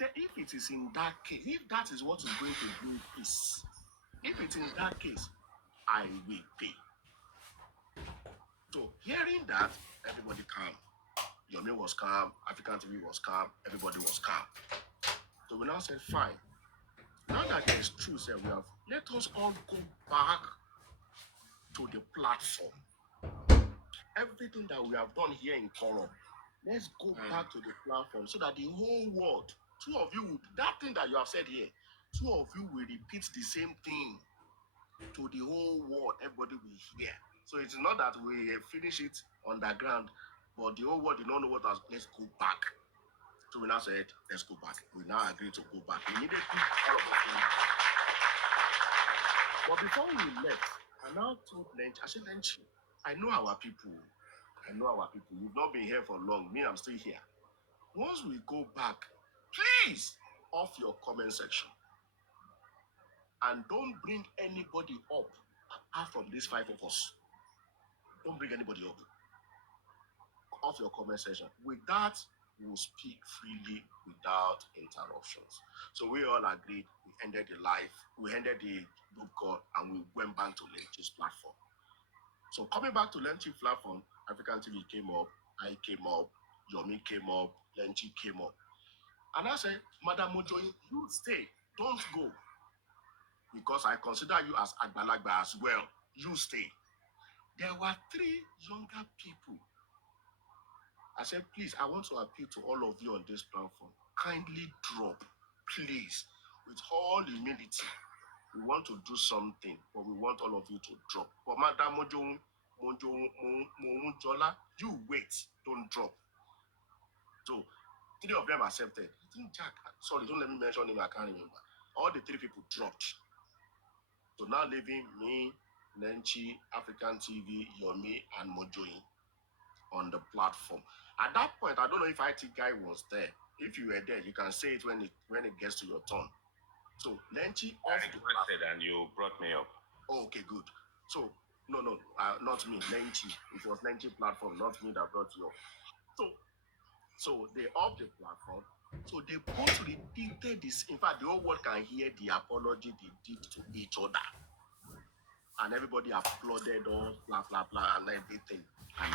If it is in that case, if that is what is going to bring peace, if it's in that case, I will pay. So hearing that, everybody calm. Yomi was calm, African TV was calm, everybody was calm. So we now said, fine. Now that there is truth that we have, let us all go back to the platform. Everything that we have done here in Koro, let's go back to the platform so that the whole world, two of you, that thing that you have said here, two of you will repeat the same thing to the whole world. Everybody will hear. So it's not that we finish it underground, but the whole world did not know what was. Let's go back. So we now said, let's go back. We now agree to go back. Immediately, all of us came back. But before we left, I now told Lench, I said, Lench, I know our people. I know our people. You've not been here for long. Me, I'm still here. Once we go back, please off your comment section. And don't bring anybody up apart from these five of us. Don't bring anybody up. Off your comment section. With that, we'll speak freely without interruptions. So we all agreed. We ended the live. We ended the group call and we went back to Lenchi's platform. So coming back to Lenchi's platform, African TV came up, I came up, Yomi came up, Lenchi came up. And I said, Madam Mojoy, you stay. Don't go. Because I consider you as Agbalagba as well. You stay. There were three younger people. I said, please, I want to appeal to all of you on this platform. Kindly drop, please, with all humility. We want to do something, but we want all of you to drop. But Madam Mojola, you wait, don't drop. So, three of them accepted. I think Jack, sorry, don't let me mention him, I can't remember. All the three people dropped. So now leaving me, Nenchi, African TV, Yomi, and Mojoin on the platform. At that point, I don't know if IT guy was there. If you were there, you can say it when it gets to your turn. So Nenchi I requested and you brought me up. Oh, okay, good. So no, not me, Nenchi. It was Nenchi platform, not me that brought you up. So they off the platform. So they both repeated this. In fact, the whole world can hear the apology they did to each other. And everybody applauded us, blah, blah, blah, and everything. And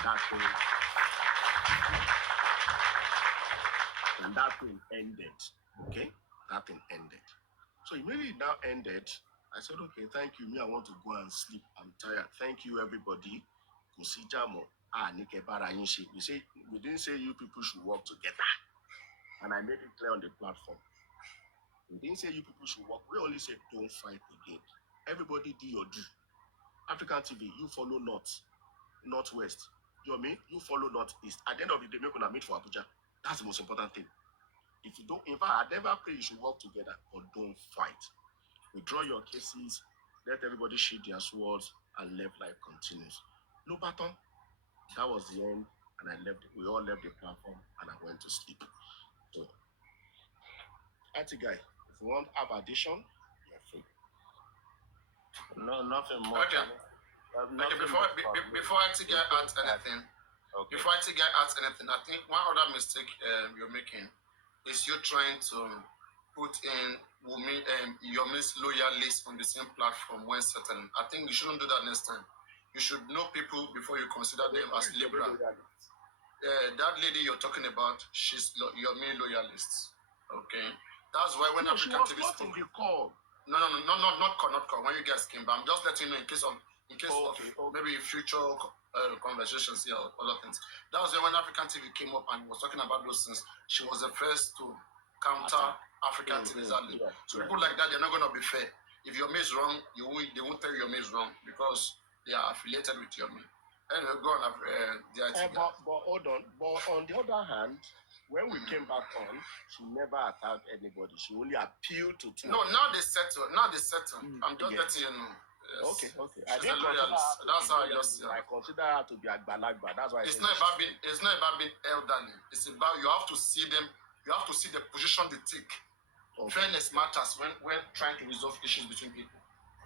that thing ended. Okay? That thing ended. So immediately it now ended. I said, okay, thank you. Me, I want to go and sleep. I'm tired. Thank you, everybody. We didn't say you people should work together. And I made it clear on the platform. We didn't say you people should work. We only said don't fight again. Everybody do your due. African TV, you follow Northwest. Yomi, you follow Northeast. At the end of the day, we're gonna meet for Abuja. That's the most important thing. If you don't, in fact, I never pray you should work together, but don't fight. Withdraw your cases, let everybody sheath their swords, and let life continues. No baton. That was the end, and I left. We all left the platform, and I went to sleep. So, IT guy, if you want to have addition, you're free. No, nothing more. Okay. Before IT guy adds anything, before IT guy adds anything, I think one other mistake you're making is you trying to put in Yomi's loyal list on the same platform when settling. I think you shouldn't do that next time. You should know people before you consider them as liberal. That lady you're talking about, she's Yomi loyalist. Okay, that's why when African TV spoke, not call. When you guys came, but I'm just letting you know in case of maybe future conversations here or other things. That was when African TV came up and was talking about those things. She was the first to counter African TV. Exactly. So people like that, they're not going to be fair. If your is wrong, they won't tell you your is wrong because they are affiliated with your mate. Anyway, go on. But hold on. But on the other hand, when we came back on, she never attacked anybody. She only appealed to two. No, now they settle. I'm just letting you know. Yes. Okay. That's how I just. I consider her to be Agbalagba. That's why it's not about being elderly. It's about you have to see them. You have to see the position they take. Okay. Fairness matters when trying to resolve issues between people.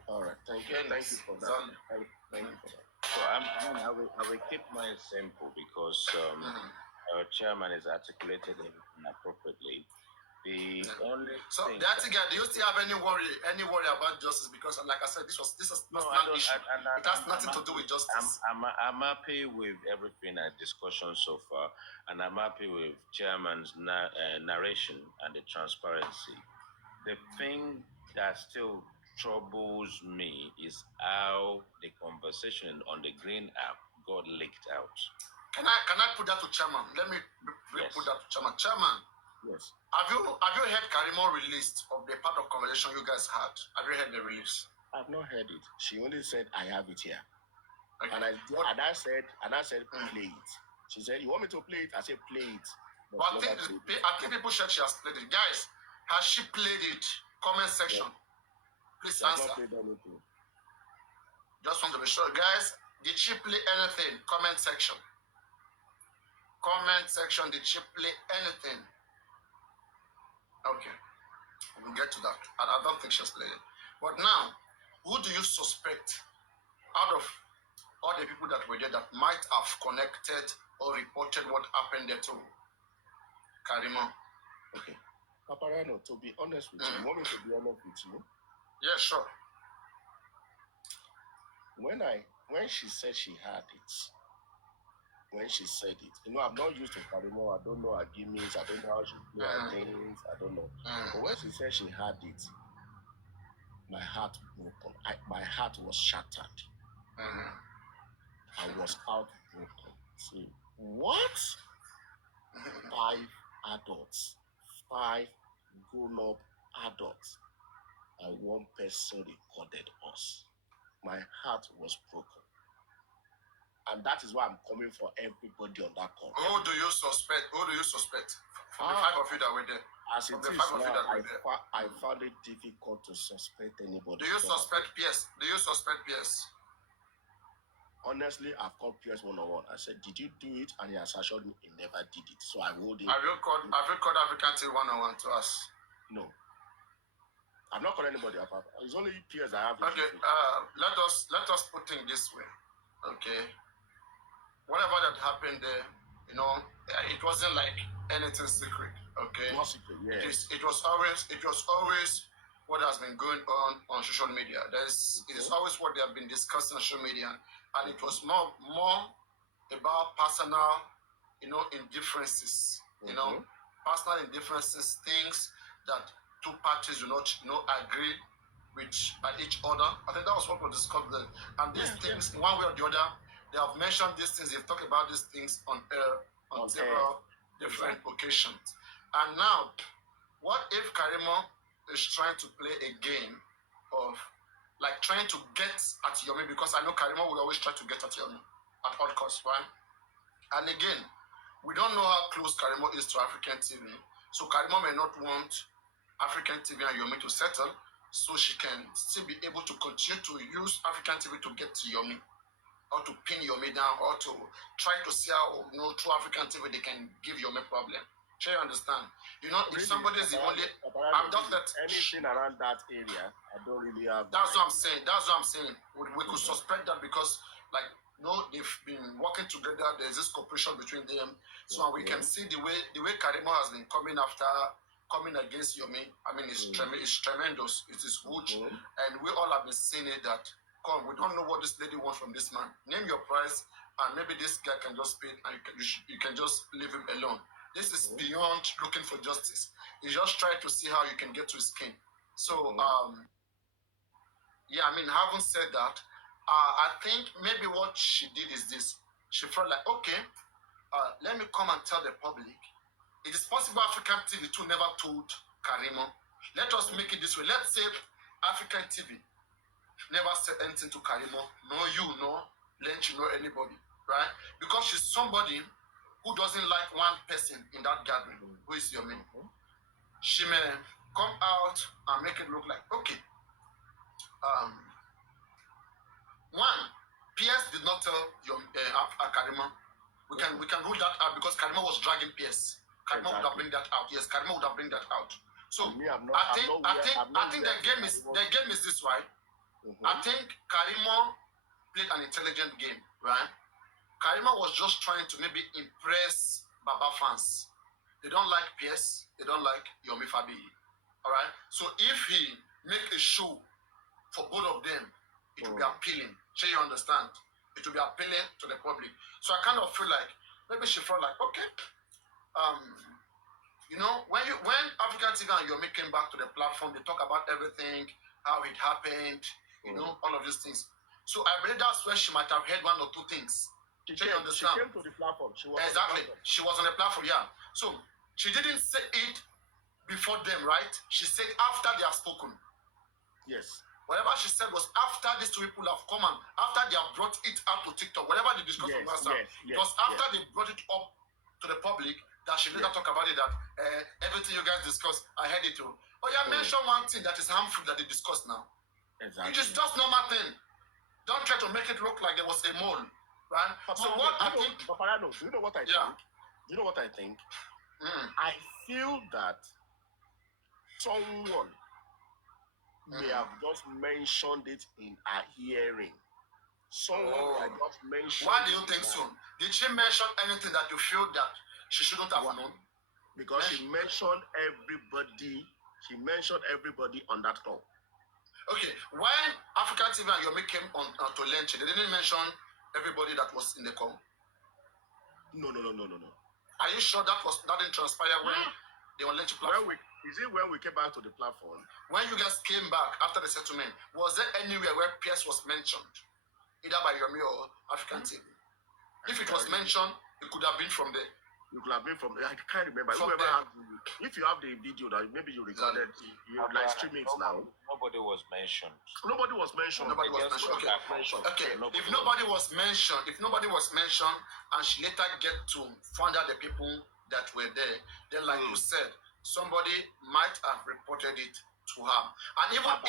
All right. Thank you. Thank you for that. Thank you for that. So I will keep mine simple because our chairman has articulated everything appropriately. The The only so thing that guy, do you still have any worry about justice? Because like I said, this is no, personal I don't. issue. It has nothing to do with justice. I'm happy with everything and discussion so far, and I'm happy with chairman's narration and the transparency. The thing that still troubles me is how the conversation on the Green app got leaked out. Can I put that to chairman? Let me Yes. put that to chairman. Chairman, Yes. have you heard Karimo released of the part of conversation you guys had? Have you heard the release? I've not heard it. She only said I have it here. Okay. And I said play it. She said, you want me to play it? I said play it. But I think people said she has played it. Guys, has she played it? Comment section. Yeah. Please answer. Just want to be sure. Guys, did she play anything? Comment section. Comment section, did she play anything? Okay. We'll get to that. And I don't think she's played it. But now, who do you suspect out of all the people that were there that might have connected or reported what happened there to Karimo? Okay. Papariano, to be honest with you, you want me to be honest with you? Yeah, sure. When she said she had it, when she said it, I'm not used to Karimo. I don't know her gimmicks. I don't know how she play her things. I don't know. But when she said she had it, my heart broke. My heart was shattered. I was heartbroken. See, what? 5 adults, 5 grown-up adults, and 1 person recorded us. My heart was broken. And that is why I'm coming for everybody on that call. Who do you suspect? From the 5 of you that were there. As it is now, I found it difficult to suspect anybody. Do you suspect Pierce? Honestly, I've called Pierce one-on-one. I said, did you do it? And he has assured me he never did it. So I would. Have you called African TV one-on-one to us? No. I've not called anybody apart. It's only Pierce I have. Okay, let us put it this way. Okay. Whatever that happened there, it wasn't like anything secret. Okay. Not secret, yeah. It was always what has been going on social media. It is always what they have been discussing on social media, and it was more about personal, indifferences. Personal indifferences, things that 2 parties do not, agree with each other. I think that was what was discussed there. And these things, one way or the other, they have mentioned these things. They've talked about these things on several different occasions. And now, what if Karimo is trying to play a game of trying to get at Yomi? Because I know Karimo will always try to get at Yomi at all costs, right? And again, we don't know how close Karimo is to African TV. So Karimo may not want African TV and Yomi to settle, so she can still be able to continue to use African TV to get to Yomi, or to pin Yomi down, or to try to see how, through African TV they can give Yomi problem. Sure, you understand? If somebody is the only, I'm just that anything around that area, I don't really have. That's what I'm saying. We could suspect that because, they've been working together. There's this cooperation between them, so we can see the way Karimo has been coming against Yomi. I mean, it's tremendous. It is huge, and we all have been seeing it. That we don't know what this lady wants from this man. Name your price, and maybe this guy can just pay, and you can just leave him alone. This is beyond looking for justice. He's just trying to see how you can get to his skin. So, having said that, I think maybe what she did is this. She felt like, okay, let me come and tell the public. It is possible African TV too never told Karimo. Let us make it this way. Let's say African TV never said anything to Karimo. No you, no Lynch, no anybody, right? Because she's somebody who doesn't like one person in that gathering, who is Yomi. She may come out and make it look like, okay, one, PS did not tell Karimo. We can rule that out because Karimo was dragging PS. Karimo would have bring that out. Yes, Karimo would have bring that out. So I think the game is this, right? I think Karimo played an intelligent game, right? Karimo was just trying to maybe impress Baba fans. They don't like PS. They don't like Yomi Fabi. All right. So if he make a show for both of them, it will be appealing. So you understand? It will be appealing to the public. So I kind of feel like maybe she felt like, okay, you know, when African TV and Yomi came back to the platform, they talk about everything, how it happened, you know, all of these things. So I believe that's where she might have heard one or two things. She came to the platform. Exactly. She was on the platform, yeah. So she didn't say it before them, right? She said after they have spoken. Yes. Whatever she said was after these two people have come and after they have brought it out to TikTok, whatever they discussed on WhatsApp, it was after they brought it up to the public that she later talk about it, that everything you guys discussed, I heard it too. Oh yeah, mention one thing that is harmful that they discussed now. Exactly. It is just normal thing. Don't try to make it look like there was a mole, right? So what I think, Papariano, do you know what I think? Do you know what I think? I feel that someone may have just mentioned it in her hearing. Someone had just mentioned. Why do you think so? Did she mention anything that you feel that she shouldn't have known? Because she mentioned everybody. She mentioned everybody on that call. Okay, when African TV and Yomi came on to lunch, they didn't mention everybody that was in the call. No. Are you sure that didn't transpire when they were lunch platform? When we came back to the platform? When you guys came back after the settlement, was there anywhere where PS was mentioned, either by Yomi or African TV? If it was mentioned, it could have been from there. You could have been from there. I can't remember. If you have the video that maybe you recorded, you like streaming it now. Nobody was mentioned. Nobody was mentioned. Okay. If nobody was mentioned, and she later get to find out the people that were there, then like you said, somebody might have reported it to her. And even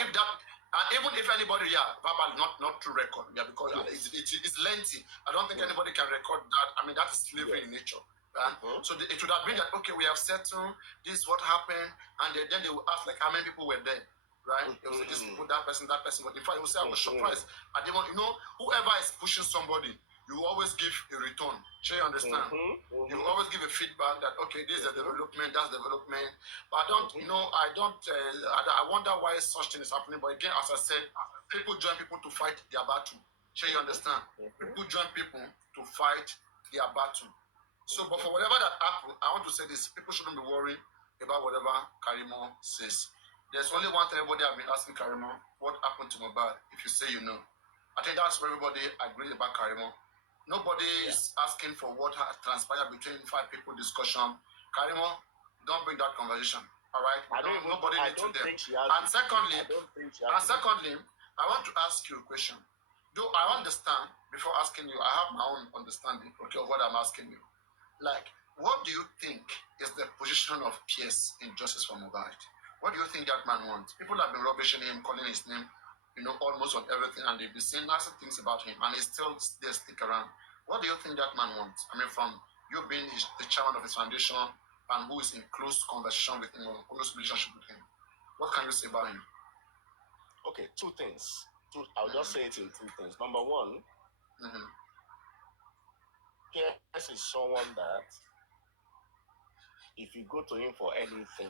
if anybody, verbal, not to record, because it's lengthy. I don't think anybody can record that. I mean, that is slavery in nature. Right? So it would have been that, okay, we have settled, this is what happened, and then they will ask like how many people were there, right? They will say this people, that person, but in fact, they will say I was surprised. I didn't want, whoever is pushing somebody, you always give a return. Sure, you understand? You always give a feedback that, okay, this is the development, that's development. But I wonder why such thing is happening. But again, as I said, people join people to fight their battle. Sure, you understand? People join people to fight their battle. So, but for whatever that happened, I want to say this: people shouldn't be worried about whatever Karimo says. There's only one thing everybody have been asking Karimo: what happened to Mohbad? If you say you know, I think that's where everybody agrees about Karimo. Nobody is asking for what has transpired between 5 people discussion. Karimo, don't bring that conversation. All right? Nobody needs to them. And secondly, I want to ask you a question. Though I understand, before asking you, I have my own understanding, of what I'm asking you. Like, what do you think is the position of PS in justice for Mohbad? What do you think that man wants? People have been rubbishing him, calling his name, almost on everything, and they've been saying nasty things about him, and they stick around. What do you think that man wants? I mean, from you being the chairman of his foundation, and who is in close conversation with him, or close relationship with him, what can you say about him? Okay, 2 things. I'll just say it in 2 things. Number one, PS is someone that if you go to him for anything,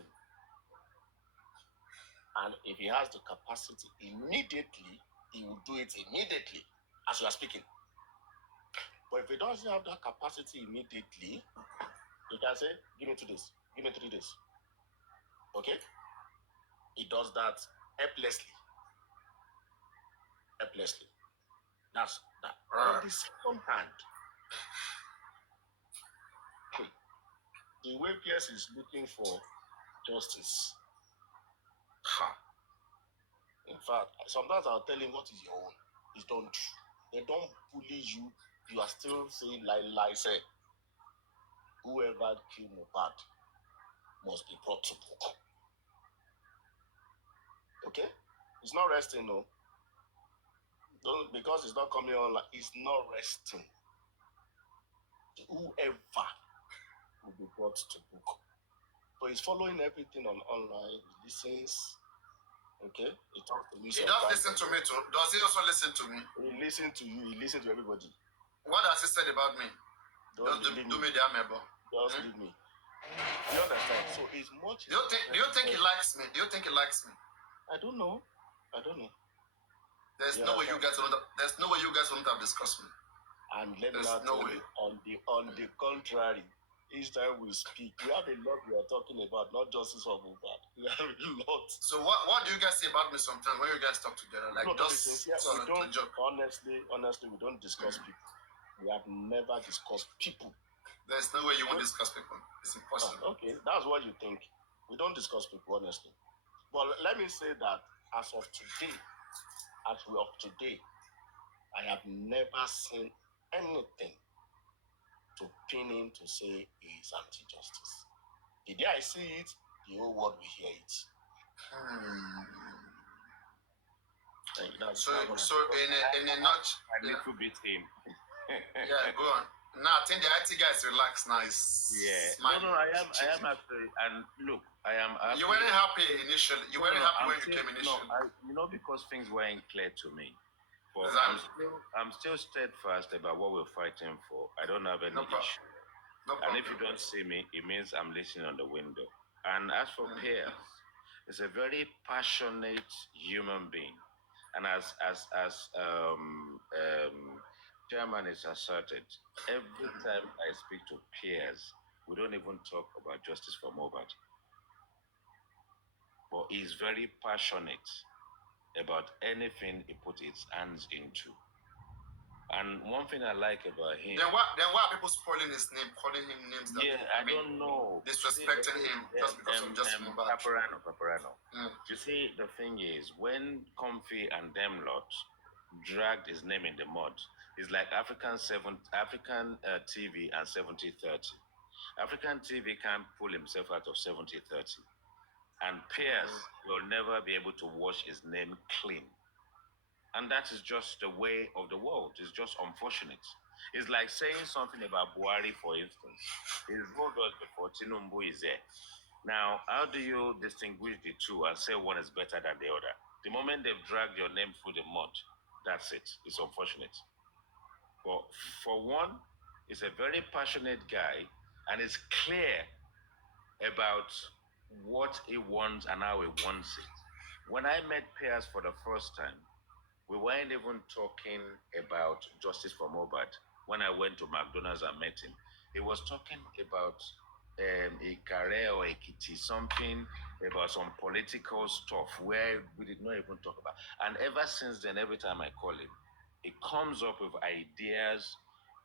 and if he has the capacity, immediately, he will do it immediately, as you are speaking. But if he doesn't have that capacity immediately, he can say, give me 2 days, give me 3 days. Okay? He does that helplessly. That's that. On the second hand, the way PS is looking for justice, in fact, sometimes I'll tell him what is your own. It's don't. They don't bully you. You are still saying lie. Say whoever killed Mohbad must be brought to book. Okay, it's not resting, no. Because it's not coming on. It's not resting. Whoever will be brought to book. But he's following everything online. He listens. Okay? He talks to me. He does listen to me too. Does he also listen to me? He listens to you. He listens to everybody. What has he said about me? Just do me the amebo. Just leave me. You understand? So it's much. Do you think he likes me? Do you think he likes me? I don't know. There's no way you guys won't have discussed me. And let me now tell you, on the contrary, each time we speak, we have a lot we are talking about, not justice for Mohbad. We have a lot. So what do you guys say about me sometimes when you guys talk together? Like, no, just we don't joke. Honestly, we don't discuss people. We have never discussed people. There's no way you won't discuss people. It's impossible. Okay, that's what you think. We don't discuss people, honestly. But let me say that as of today, I have never seen anything to pin him to say he is anti-justice. The day I see it, the whole world will hear it. So in a nutshell, a little bit him. Yeah, go on. Now I think the IT guys relax now. No, I am actually, and look, I am. You weren't happy initially. You weren't happy when you came initially. No, because things weren't clear to me. But I'm still steadfast about what we're fighting for. I don't have any issue. And if you don't see me, it means I'm listening on the window. And as for Pierce, he's a very passionate human being. And as Chairman is asserted, every time I speak to Pierce, we don't even talk about justice for Mohbad. But he's very passionate about anything he puts his hands into. And one thing I like about him. Then why are people spoiling his name, calling him names that I don't know. Disrespecting him just because of just Mohbad. Papariano. You see, the thing is, when Comfy and them lot dragged his name in the mud, it's like African TV and 70-30. African TV can't pull himself out of 70-30. And Pierce will never be able to wash his name clean. And that is just the way of the world. It's just unfortunate. It's like saying something about Buhari, for instance. His ruled us before Tinubu is there. Now, how do you distinguish the two and say one is better than the other? The moment they've dragged your name through the mud, that's it. It's unfortunate. But for one, he's a very passionate guy and is clear about what he wants and how he wants it. When I met Pierce for the first time, we weren't even talking about justice for Mohbad. When I went to McDonald's and met him, he was talking about Ikare or Ekiti, something about some political stuff where we did not even talk about. And ever since then, every time I call him, he comes up with ideas,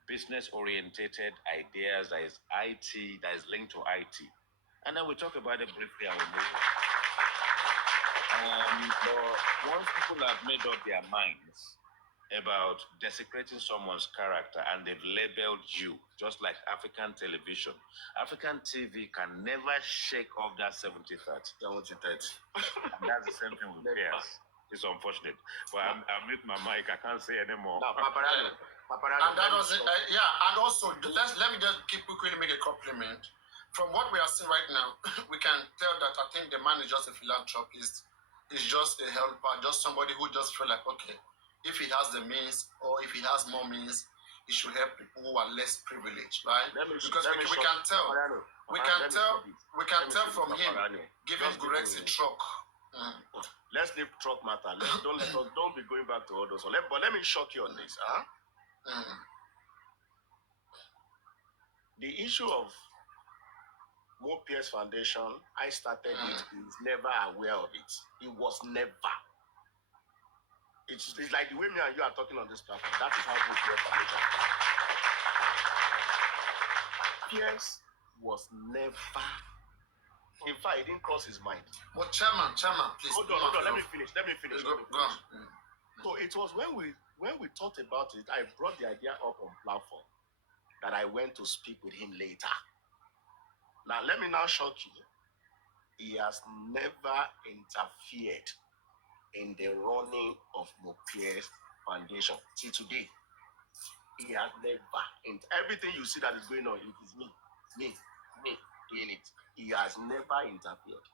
business-orientated ideas that is IT, that is linked to IT. And then we talk about it briefly and we move on. But once people have made up their minds about desecrating someone's character and they've labeled you, just like African television, African TV can never shake off that 70-30. 70-30. And that's the same thing with Pierce. It's unfortunate. But I'm with my mic. I can't say anymore. No, Papariano. And that was it. And also, let me just quickly make a compliment. From what we are seeing right now, we can tell that I think the man is just a philanthropist. He's just a helper, just somebody who just feel like, okay, if he has the means or if he has more means, he should help people who are less privileged, right? Because we can tell. We can tell from him giving Gurexi truck. Let's leave truck matter. Don't be going back to all those. But let me shock you on this. The issue of Mo Pierce Foundation, I started it. He's never aware of it. He was never. It's like the way me and you are talking on this platform. That is how Mo Pierce Foundation. Pierce was never. In fact, it didn't cross his mind. But chairman, please. Hold on. Let me finish. Go on. So it was when we talked about it, I brought the idea up on platform that I went to speak with him later. Now let me now shock you. He has never interfered in the running of Mo Pierce Foundation till today. He has never. Everything you see that is going on, it is me doing it. He has never interfered.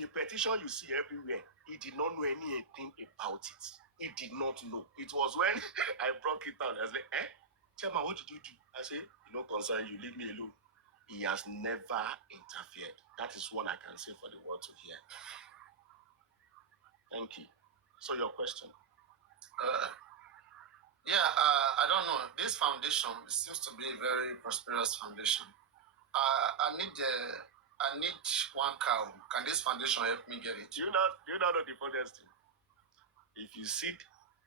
The petition you see everywhere, he did not know anything about it. He did not know. It was when I broke it down. I was like, Chairman, what did you do? I said, no concern you, leave me alone. He has never interfered. That is what I can say for the world to hear. Thank you. So your question? I don't know. This foundation seems to be a very prosperous foundation. I need one cow. Can this foundation help me get it? Do you not know the funniest thing? If you see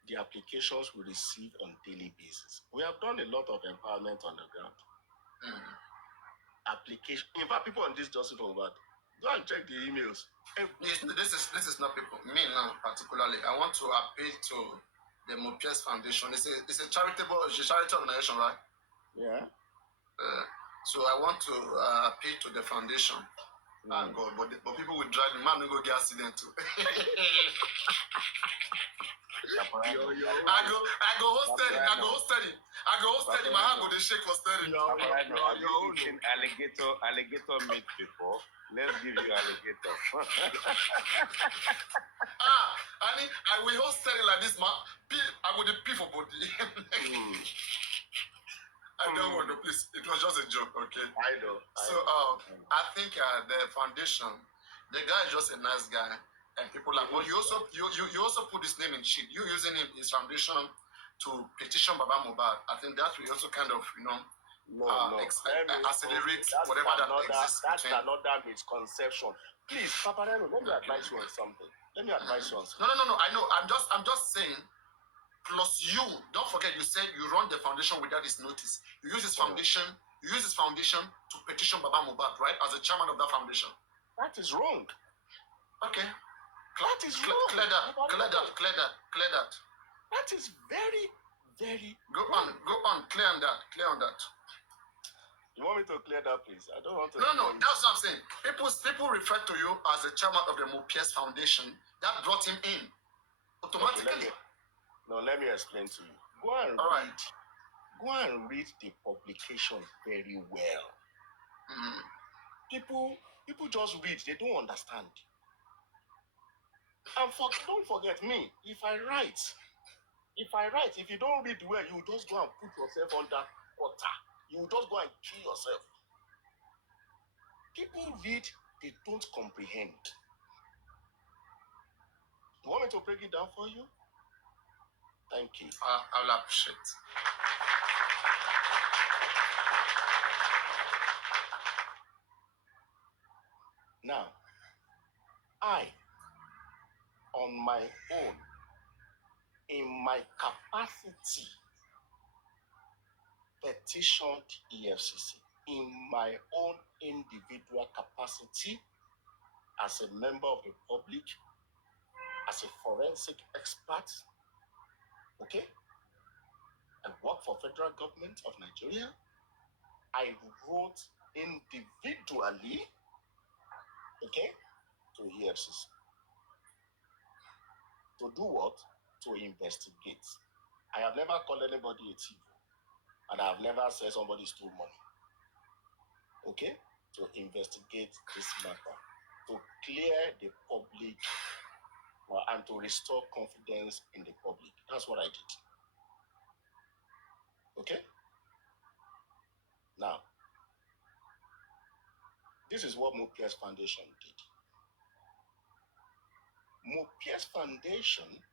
the applications we receive on daily basis, we have done a lot of empowerment on the ground. Application. In fact, people on this just over. Go and check the emails. This is not people. Me now, particularly. I want to appeal to the Mopies Foundation. It's a charity organization, right? Yeah. So I want to appeal to the foundation. And God, but people will drag me. Man, will go get accident too. I go host steady. My hand go the shake for steady. Have you eaten alligator meat before? Let's give you alligator. I will host steady like this, man. I go the pee for body. I don't want to, please. It was just a joke, okay? I know. I think the foundation, the guy is just a nice guy, and people like. But you also put his name in shit. You using his foundation to petition Baba Mohbad. I think that will also kind of accelerate whatever that exists. That's another misconception. Please, Papariano, let me advise you on something. No. I know. I'm just saying. Plus, you don't forget. You said you run the foundation without his notice. You use his foundation. You use his foundation to petition Baba Mohbad, right? As the chairman of that foundation. That is wrong. Okay. That is wrong. Clear that. That is very, very. Go on. Clear on that. You want me to clear that, please? I don't want to. No. That's what I'm saying. People refer to you as the chairman of the Mopies Foundation. That brought him in automatically. Let me explain to you. Go and read the publication very well. People just read, they don't understand. And don't forget me. If I write, if you don't read well, you just go and put yourself under water. You just go and kill yourself. People read, they don't comprehend. You want me to break it down for you? Thank you. I will appreciate. Now, I, on my own, in my capacity, petitioned EFCC in my own individual capacity as a member of the public, as a forensic expert. Okay? I work for federal government of Nigeria. I wrote individually, okay, to EFCC. To do what? To investigate. I have never called anybody a thief, and I have never said somebody stole money. Okay? To investigate this matter, to clear the public and to restore confidence in the public. That's what I did. Okay? Now, this is what Mopies Foundation did. Mopies Foundation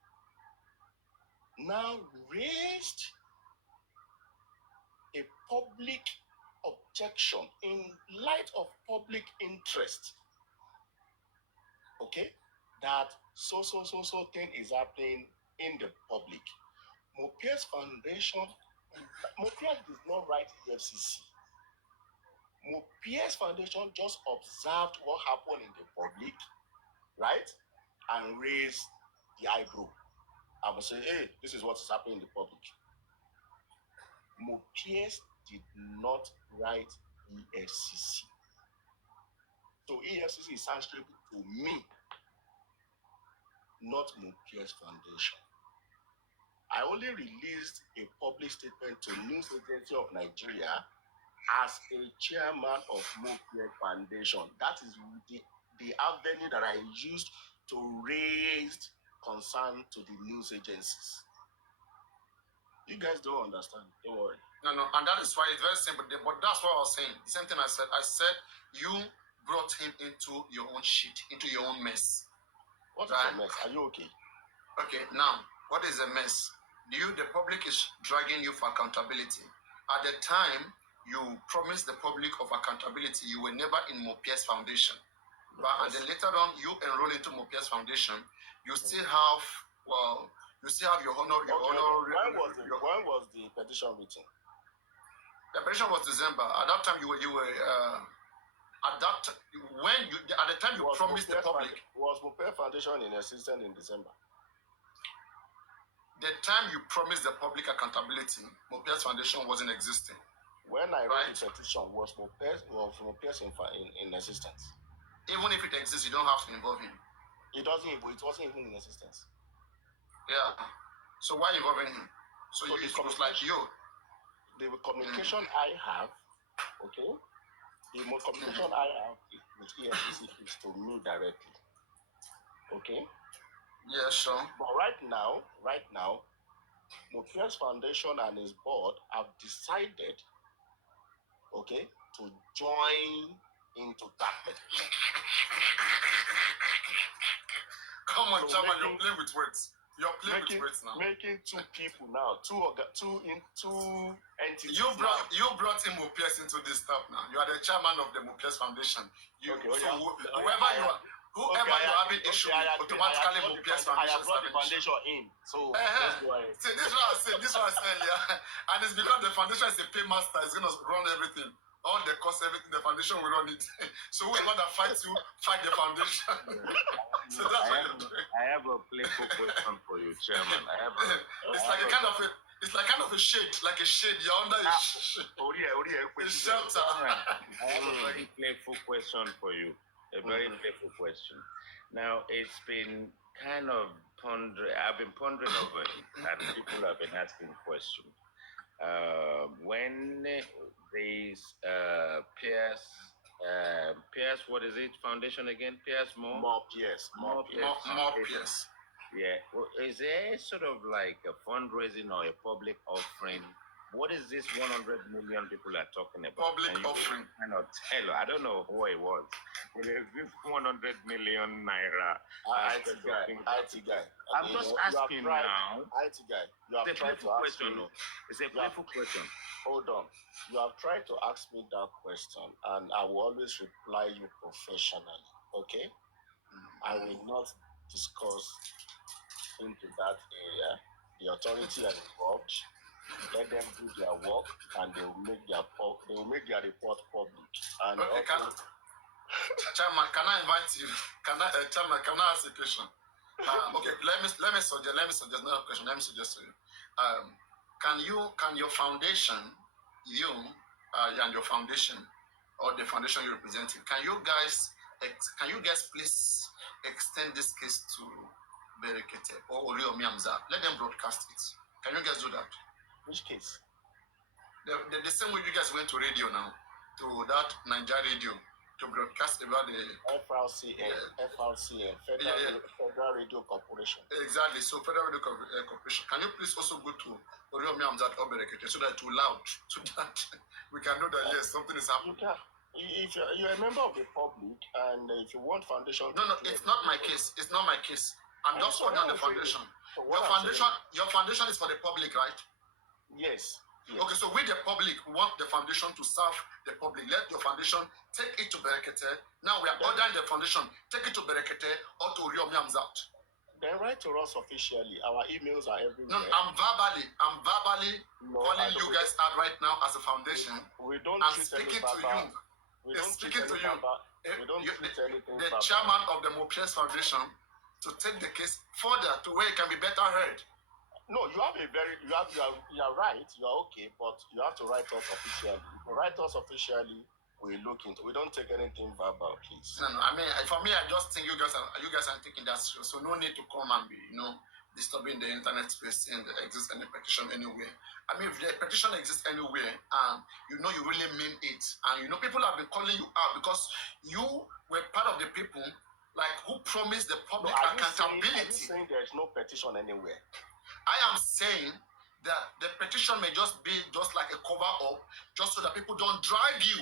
now raised a public objection in light of public interest. Okay? That so thing is happening in the public. Mopies Foundation, Mopies does not write EFCC. Mopies Foundation just observed what happened in the public, right? And raised the eyebrow. I will say, hey, this is what is happening in the public. Mopies did not write EFCC. So EFCC is answerable to me, not Mopies Foundation. I only released a public statement to News Agency of Nigeria as a chairman of Mopies Foundation. That is the avenue that I used to raise concern to the news agencies. You guys don't understand. Don't worry. No, and that is why it's very simple. But that's what I was saying. The same thing I said. I said you brought him into your own shit, into your own mess. What is a mess? Are you okay? Okay, now, what is a mess? The public is dragging you for accountability. At the time you promised the public of accountability, you were never in Mopia's foundation. But and then later on, you enroll into Mopia's foundation. You still have, well, you still have your honor. When was the petition written? The petition was December. At that time, at the time you promised the public. Was Mopia Foundation in existence in December? The time you promised the public accountability, Mopia's foundation wasn't existing. When I wrote the petition, was Mopia's in existence? Even if it exists, you don't have to involve him. It wasn't even in existence. Yeah. So why involving him? So it was like you. The communication I have, okay? The more communication I have with EFCC is to me directly. Okay? Yeah, sure. But right now, Mopia's Foundation and his board have decided, okay, to join into that petition. Come on, so Chairman, you're playing with words. You're playing with words now. Making two people now, two entities. You brought him Mopias into this stuff now. You are the chairman of the Mopias Foundation. Whoever you have an issue with, automatically Mopias Foundation. I have brought the foundation in. So see, this is what I said, yeah. And it's because the foundation is a paymaster, it's gonna run everything. All the costs, everything, the foundation will run it. So whoever that fights you, fight the foundation. So that's what you're doing. I have a playful question for you, Chairman. It's like kind of a shade, like a shade. You're under a shade. A shelter. I have a very playful question for you. A very playful question. Now, it's been kind of I've been pondering over it, and people have been asking questions. When these Pierce, what is it? Foundation again? Pierce More Pierce. Yeah. Well, is there sort of like a fundraising or a public offering? What is this 100 million people are talking about? Public offering. I don't know who it was. But is this 100 million naira? IT guy. I'm just asking now. IT guy. It's a playful question. It's a playful question. Hold on. You have tried to ask me that question, and I will always reply you professionally. Okay? I will not discuss into that area. The authority are involved. Let them do their work, and they will make their report public. And okay, Chairman, can I invite you? Chairman, can I ask a question? Okay, let me suggest another question. Let me suggest to you. Can your foundation, and your foundation, or the foundation you're representing, can you guys please extend this case to Berekete or Oriomi Amza? Let them broadcast it. Can you guys do that? Which case? The same way you guys went to radio now, to that Nigeria radio, to broadcast about the FRCN, Federal Radio Corporation. Exactly. So Federal Radio Corporation. Can you please also go to Oriomi Amzat or Berekete so that it's loud, so that we can know that yes, something is happening. If you're a member of the public, and if you want foundation, no, it's not my case. It's not my case. I'm just calling on the foundation. Your foundation is for the public, right? Yes. Okay, so we the public want the foundation to serve the public. Let your foundation take it to Berekete. Now we are ordering the foundation, take it to Berekete or to Oriomi Amzat. Then write to us officially. Our emails are everywhere. No, I'm verbally calling you guys out right now as a foundation. We don't treat speaking to you. We don't treat anything. The chairman of the Mopias Foundation to take the case further to where it can be better heard. No, you are right. You are okay, but you have to write us officially. If you write us officially, we look into. We don't take anything verbal, please. No. I mean, for me, I just think you guys are taking that serious. So no need to come and be, disturbing the internet space and there exists any petition anywhere. I mean, if the petition exists anywhere, and you really mean it, and people have been calling you out because you were part of the people who promised the public accountability. Are you saying there is no petition anywhere? I am saying that the petition may just be just like a cover up, just so that people don't drive you,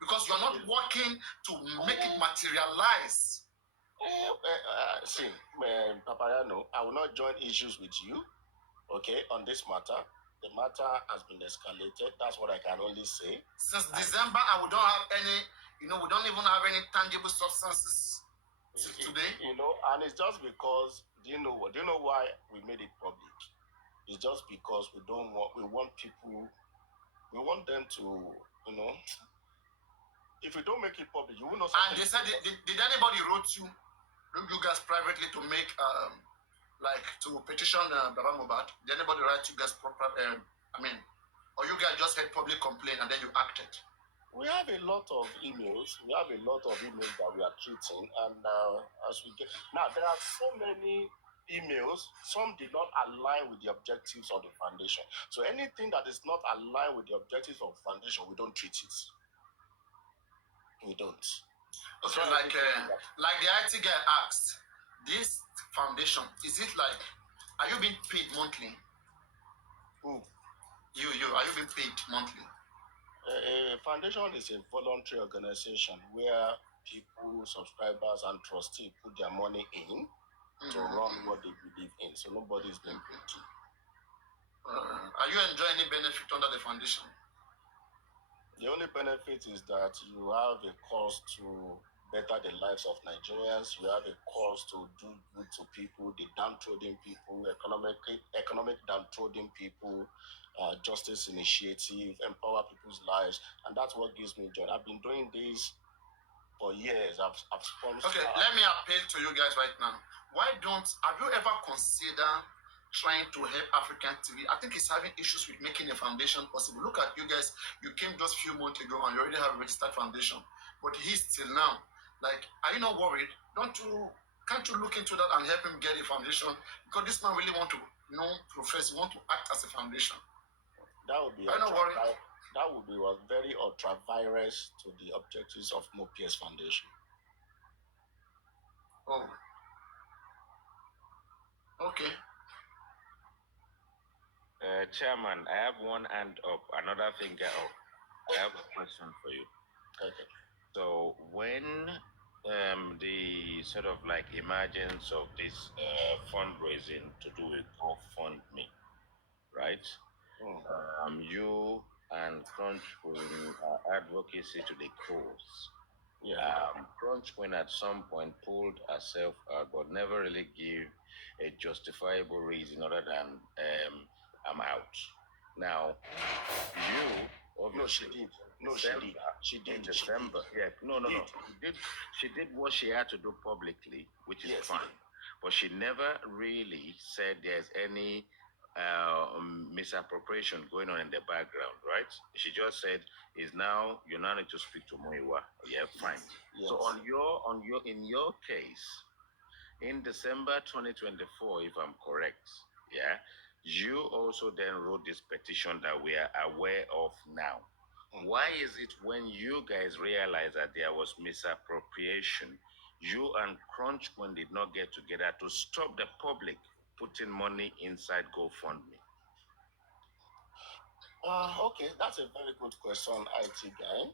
because you're not working to make it materialize. See, Papariano, I will not join issues with you, okay, on this matter. The matter has been escalated. That's what I can only say. Since December, we don't have any, we don't even have any tangible substances today. And it's just because, do you know why we made it public? It's just because we want people, we want them to, if we don't make it public, you will not. And they said, did anybody wrote you guys privately to make, like to petition Baba Mohbad? Did anybody write you guys or you guys just had public complaint and then you acted? We have a lot of emails. that we are treating, and as we get now, there are so many emails. Some did not align with the objectives of the foundation. So anything that is not aligned with the objectives of the foundation, we don't treat it. We don't. Okay, like the IT guy asked, this foundation, is it like, are you being paid monthly? Who? You, are you being paid monthly? A foundation is a voluntary organization where people, subscribers, and trustees put their money in to run what they believe in. So nobody is being paid. Are you enjoying any benefit under the foundation? The only benefit is that you have a cause to better the lives of Nigerians. You have a cause to do good to people, the downtrodden people, economic downtrodden people, justice initiative, empower people's lives, and that's what gives me joy. I've been doing this for years. I've sponsored. Okay, let me appeal to you guys right now. Have you ever considered trying to help African TV? I think it's having issues with making a foundation possible. Look at you guys. You came just a few months ago and you already have a registered foundation. But he's still now. Like, are you not worried? Can't you look into that and help him get a foundation? Because this man really want to want to act as a foundation. That would be very ultra-virus to the objectives of Mopia's foundation. Oh. Okay. Chairman, I have one hand up, another finger up. I have a question for you. Okay. So when the sort of like emergence of this fundraising to do with GoFundMe, right? You and Crunchwin advocacy to the cause. Yeah. Crunchwin at some point pulled herself out, but never really gave a justifiable reason other than I'm out. Now, you obviously. No, she did. She did. In December. Yeah. No. She did what she had to do publicly, which is fine. But she never really said there's any misappropriation going on in the background, right? She just said, you now need to speak to Muiwa. Yeah, fine. Yes. So in your case, in December 2024, if I'm correct, yeah, you also then wrote this petition that we are aware of now. Why is it when you guys realized that there was misappropriation, you and Crunchcoin did not get together to stop the public putting money inside GoFundMe? Okay, that's a very good question, IT guy.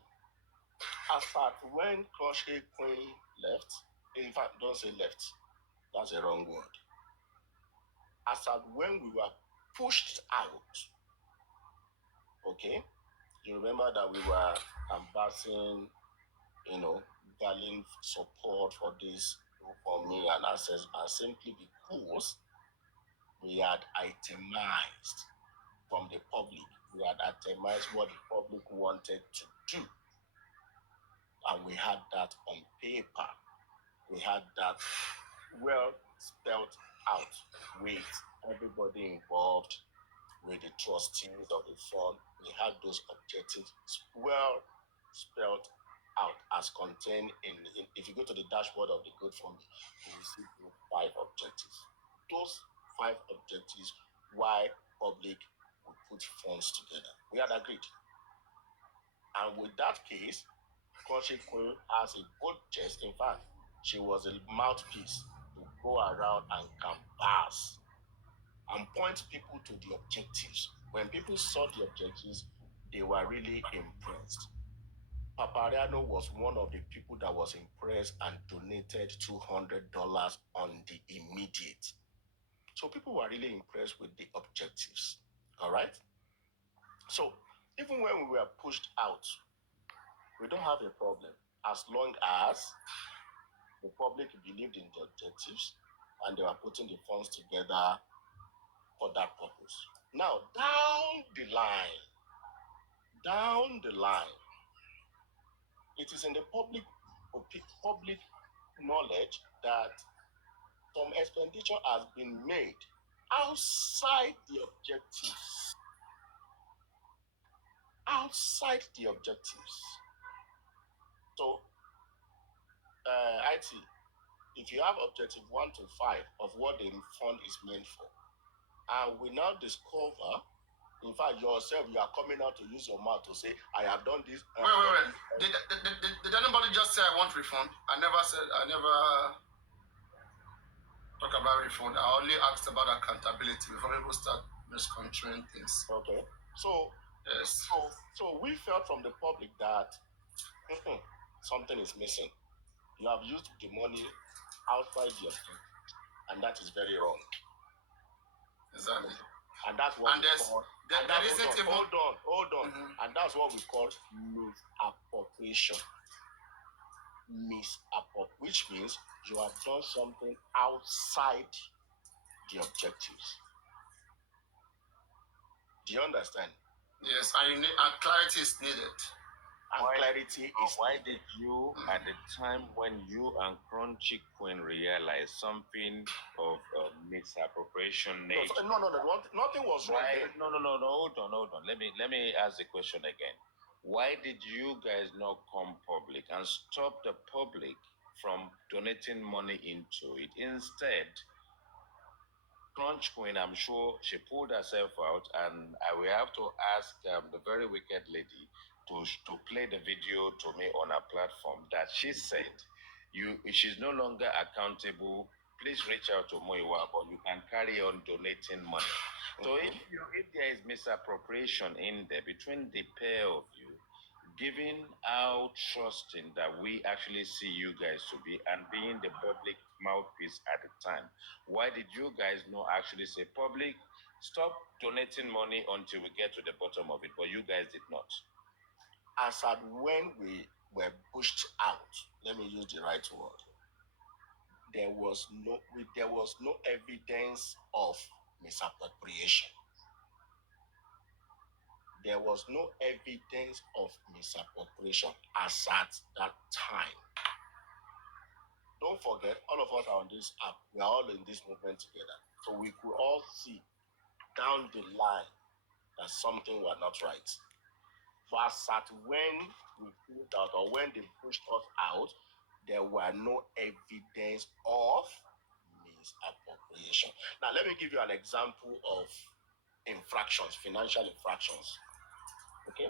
As far when Crunchcoin left, in fact, don't say left, that's a wrong word. As at when we were pushed out, okay, you remember that we were embarrassing, gathering support for this for me and access, and simply because we had itemized from the public, we had itemized what the public wanted to do, and we had that on paper. We had that well spelled out with everybody involved, with the trustees of the fund. We had those objectives well spelled out as contained in if you go to the dashboard of the GoFundMe, you will see those 5 objectives. Those 5 objectives why public would put funds together. We had agreed. And with that case, Country Queen has a good chest. In fact, she was a mouthpiece to go around and canvass and point people to the objectives. When people saw the objectives, they were really impressed. Papariano was one of the people that was impressed and donated $200 on the immediate. So people were really impressed with the objectives. All right. So even when we were pushed out, we don't have a problem as long as the public believed in the objectives and they were putting the funds together for that purpose. Now, down the line, it is in the public knowledge that some expenditure has been made outside the objectives. Outside the objectives. So, IT, if you have objective 1 to 5 of what the fund is meant for, and we now discover, in fact, yourself, you are coming out to use your mouth to say, I have done this. Wait. Did anybody just say I want refund? I never talk about refund. I only asked about accountability before people start misconstruing things. Okay. So, yes. So we felt from the public that something is missing. You have used the money outside the objective, and that is very wrong. Exactly. And that's what hold on. Mm-hmm. And that's what we call misappropriation. Which means you have done something outside the objectives. Do you understand? Yes, and clarity is needed. Why did you, at the time when you and Crunchy Queen realized something of misappropriation nature? No. Nothing was wrong. No. Hold on. Let me ask the question again. Why did you guys not come public and stop the public from donating money into it? Instead, Crunch Queen, I'm sure she pulled herself out, and I will have to ask the very wicked lady to play the video to me on her platform that she said she's no longer accountable. Please reach out to Moiwa, but you can carry on donating money. So if there is misappropriation in there between the pair of you, giving out trusting that we actually see you guys to be and being the public mouthpiece at the time, why did you guys not actually say, public, stop donating money until we get to the bottom of it? But you guys did not. As at when we were pushed out, let me use the right word, there was no evidence of misappropriation. There was no evidence of misappropriation as at that time. Don't forget, all of us are on this app. We are all in this movement together. So we could all see down the line that something was not right. But as at when we pulled out or when they pushed us out, there were no evidence of misappropriation. Now, let me give you an example of infractions, financial infractions. Okay?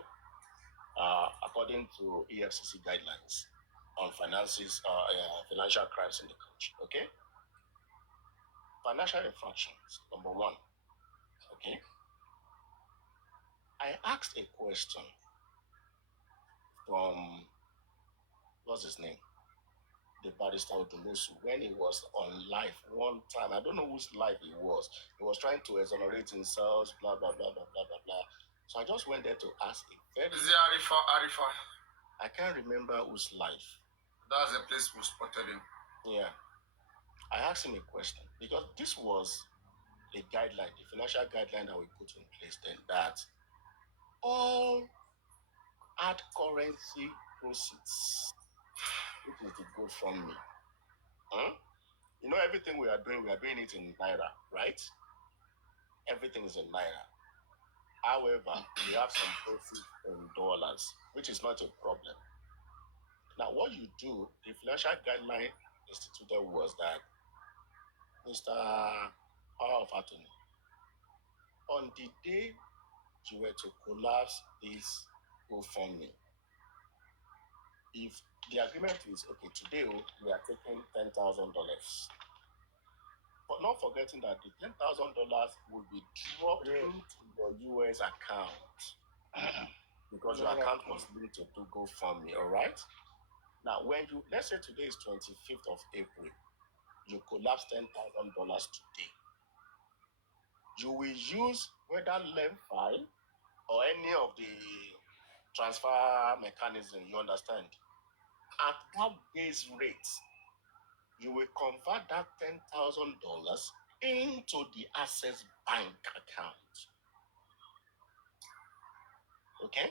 According to AFTV guidelines on financial crimes in the country. Okay? Financial infractions, number 1. Okay? I asked a question from, what's his name? The barrister Odumosu, when he was on live one time. I don't know whose live he was. He was trying to exonerate himself, blah, blah, blah, blah, blah, blah, blah. So I just went there to ask him. Is it Arifa? I can't remember whose live. That's the place we spotted him. Yeah. I asked him a question because this was a guideline, the financial guideline that we put in place then, that all hard currency proceeds, which is the GoFundMe. You know, everything we are doing it in Naira, right? Everything is in Naira. However, we have some proceeds in dollars, which is not a problem. Now, what you do, the financial guideline instituted was that Mr. Power of Attorney, on the day you were to collapse this GoFundMe, if the agreement is, okay, today we are taking $10,000, but not forgetting that the $10,000 will be dropped into your US account because your account was linked to GoFundMe. All right. Now, when you let's say today is 25th of April, you collapse $10,000 today. You will use whether LEMFI or any of the transfer mechanism. You understand? At that day's rate, you will convert that $10,000 into the Access Bank account. Okay?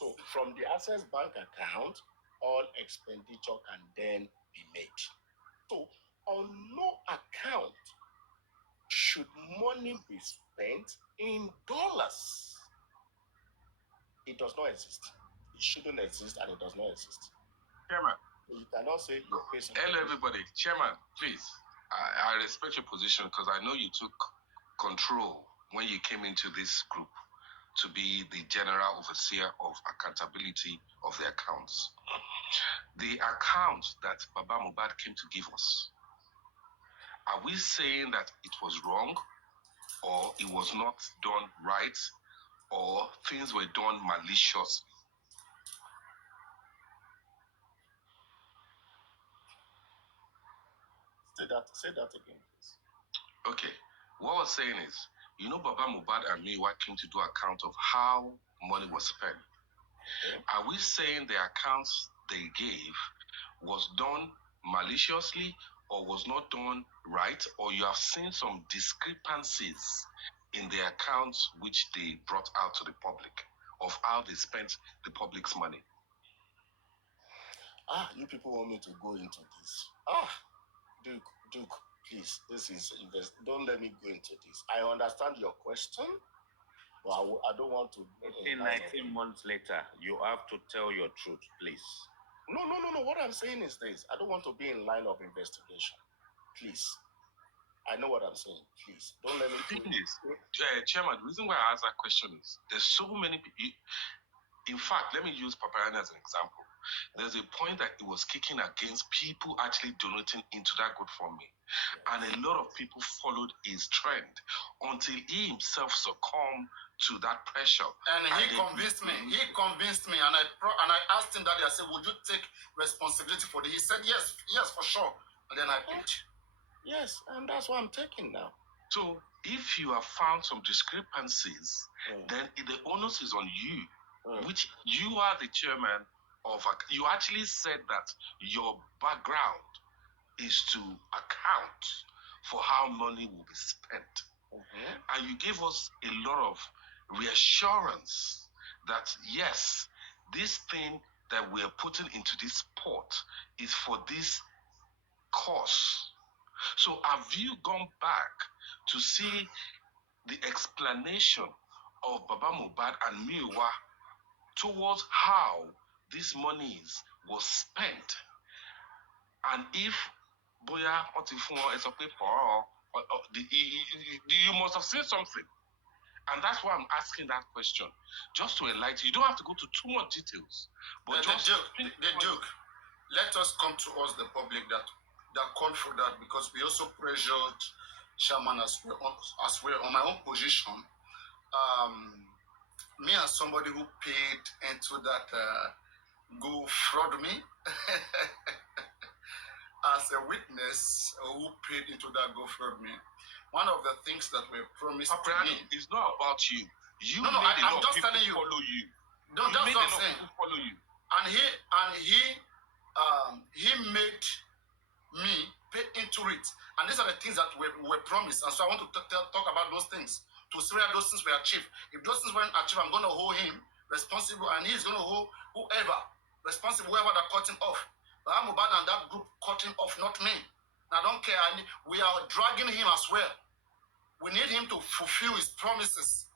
So from the Access Bank account, all expenditure can then be made. So on no account should money be spent in dollars. It does not exist. It shouldn't exist and it does not exist. Chairman. You cannot say you pay something. Hello, everybody. Chairman, please. I respect your position because I know you took control when you came into this group to be the general overseer of accountability of the accounts. The account that Baba Mohbad came to give us, are we saying that it was wrong or it was not done right or things were done maliciously? Say that again, please. Okay. What I was saying is, you know, Baba Mohbad and me came to do account of how money was spent. Okay. Are we saying the accounts they gave was done maliciously or was not done right, or you have seen some discrepancies in the accounts which they brought out to the public of how they spent the public's money? You people want me to go into this. Duke, please, this is don't let me go into this. I understand your question, but I don't want to. 19 months later, you have to tell your truth, please. No. What I'm saying is this. I don't want to be in line of investigation. Please. I know what I'm saying. Please, don't let me. The thing is, Chairman, the reason why I asked that question is there's so many people. In fact, let me use Papariano as an example. There's a point that he was kicking against people actually donating into that GoFundMe. Yes. And a lot of people followed his trend until he himself succumbed to that pressure. And he convinced me. He convinced me, and I asked him that day. I said, "Would you take responsibility for this?" He said, "Yes, for sure." And then I paid. Yes, and that's what I'm taking now. So if you have found some discrepancies, then the onus is on you, which you are the chairman of. You actually said that your background is to account for how money will be spent. And you gave us a lot of reassurance that yes, this thing that we're putting into this pot is for this cause. So have you gone back to see the explanation of Baba Mohbad and Miwa towards how these monies was spent? And if Boya Otifun is a paper, you must have seen something. And that's why I'm asking that question. Just to enlighten. You don't have to go to too much details. But the Duke, let us come to us, the public, that called for that, because we also pressured Chairman as well on my own position. Me as somebody who paid into that GoFundMe as a witness who paid into that GoFundMe, one of the things that were promised to me is not about you. I'm just telling you. Follow you. No, that's what I'm saying. Follow you. And he made me pay into it, and these are the things that were promised. And so I want to talk about those things to see where those things were achieved. If those things weren't achieved, I'm going to hold him responsible, and he's going to hold whoever responsible, whoever that cut him off. But I'm Mohbad and that group cut him off, not me. And I don't care. We are dragging him as well. We need him to fulfill his promises.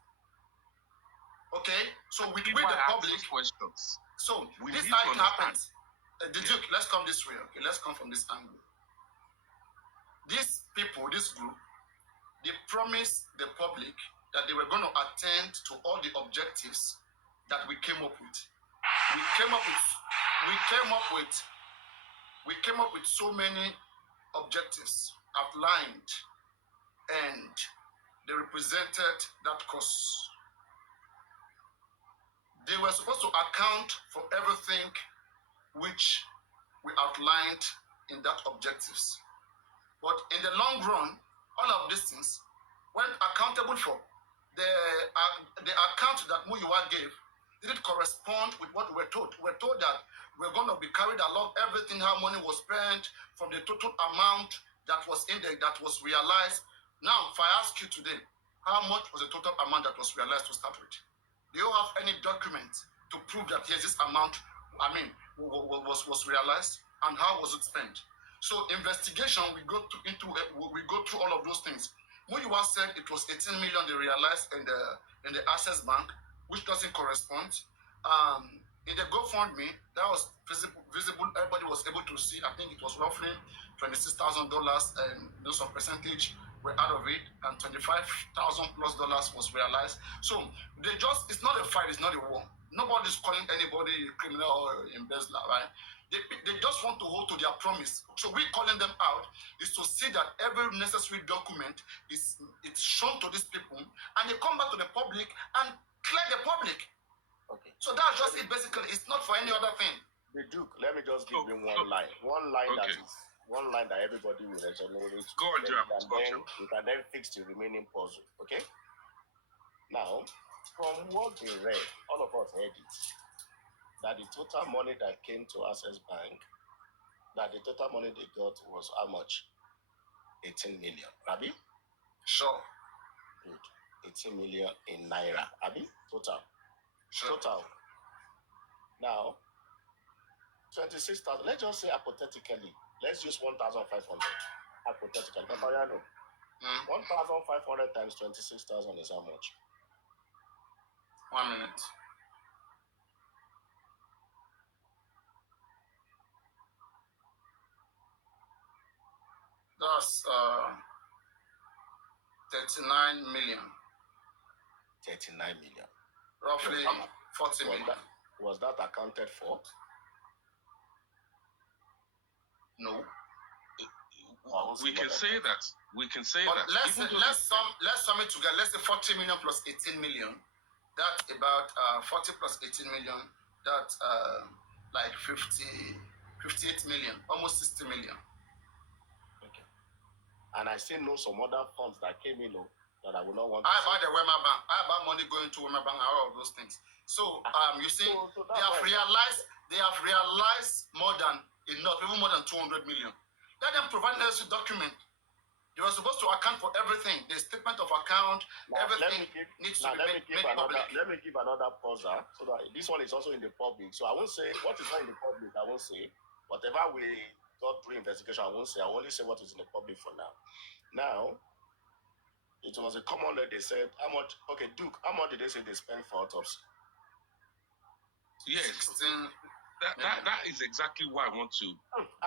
Okay, so with the public questions. So this how it happens. Duke, let's come this way. Okay, let's come from this angle. These people, this group, they promised the public that they were going to attend to all the objectives that we came up with. We came up with so many objectives, outlined and they represented that cause. They were supposed to account for everything which we outlined in that objectives. But in the long run, all of these things weren't accountable for. The account that Muyiwa gave didn't correspond with what we were told. We were told that we're going to be carried along everything, how money was spent from the total amount that was in there, that was realized. Now, if I ask you today, how much was the total amount that was realized to start with? Do you have any document to prove that yes, this amount, was realized, and how was it spent? So investigation, we go through all of those things. Muyiwa said it was 18 million they realized in the Access Bank, which doesn't correspond. In the GoFundMe, that was visible. Everybody was able to see. I think it was roughly $26,000, and some percentage were out of it, and $25,000+ was realized. So it's not a fight, it's not a war. Nobody's calling anybody a criminal or embezzler, right? They just want to hold to their promise. So we calling them out is to see that every necessary document it's shown to these people, and they come back to the public and clear the public. Okay. So that's just it. Basically, it's not for any other thing. The Duke, let me just give you one line. One line that everybody will resonate. Go on, Jam. You can then fix the remaining puzzle. Okay. Now, from what we read, all of us heard it, that the total money that came to Access Bank, that the total money they got was how much? 18 million. Abi? Sure. Good. 18 million in Naira. Abi? Total. Sure. Total. Now, 26,000. Let's just say hypothetically, let's use 1,500. Hypothetically. Papariano. 1,500 times 26,000 is how much? 1 minute. That's 39 million. 39 million. Roughly 40 million. Was that accounted for? No. We can say that. But let's sum it together. Let's say 40 million plus 18 million. That's about 40 plus 18 million. That's like 58 million, almost 60 million. Okay. And I still know some other funds that came in that I will not want to I about the Wema Bank. I about money going to Wema Bank and all of those things. So you see, they have realized more than enough, even more than 200 million. Let them provide necessary document. They were supposed to account for everything. The statement of account, everything needs to be made public. Let me give another pause so that this one is also in the public. So I won't say what is not in the public. I won't say whatever we got through investigation. I won't say. I will only say what is in the public for now. Now, it was a common that they said how much. Okay, Duke, how much did they say they spent for autopsy? Yes. 16. That is exactly why I want to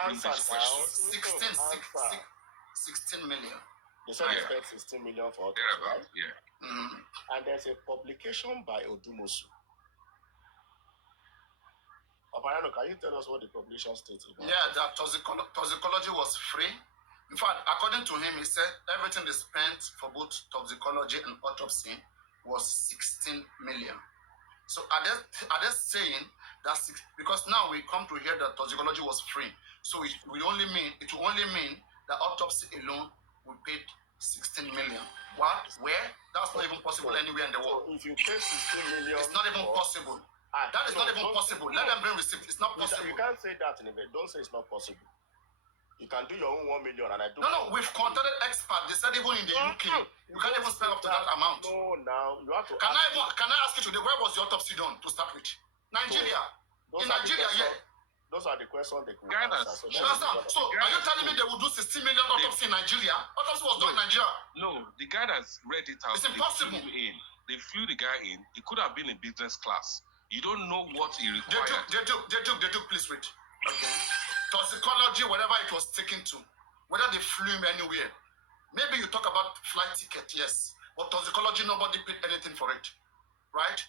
answer now. 16 million. They said they spent 16 million for autopsy, right? Yeah. Mm-hmm. And there's a publication by Odumosu. Papariano, can you tell us what the publication states? Yeah, that toxicology was free. In fact, according to him, he said everything they spent for both toxicology and autopsy was 16 million. So are they saying that because now we come to hear that toxicology was free, so it will only mean that autopsy alone we paid 16 million. What? Where? That's not even possible anywhere in the world. So if you pay 16 million, it's not even possible. That is not even possible. Let them bring receipt. It's not possible. You can't say that in a way. Don't say it's not possible. You can do your own 1 million, and I do. No, we've contacted experts. They said even in the UK, you can't even spend up to that amount. No, now you have to. Can I ask you today, where was the autopsy done to start with? Nigeria. In Nigeria, yeah. Those are the questions they could Ghana. answer. So are you telling me they will do 16 million autopsy in Nigeria? Autopsy was done in Nigeria. No, the guy that's read it out. It's impossible. They flew the guy in. He could have been in business class. You don't know what he required. They took, please wait. Okay. Toxicology, whatever it was taken to, whether they flew him anywhere. Maybe you talk about flight ticket, yes. But toxicology, nobody paid anything for it. Right?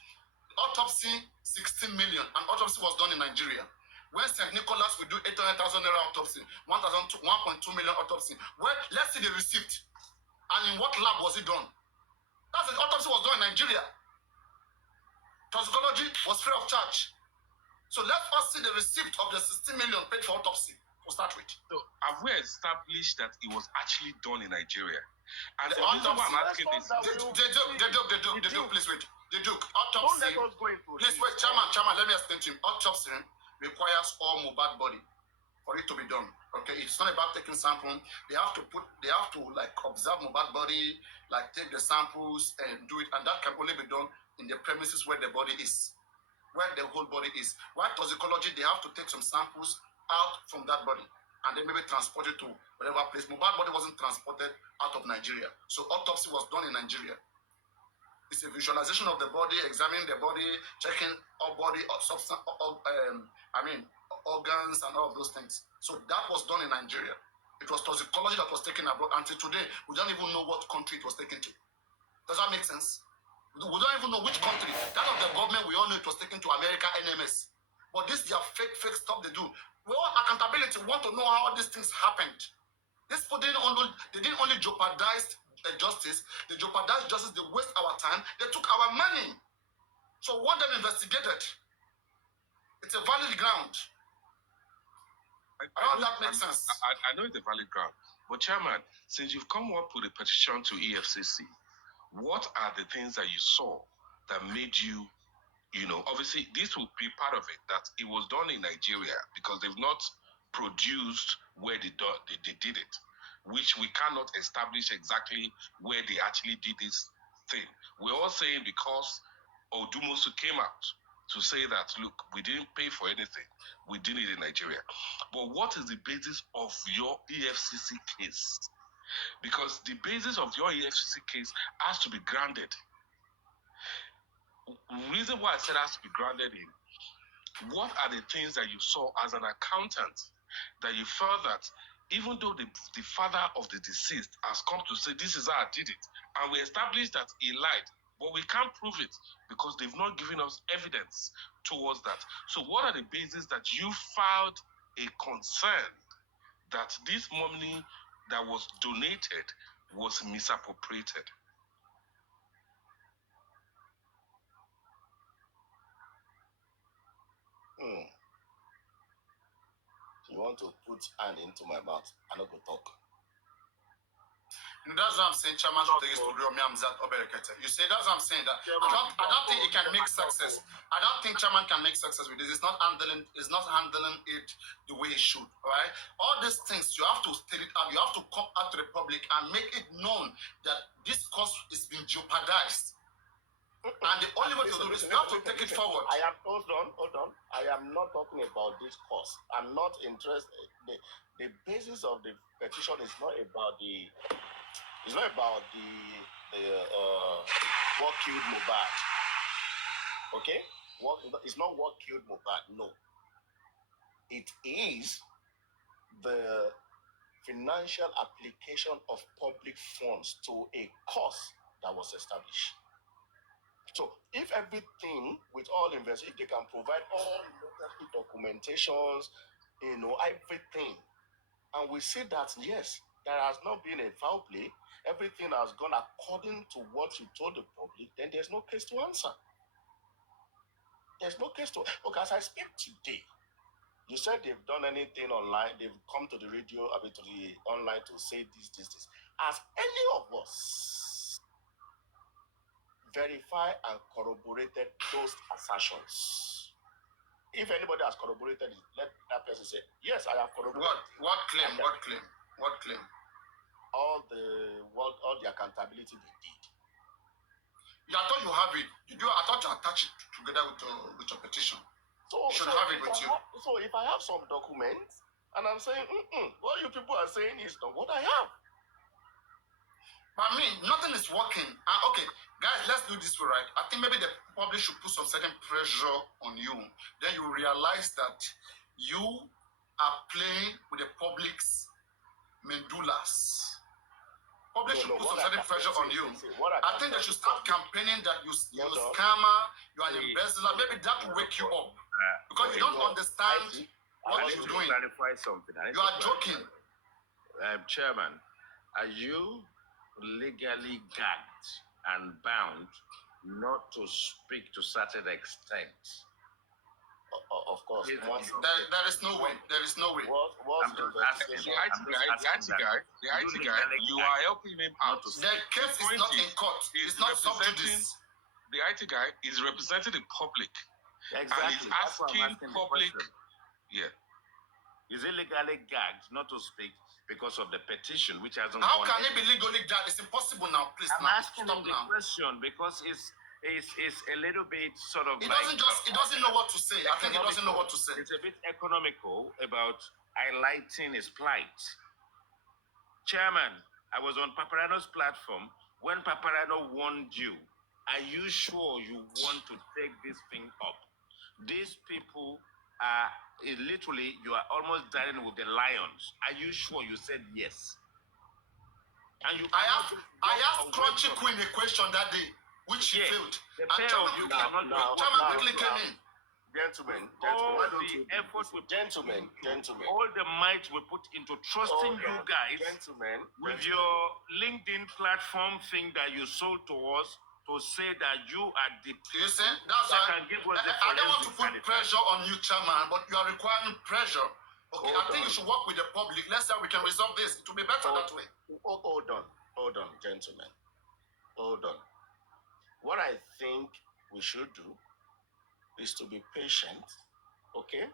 Autopsy, 16 million. And autopsy was done in Nigeria. When St. Nicholas will do 800,000 naira autopsy, 1.2 million autopsy, well, let's see the receipt. And in what lab was it done? That's the autopsy was done in Nigeria. Toxicology was free of charge. So let us see the receipt of the 16 million paid for autopsy to start with. So have we established that it was actually done in Nigeria? And The the reason why I'm autopsy, asking this, they do, please wait. They do. Don't Autopsy, let us go into please this. wait, Chairman, let me explain to him. Autopsy requires all mobile body for it to be done. Okay, it's not about taking sample. They have to like observe mobile body, like take the samples and do it, and that can only be done in the premises where the body is, where the whole body is. While toxicology, they have to take some samples out from that body and then maybe transport it to whatever place. Mobile body wasn't transported out of Nigeria, so autopsy was done in Nigeria. It's a visualization of the body, examining the body, checking all body, substance, organs and all of those things. So that was done in Nigeria. It was toxicology that was taken abroad. Until today, we don't even know what country it was taken to. Does that make sense? We don't even know which country. That of the government, we all know it was taken to America, NMS. But this their fake stuff they do. We want accountability. We want to know how these things happened. This people didn't only jeopardize justice. They jeopardized justice. They waste our time. They took our money. So want them investigated. It's a valid ground. I don't know if that makes sense. I know it's a valid ground. But Chairman, since you've come up with a petition to EFCC, what are the things that you saw that made you, obviously this will be part of it, that it was done in Nigeria because they've not produced where they did it, which we cannot establish exactly where they actually did this thing. We're all saying because Odumusu came out to say that, look, we didn't pay for anything. We did it in Nigeria. But what is the basis of your EFCC case? Because the basis of your EFCC case has to be grounded. The reason why I said it has to be grounded in, what are the things that you saw as an accountant that you felt that even though the father of the deceased has come to say this is how I did it, and we established that he lied, but we can't prove it because they've not given us evidence towards that. So what are the bases that you filed a concern that this money that was donated was misappropriated? You want to put hand into my mouth, I'm not going to talk. That's what I'm saying, Chairman should take his to grow me. You say that's what I'm saying. That I don't think it can make success. I don't think Chairman can make success with this. It's not handling it the way it should. Right? All these things you have to state it out. You have to come out to the public and make it known that this cause is being jeopardized. And the only way to do this, you have to take it forward. Hold on. I am not talking about this cause. I'm not interested. The basis of the petition is not about the. It's not about what killed Mohbad. Okay? It's not what killed Mohbad. No. It is the financial application of public funds to a cause that was established. So if everything with all investors, if they can provide all necessary documentations, everything, and we see that yes, there has not been a foul play, everything has gone according to what you told the public, then there's no case to answer. There's no case to. Okay, as I speak today, you said they've done anything online, they've come to the radio, to the online to say this. Has any of us verify and corroborated those assertions? If anybody has corroborated it, let that person say, yes, I have corroborated. What claim? All the accountability they did. Yeah, I thought you have it. I thought you attach it together with your petition. So you should have it with you. So if I have some documents and I'm saying, what you people are saying is not what I have. But I mean, nothing is working. Okay, guys, let's do this right. I think maybe the public should put some certain pressure on you. Then you realize that you are playing with the public's medullas. Public should put some certain pressure on you. I think they should start campaigning that you're a scammer, you are an embezzler. Maybe that will wake you up. Because you don't understand What I are need you to doing? clarify something. You are joking. Chairman, are you legally gagged and bound not to speak to certain extent? Of course. Yes, There is no way. There is no way. I'm just asking. The IT guy, you are helping him out. The case is not in court. It's not sub judice. The IT guy is representing the public. Exactly. And he's asking public. Yeah. Is it legally gagged not to speak because of the petition which hasn't How gone can it anywhere? be legally gagged? It's impossible now. Please, I'm now. asking Stop him the now. question because it's a little bit sort of He like doesn't know what to say. I think he doesn't know what to say. it's a bit economical about highlighting his plight. Chairman, I was on Papariano's platform when Papariano warned you. Are you sure you want to take this thing up? These people are literally, you are almost dining with the lions. Are you sure? You said yes. And you I asked Crunchy Queen a question that day, which she failed. The And pair Chairman of you Chairman quickly came in. Gentlemen, all the effort we gentlemen, all the might we put into trusting you guys gentlemen, with your LinkedIn platform thing that you sold to us to say that you are the You see, that's that why can give us the I don't want to put forensic pressure on you, Chairman, but you are requiring pressure. Okay, I think you should work with the public. Let's see how we can resolve this. It will be better that way. hold on, gentlemen. Hold on. What I think we should do is to be patient, okay?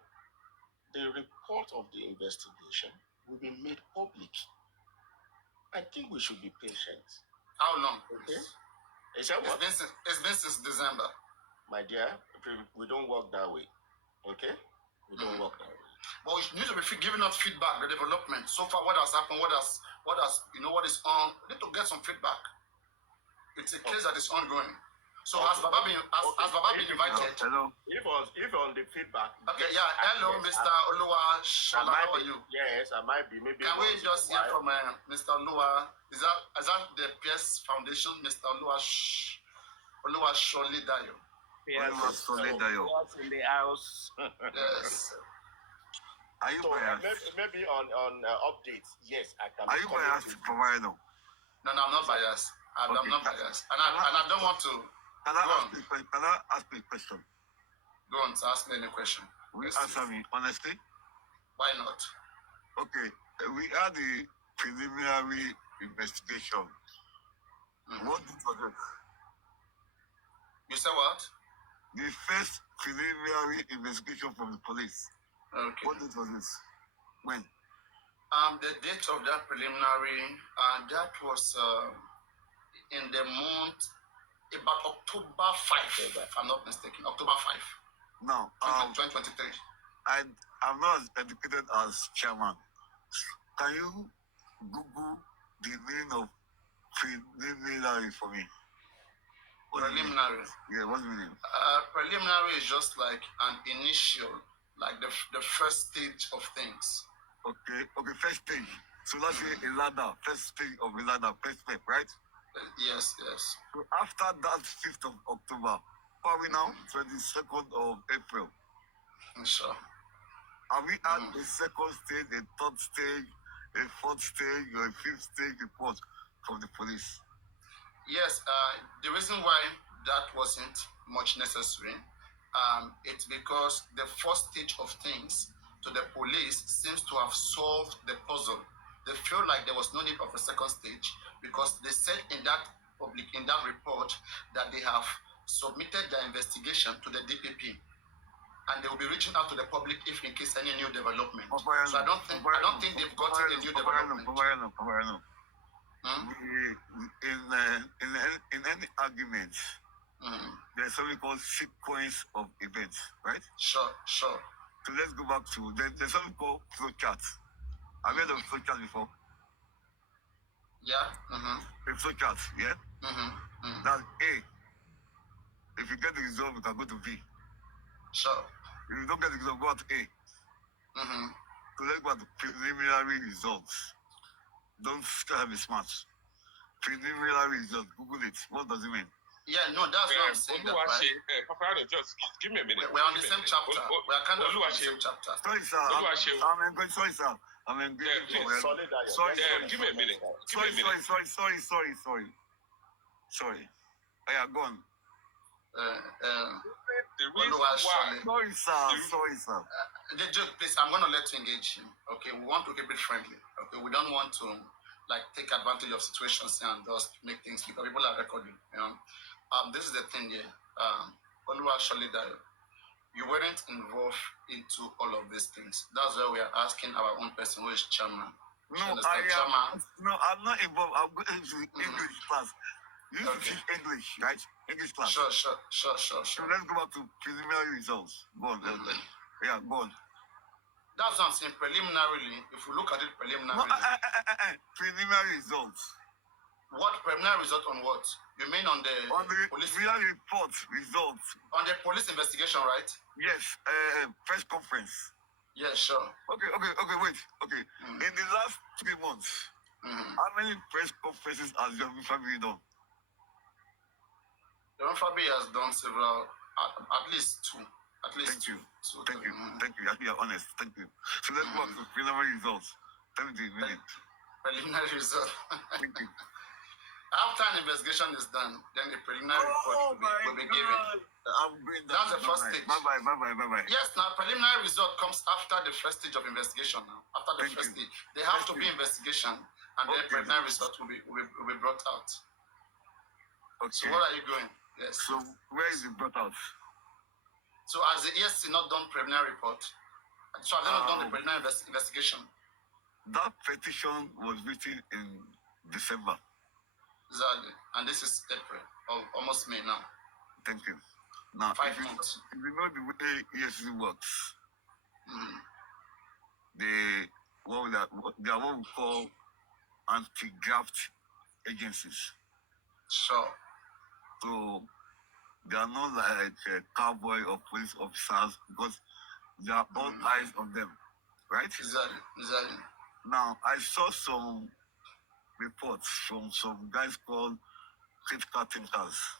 The report of the investigation will be made public. I think we should be patient. How long? Okay? Is that what? It's been since December. My dear, we don't work that way, okay? We don't work that way. But you need to be giving us feedback, the development. So far, what has happened, what is on. We need to get some feedback. It's a case that is ongoing. So has Baba been invited? Hello. If on the feedback. Okay, yeah. Hello, Mr. Oluwa Shola. How are you? Yes, I might be. Maybe. Can we just hear from Mr. Oluwa? Is that the PS Foundation, Mr. Oluwa Sholidayo? Yes, in the house. Yes. Are you biased? Maybe on updates. Yes, I can. Are you biased, Papariano? No, I'm not biased. I'm not biased, and I don't want to. Can I ask you a question? Go on, so ask me any question. Will you answer me honestly? Why not? Okay, we had the preliminary investigation. What did for that? You say what? The first preliminary investigation from the police. Okay. What date was this? When? The date of that preliminary, that was in the month about October 5, if I'm not mistaken. October 5. Now, 2023. I'm not as educated as chairman. Can you Google the meaning of preliminary for me? Preliminary. Yeah, what's the meaning? Preliminary is just like an initial, like the first stage of things. Okay, first stage. So let's say a ladder, first stage of a ladder, first step, right? Yes. So after that 5th of October, what are we now? 22nd of April. Sure. Are we at a second stage, a third stage, a fourth stage, or a fifth stage report from the police? Yes, the reason why that wasn't much necessary, it's because the first stage of things to the police seems to have solved the puzzle. They feel like there was no need of a second stage because they said in that report that they have submitted their investigation to the DPP and they will be reaching out to the public if in case any new development. Papariano, so I don't think they've gotten a new development. Papariano. In any argument, there's something called sequence of events, right? Sure. So let's go back to there's something called flowchart. Have you heard of flowchart before? Yeah. A flowchart, yeah? That's A. If you get the result, you can go to B. Sure. If you don't get the result, go to A. So let's go to preliminary results. Don't try to be smart. Preliminary results. Google it. What does it mean? Yeah, no, that's what I'm saying. That, right? Papariano, just give me a minute. We're on the same chapter. We are kind of on the same chapter. Sorry, sir. I'm engaged. Sorry, sir. I'm engaged. Sorry, give me a minute. Sorry. Yeah, go on. The reason why. Sorry, sir. Please, I'm going to let you engage him. Okay, we want to keep it friendly. Okay, we don't want to take advantage of situations and just make things, because people are recording. You know, this is the thing here. Oluwashole Dayo, you weren't involved into all of these things. That's why we are asking our own person who is chairman. No, I'm not involved. I'm going to English class. You used to teach English, right? English class. Sure. So let's go back to preliminary results. Go on. Yeah, go on. That's what I'm saying. Preliminarily, if we look at it preliminarily. Preliminary results. What preliminary result on what? You mean on the police report results? On the police investigation, right? Yes. Press conference. Yeah, sure. Okay, wait. Okay. In the last 3 months, how many press conferences has your family done? Your family has done several, at least two. At least Thank you. two. Thank you. Actually, you're honest. Thank you. So let's go back to preliminary results. 70 minutes. Preliminary result. Thank you. After an investigation is done, then the preliminary report will be given. I'm going down. That's the first stage. Bye-bye. Yes, now preliminary result comes after the first stage of investigation. Now, after the first stage, there have to be investigation, and then preliminary result will be brought out. Okay. So what are you going? Yes. So where is it brought out? So has the ESC not done preliminary report? So have they not done the preliminary investigation? That petition was written in December. Exactly. And this is April, or almost May now. Thank you. Now, 5 months. If you know the way ESC works, they are what we call anti-graft agencies. Sure. So they are not like cowboy or police officers, because they are all eyes on them, right? Exactly. Now, I saw some reports from some guys called critical thinkers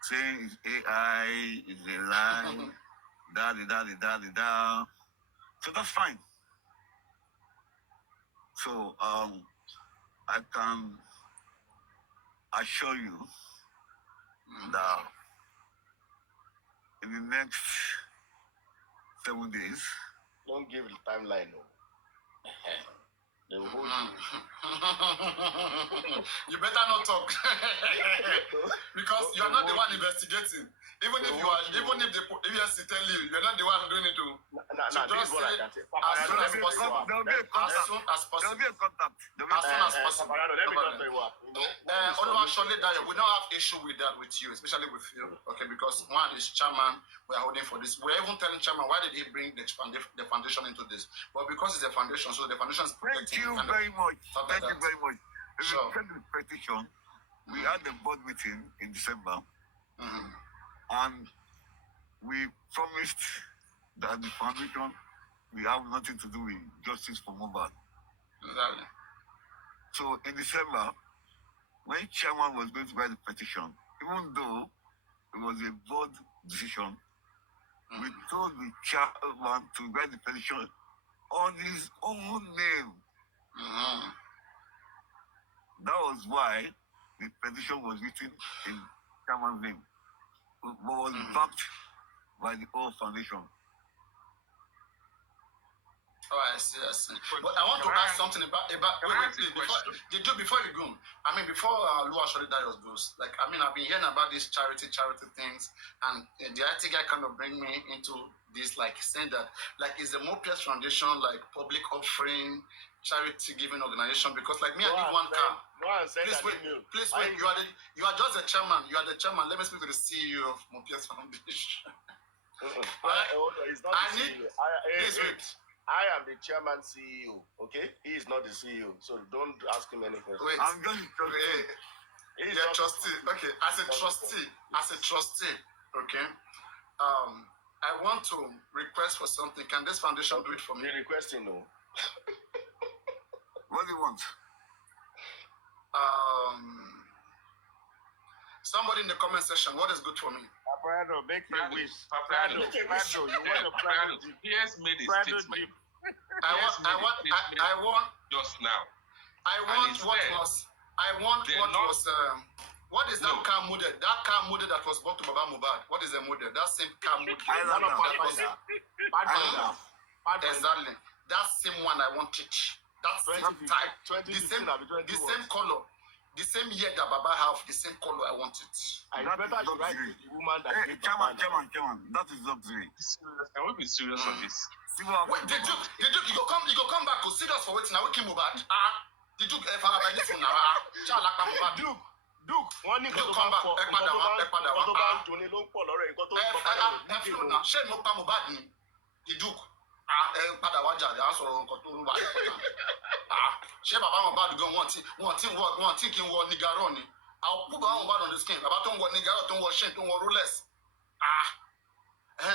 saying it's AI, it's a lie, da. So that's fine. So I can assure you that in the next 7 days. Don't give the timeline, no. They will hold you better not talk. Because you are not the one investigating. Even if the EFC tell you, you're not the one doing it too. This is what I can say. As soon as possible. There will be a contact. As soon as possible. There will be a contact. As soon as possible. Let me just tell you what. Oluwashole Dayo, we don't have issue with that with you, especially with you. Okay, because one is chairman, we are holding for this. We're even telling chairman, why did he bring the foundation into this? But because it's a foundation, so the foundation is protecting. Thank you very much. Thank you very much. If Sure. you check the petition, we had the board meeting in December, and we promised that the foundation will have nothing to do with justice for Mohbad. Exactly. So in December, when chairman was going to write the petition, even though it was a board decision, we told the chairman to write the petition on his own name. That was why the petition was written in chairman's name, but was backed by the whole foundation. Oh, I see. But I want to ask something about please, before you go. I mean, before Oluwashole Dayo goes, I've been hearing about these charity things, and the IT guy kind of bring me into this, saying that, is the Mopias Foundation public offering charity giving organization? Because me, I need one car. Please wait. You are just the chairman. You are the chairman. Let me speak to the CEO of Mopias Foundation. Please wait. I am the chairman CEO, okay? He is not the CEO, so don't ask him any questions. Wait. I'm going to tell you. He's a trustee. Okay, as a trustee, okay? I want to request for something. Can this foundation do it for me? You're requesting, no? What do you want? Somebody in the comment section, what is good for me? Papariano, make a wish. Papariano, you want to plan it? he has made a statement. I want just now. What is that car model? That car model that was bought to Baba Mohbad. What is the model? That same car model. Exactly. That same one I want it. That same type. The same color. The same year that Baba have, the same color I want it. I better you write to the woman that gave Chairman, that is luxury. Can we be serious on this? Wait, the Duke, you go come back to serious for waiting. Now we came Mohbad. The Duke, if I have this one now, Duke, one thing Duke come back. Ṣé mo pa Mohbad ni? The Duke. Padà wá jàre, à ń sọ̀rọ̀ nǹkan tó wà important. Ṣé bàbá Mohbad gan wọ́n tí kí n wọ Nigaro ni? I'll put bàbá Mohbad on the skin. Bàbá tó ń wọ Nigaro, tó ń wọ chain, tó ń wọ Rolex.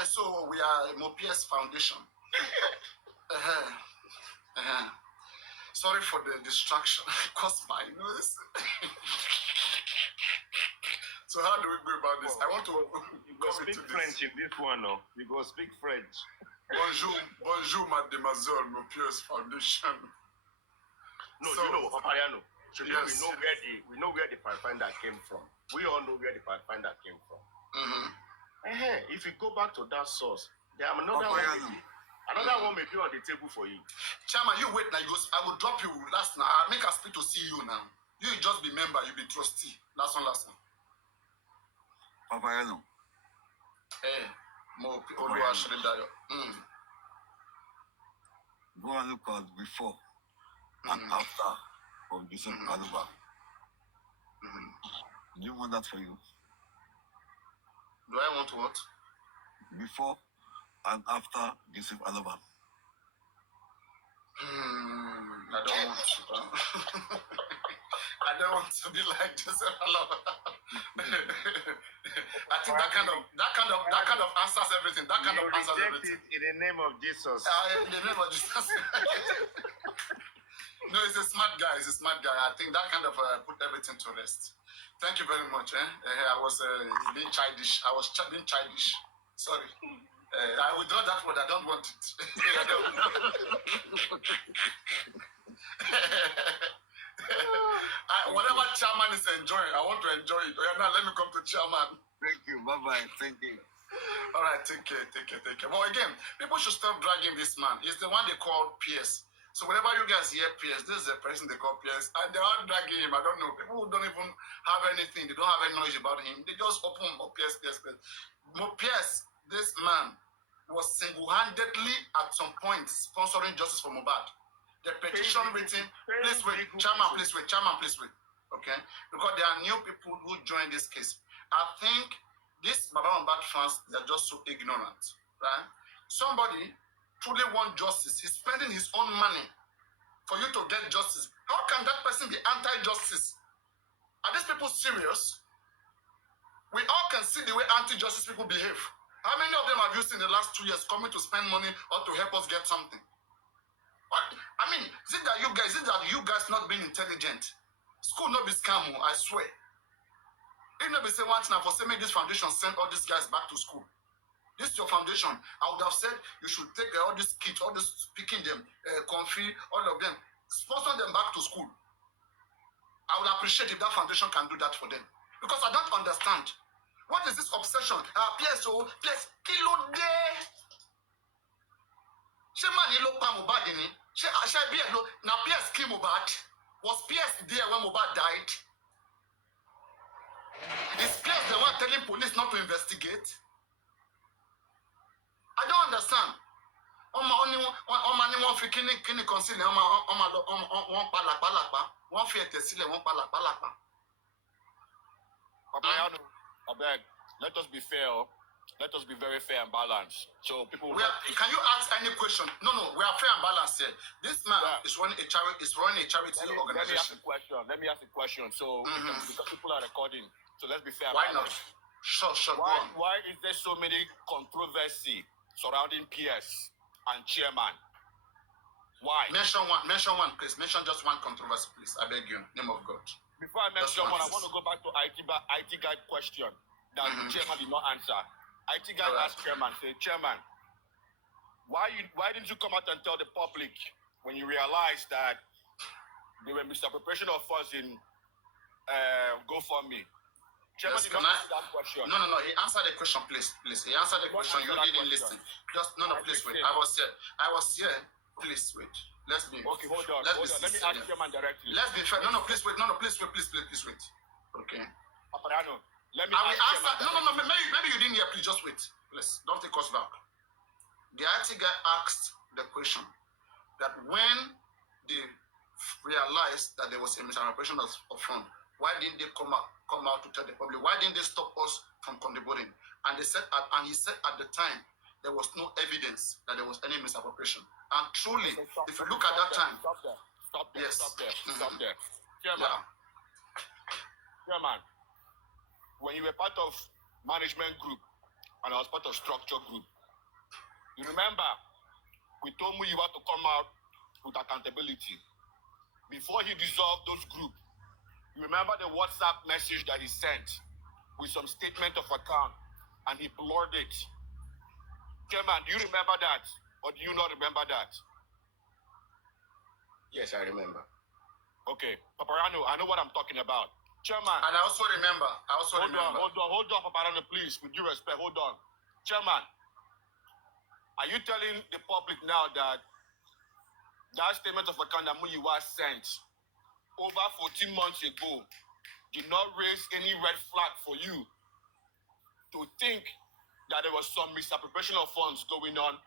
So we are Mopies Foundation. Sorry for the distraction caused by this. So how do we go about this? I want to you go speak French in this one, no? You go speak French. Bonjour, mademoiselle, Mopies Foundation. No, so, you know, Papariano. So yes. we know where the Pathfinder came from. We all know where the Pathfinder came from. If you go back to that source, there are another one may be on the table for you. Chairman, you wait now. I will drop you last now. I'll make a speak to see you now. You just be member, you be trustee. Last one. Papariano. More people who are shutting down. Go and look at before and after of Joseph Aluba. Do you want that for you? Do I want what? Before and after Joseph Aluba. I don't want to. I don't want to be like Joseph Aluba. I think that kind of answers everything. That kind of answers everything. In the name of Jesus. In the name of Jesus. No, he's a smart guy. I think that kind of put everything to rest. Thank you very much. I was being childish. Being childish. Sorry. I withdraw that word. I don't want it. Whatever chairman is enjoying, I want to enjoy it. Now let me come to chairman. Thank you. Bye-bye. Thank you. All right, take care. Well, again, people should stop dragging this man. He's the one they call PS. So whenever you guys hear PS, this is the person they call PS, and they are dragging him. I don't know. People who don't even have anything, they don't have any knowledge about him. They just open PS. PS, this man was single-handedly at some point sponsoring justice for Mohbad. The petition written, please wait, Chairman, please wait. Okay? Because there are new people who joined this case. I think these Baba Mohbad fans, they're just so ignorant, right? Somebody truly wants justice. He's spending his own money for you to get justice. How can that person be anti-justice? Are these people serious? We all can see the way anti-justice people behave. How many of them have you seen in the last 2 years coming to spend money or to help us get something? What? I mean, is it that you guys not being intelligent? School not be scam, I swear. If not be say one thing, for say make this foundation send all these guys back to school. This is your foundation. I would have said you should take all these kids, all this picking them, comfy, all of them, sponsor them back to school. I would appreciate if that foundation can do that for them. Because I don't understand. What is this obsession? PSO, kilo de. She man lo pa Mohbad ni. She be lo na PS kill Mohbad. Was PS there when Mohbad died? Is PS the one telling police not to investigate? I don't understand. One fi kini conceal one palapa. One fi etesile one palapa. Papariano, I beg, let us be fair. Let us be very fair and balanced. So people will can you ask any question? No, we are fair and balanced here. This man is running a charity organization. Let me ask a question. So because people are recording, so let's be fair. Why not? Sure. Why is there so many controversy surrounding PS and chairman? Why? Mention one, please. Mention just one controversy, please. I beg you, name of God. Before I mention Just one, I one, want to go back to IT guy question that Mhm. chairman did not answer. IT guy Alright. asked chairman, say, chairman, why didn't you come out and tell the public when you realized that there were misappropriation of funds in GoFundMe? Chairman Yes, did not can I- answer that question. No. He answered the question, please. He answered the What question. You answer that didn't question? listen. Just no, I please did wait. say- I was here. Please wait. Let's be. Okay, hold on. Let's be Let me sincere, ask yeah. chairman directly. Let's be fair. No, please wait. No, please wait. Please wait. Okay. Papariano, let me I will ask answer. chairman No. Maybe you didn't hear. Please just wait. Please don't take us back. The IT guy asked the question that when they realized that there was a misappropriation of fund, why didn't they come out to tell the public? Why didn't they stop us from contributing? And he said at the time there was no evidence that there was any misappropriation. And truly, if you look at that time, Stop there. Yes. Stop there. yeah, Chairman, when you were part of management group and I was part of structure group, you remember we told you had to come out with accountability. Before he dissolved those groups, you remember the WhatsApp message that he sent with some statement of account and he blurred it. Chairman, do you remember that or do you not remember that? Yes, I remember. Okay, Papariano, I know what I'm talking about. Chairman. And I also remember. Hold on, Papariano, please, with due respect, hold on. Chairman, are you telling the public now that that statement of account that Muyiwa sent over 14 months ago did not raise any red flag for you to think that there was some misappropriation of funds going on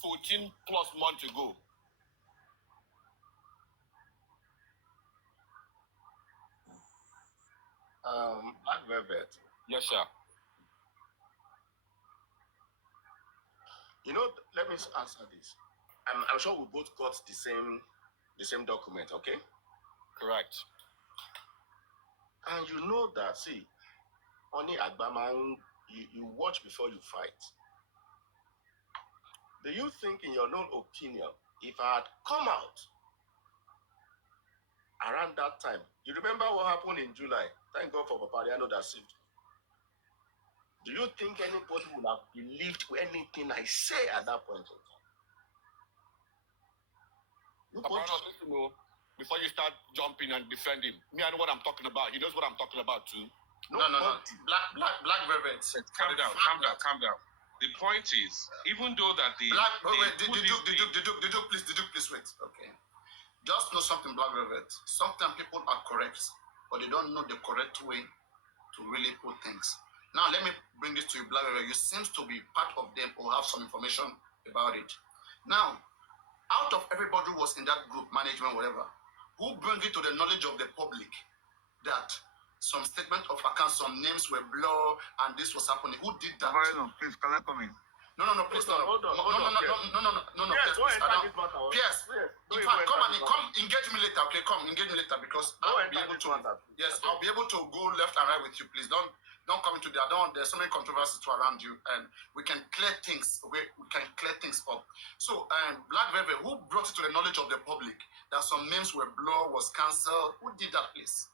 14 plus months ago? Black Velvet. Yes, sir. You know, let me answer this. I'm sure we both got the same document, okay? Correct. And you know that, see, only Agbaman, you watch before you fight. Do you think, in your own opinion, if I had come out around that time, you remember what happened in July? Thank God for Papariano that saved. Do you think anybody would have believed anything I say at that point in time? Papariano, listen, before you start jumping and defending, me, I know what I'm talking about. He knows what I'm talking about too. No. Black Velvet. Calm down. The point is, even though that the Did you please wait? Okay. Just know something, Black Velvet. Sometimes people are correct, but they don't know the correct way to really put things. Now let me bring this to you, Black Velvet. You seem to be part of them or have some information about it. Now, out of everybody who was in that group, management, whatever, who bring it to the knowledge of the public that some statement of account, some names were blurred, and this was happening? Who did that? Please, can I come in? No, please, no. Hold on. Yes, Yes. In fact, come engage me later, okay? Come engage me later because I'll be able to. Yes, I'll be able to go left and right with you. Please don't come into there. There's so many controversies to around you, and we can clear things. We can clear things up. So, Black Velvet, who brought it to the knowledge of the public that some names were blurred, was cancelled? Who did that, please?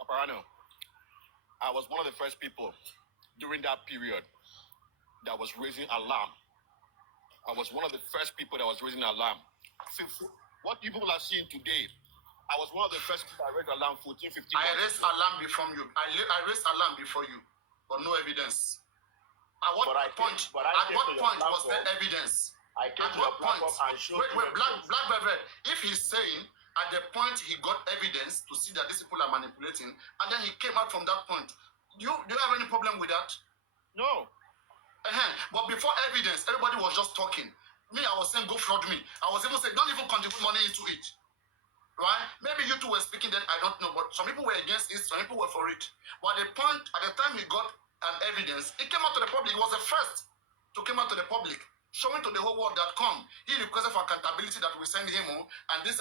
Papariano, I was one of the first people during that period that was raising alarm. I was one of the first people that was raising alarm. So, what people are seeing today, I was one of the first people that raised alarm 14, 15 I raised alarm before you. I raised alarm before you, but no evidence. At what point was there evidence? I came to your platform and showed you Black Velvet, if he's saying at the point he got evidence to see that these people are manipulating, and then he came out from that point, do you have any problem with that? No. But before evidence, everybody was just talking. Me, I was saying, go flood me. I was even saying, don't even contribute money into it. Right? Maybe you two were speaking then, I don't know. But some people were against it, some people were for it. But at the time he got an evidence, it came out to the public. It was the first to come out to the public, showing to the whole world that he requested for accountability that we send him, and this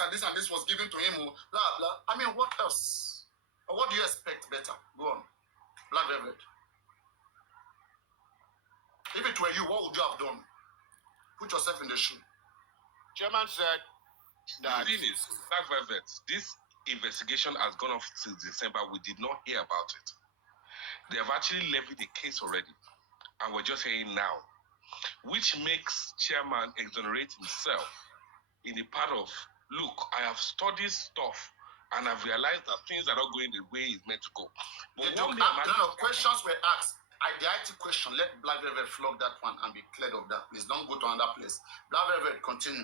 was given to him, blah, blah. I mean, what else? Or what do you expect better? Go on. Black Velvet. If it were you, what would you have done? Put yourself in the shoe. Chairman said that The thing is, Black Velvet, this investigation has gone off till December. We did not hear about it. They have actually levied a case already, and we're just hearing now, which makes Chairman exonerate himself in the part of, look, I have studied stuff, and I've realized that things are not going the way it's meant to go. But Questions were asked. The IT question, let Black Velvet flog that one and be cleared of that. Please don't go to another place. Black Velvet, continue.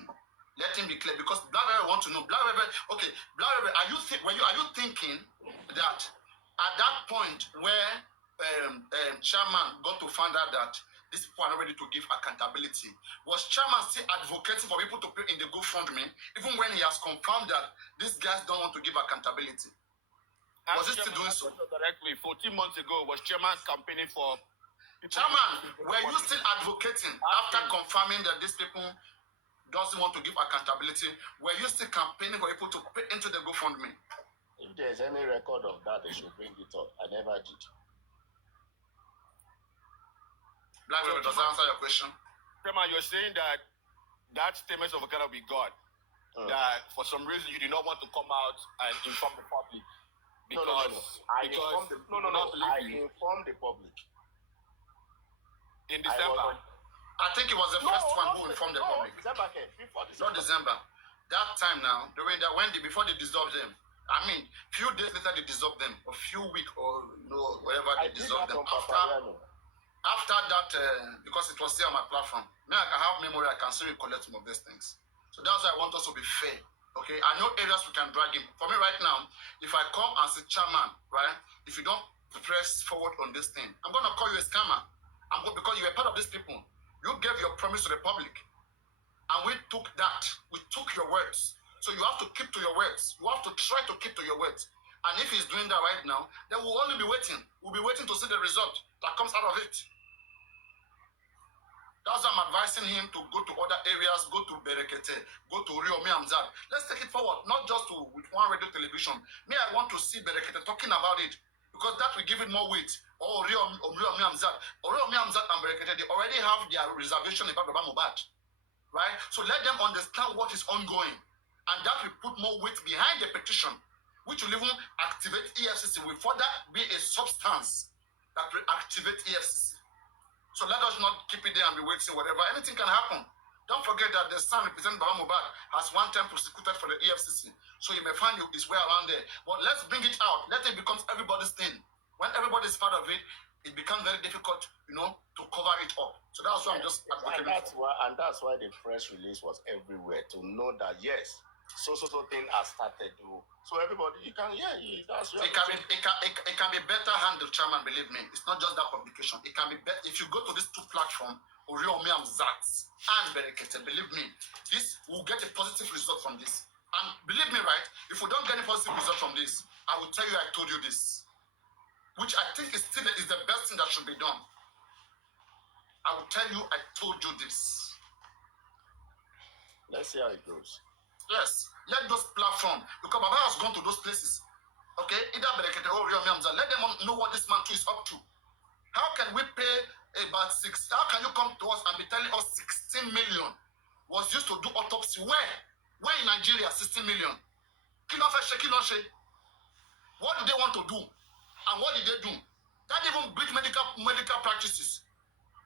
Let him be clear, because Black Velvet want to know. Black Velvet, okay, Black Velvet, are you thinking that at that point where Chairman got to find out that these people are not ready to give accountability, was Chairman still advocating for people to pay in the GoFundMe, even when he has confirmed that these guys don't want to give accountability? Was he still doing so? Directly, 14 months ago, was Chairman campaigning for people? Chairman, were you still advocating after confirming that these people doesn't want to give accountability? Were you still campaigning for people to pay into the GoFundMe? If there's any record of that, they should bring it up. I never did. Black Velvet, does that answer your question? Chairman, you're saying that statement of account be God. That for some reason you did not want to come out and inform the public. No. I informed the public. In December. I think it was the first one who informed the public. December came before December. Not December. That time now, before they dissolved them. I mean, few days later they dissolved them, a few weeks or whatever they dissolved them. After that, because it was there on my platform, now I can have memory, I can still recollect some of these things. So that's why I want us to be fair. Okay, I know areas we can drag him. For me right now, if I come as a chairman, right, if you don't press forward on this thing, I'm gonna call you a scammer. Because you were part of these people. You gave your promise to the public, and we took that. We took your words. So you have to keep to your words. You have to try to keep to your words. And if he's doing that right now, then we'll only be waiting. We'll be waiting to see the result that comes out of it. That's why I'm advising him to go to other areas, go to Berekete, go to Rio Miamzad. Let's take it forward, not just with one radio television. Me, I want to see Berekete talking about it, because that will give it more weight. Oh, Rio Miamzad. Rio Miamzad and Berekete, they already have their reservation about Baba Mohbad. Right? So let them understand what is ongoing. And that will put more weight behind the petition, which will even activate EFCC. Will further be a substance that will activate EFCC. So let us not keep it there and be waiting, whatever. Anything can happen. Don't forget that the son representing Baba Mohbad has one time prosecuted for the EFCC. So you may find his way around there. But let's bring it out. Let it become everybody's thing. When everybody is part of it, it becomes very difficult, to cover it up. So that's why I'm just advocating. And that's why the press release was everywhere, to know that yes, so thing has started. So everybody, that's it can be better handled, Chairman. Believe me, it's not just that publication. It can be better if you go to these two platforms, Oriomi and Zats and Berekete. Believe me, this will get a positive result from this. And believe me, right? If we don't get a positive result from this, I will tell you I told you this, which I think is the best thing that should be done. I will tell you I told you this. Let's see how it goes. Yes, let those platforms, because Baba has gone to those places. Okay, either Berekete or Rio Miamza, let them know what this man too is up to. How can we pay about how can you come to us and be telling us 16 million was used to do autopsy? Where in Nigeria, 16 million? What did they want to do? And what did they do? That even breach medical practices.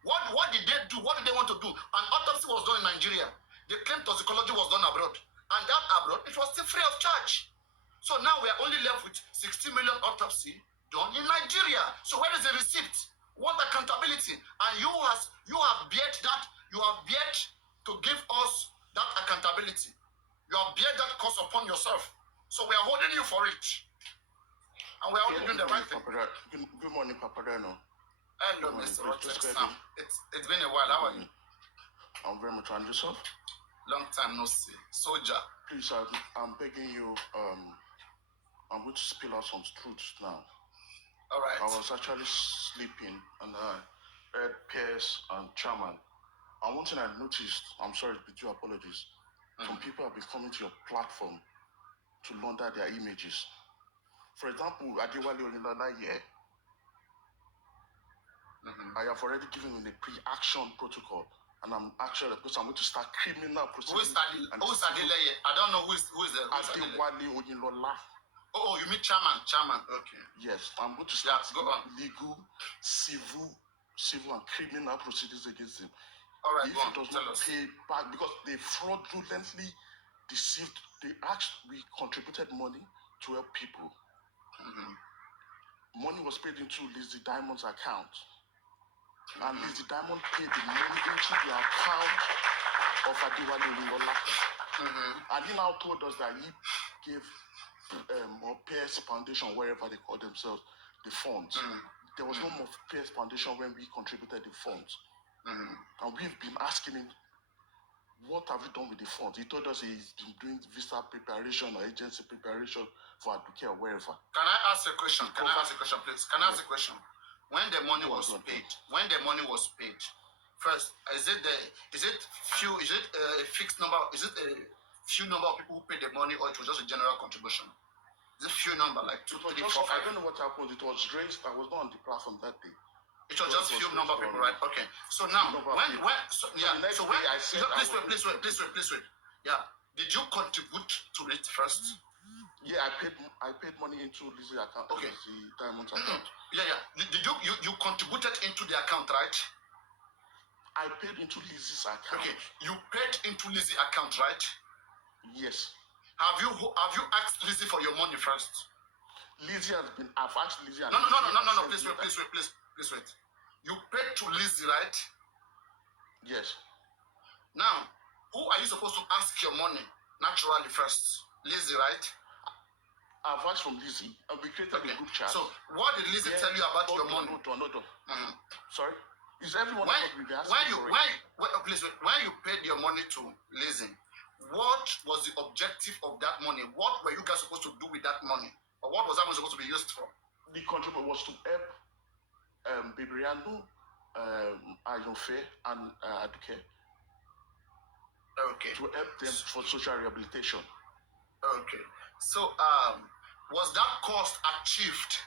What did they do? What did they want to do? An autopsy was done in Nigeria. They claimed toxicology was done abroad. And that abroad, it was still free of charge. So now we are only left with 60 million autopsy done in Nigeria. So where is the receipt? What accountability? And you have beared that. You have beared to give us that accountability. You have beared that cost upon yourself. So we are holding you for it. And we are only doing the right thing. Good morning, Papariano. Hello, Mr. Rochester. It's been a while. How are you? I'm very much on yourself. Long time no see. Soldier. Please, I'm begging you, I'm going to spill out some truths now. All right. I was actually sleeping and I heard Pierce and Chairman. And one thing I noticed, I'm sorry, with your apologies, some people have been coming to your platform to launder their images. For example, Adewale Onilala here, I have already given him a pre-action protocol and I'm actually because I'm going to start criminal Who is proceedings. Adileye? I don't know who is the Adewale Oyinlola. Oh, you mean chairman? Okay. Yes, I'm going to start go on. legal, civil, and criminal proceedings against him. All right, If he does not pay back, because they fraudulently deceived, we contributed money to help people. Money was paid into Lizzie Diamond's account. And Lizzie Diamond paid the money into the account of Adewale Oyinlola. And he now told us that he gave or Pierce Foundation, wherever they call themselves, the funds. There was no more Pierce Foundation when we contributed the funds. And we've been asking him, what have you done with the funds? He told us he's been doing visa preparation or agency preparation for Aduke or wherever. Can I ask a question? Please? Can I ask a question? When the money was paid, first, is it a fixed number? Is it a few number of people who paid the money, or it was just a general contribution? Is it few number, like 2, 3, 4, 5? I don't know what happened. It was raised. I was not on the platform that day. It was just few number of people, right? Okay. So now, please wait. Yeah. Did you contribute to it first? Yeah, I paid money into Lizzie's account. Okay. Lizzie Diamond's account. Yeah. Did you contributed into the account, right? I paid into Lizzie's account. Okay. You paid into Lizzie's account, right? Yes. Have you asked Lizzie for your money first? I've asked Lizzie. No. Please wait. You paid to Lizzie, right? Yes. Now, who are you supposed to ask your money naturally first? Lizzie, right? I've asked from Lizzie, and we created a group chat. So, what did Lizzie tell you about your money? Hold on. Sorry? Is everyone when you paid your money to Lizzie, what was the objective of that money? What were you guys supposed to do with that money? Or what was that money supposed to be used for? The contribution was to help Papariano, Ayonfe, and Aduke. Okay. To help them for social rehabilitation. Okay. So, was that cost achieved?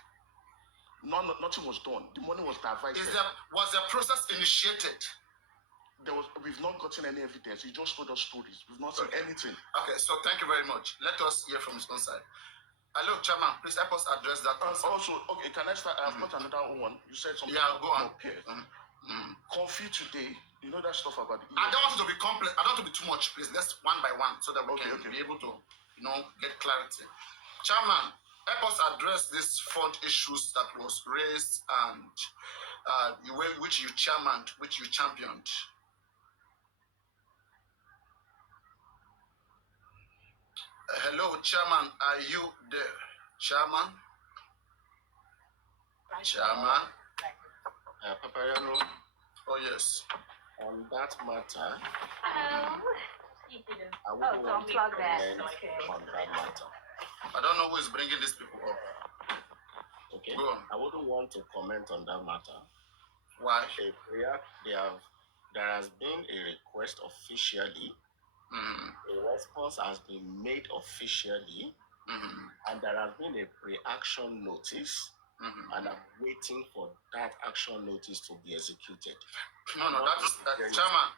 Nothing was done. The money was diverted. Was the process initiated? We've not gotten any evidence. He just told us stories. We've not seen anything. Okay, so thank you very much. Let us hear from his own side. Hello, Chairman. Please help us address that. Also, okay, can I start? I've got another one. You said something. Yeah, go on. Coffee today. You know that stuff about the I don't want it to be complex. I don't want it to be too much. Please, let's one by one so that we can be able to, get clarity. Chairman, help us address these fund issues that was raised and which you championed. Hello, Chairman. Are you there? Chairman? Chairman? Papariano. Oh, yes. On that matter. Hello. I wouldn't want to comment on that matter. I don't know who is bringing these people up. Okay. Go on. I wouldn't want to comment on that matter. Why? There has been a request officially. A response has been made officially, and there has been a pre-action notice, and I'm waiting for that action notice to be executed. No, Chairman.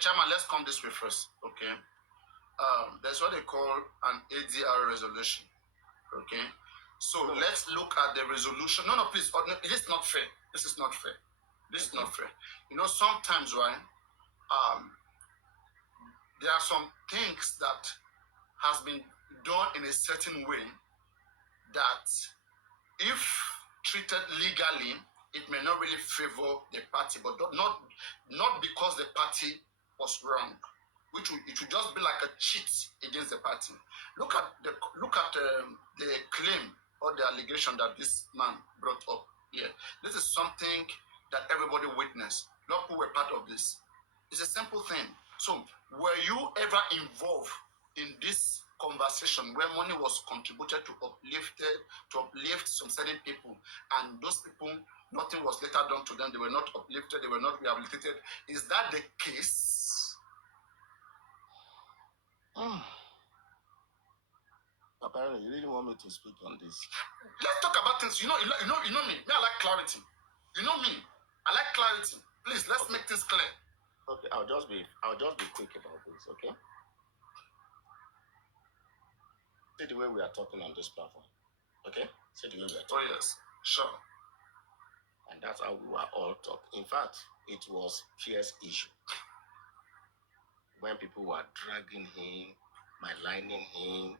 Chairman, let's come this way first, okay? That's what they call an ADR resolution, okay? So let's look at the resolution. No, please. It is not fair. This is not fair. Sometimes, right? There are some things that has been done in a certain way that, if treated legally, it may not really favor the party, but not because the party was wrong, it would just be like a cheat against the party. Look at the claim or the allegation that this man brought up here. This is something that everybody witnessed. Not who were part of this. It's a simple thing. So, were you ever involved in this conversation where money was contributed to uplift some certain people, and those people, nothing was later done to them? They were not uplifted, they were not rehabilitated. Is that the case? Apparently, you really want me to speak on this? Let's talk about things. You know me. I like clarity. You know me. I like clarity. Please, let's make things clear. Okay, I'll just be quick about this, okay? See the way we are talking on this platform. Okay? See the way we are talking. Oh yes, sure. And that's how we were all talking. In fact, it was fierce issue. When people were dragging him, maligning him,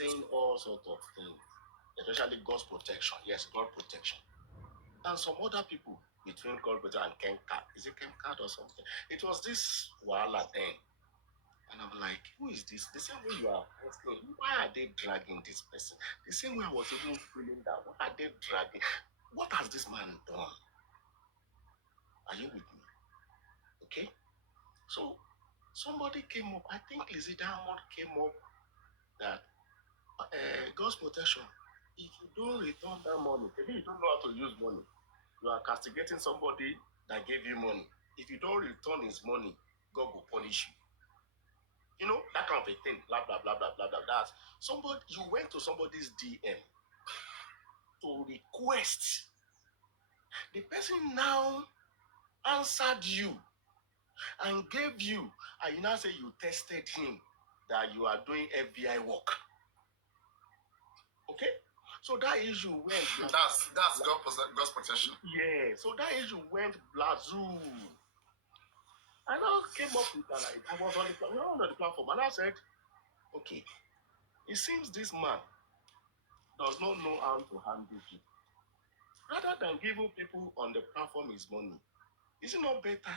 saying all sorts of things, especially God's protection. Yes, God protection. And some other people between God protection and Ken Card. Is it Ken Card or something? It was this Wala thing. And I'm like, who is this? The same way you are asking, why are they dragging this person? The same way I was even feeling that, why are they dragging? What has this man done? Are you with me? Okay? So, somebody came up, I think Lizzie Diamond came up that God's protection, if you don't return that money, maybe you don't know how to use money, you are castigating somebody that gave you money. If you don't return his money, God will punish you. You know, that kind of a thing, blah, blah, blah, blah, blah, blah. That's somebody, you went to somebody's DM to request. The person now answered you and gave you, and you now say you tested him that you are doing FBI work. Okay? So that issue went. That's God's protection. Yeah, so that issue went blazoo. And I came up with an idea. I was on the platform, and I said, okay, it seems this man does not know how to handle people. Rather than giving people on the platform his money, is it not better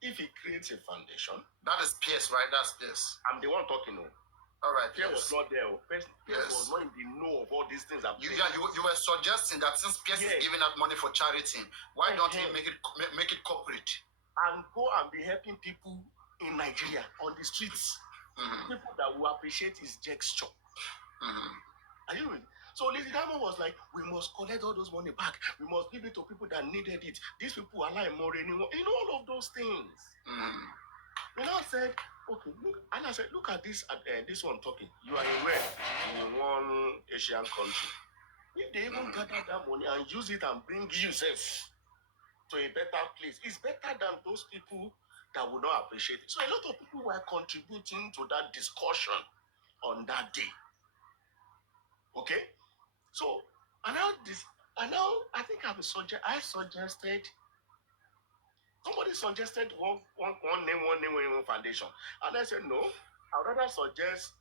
if he creates a foundation? That is Pierce, right? That's Pierce. I'm the one talking. All right. Pierce was not there. Pierce was not in the know of all these things. You were suggesting that since Pierce is giving out money for charity, why don't he make it corporate and go and be helping people in Nigeria on the streets? People that will appreciate his gesture. Are you with? So Lizzie Diamond was like, we must collect all those money back. We must give it to people that needed it. These people are like more anymore. You know, all of those things. And I said, okay, look, and I said, look at this one talking. You are in one Asian country. If they even gather that money and use it and bring yourself to a better place, it's better than those people that would not appreciate it. So a lot of people were contributing to that discussion on that day. Okay? So, and now I think I suggested, somebody suggested one name foundation. And I said, no, I would rather suggest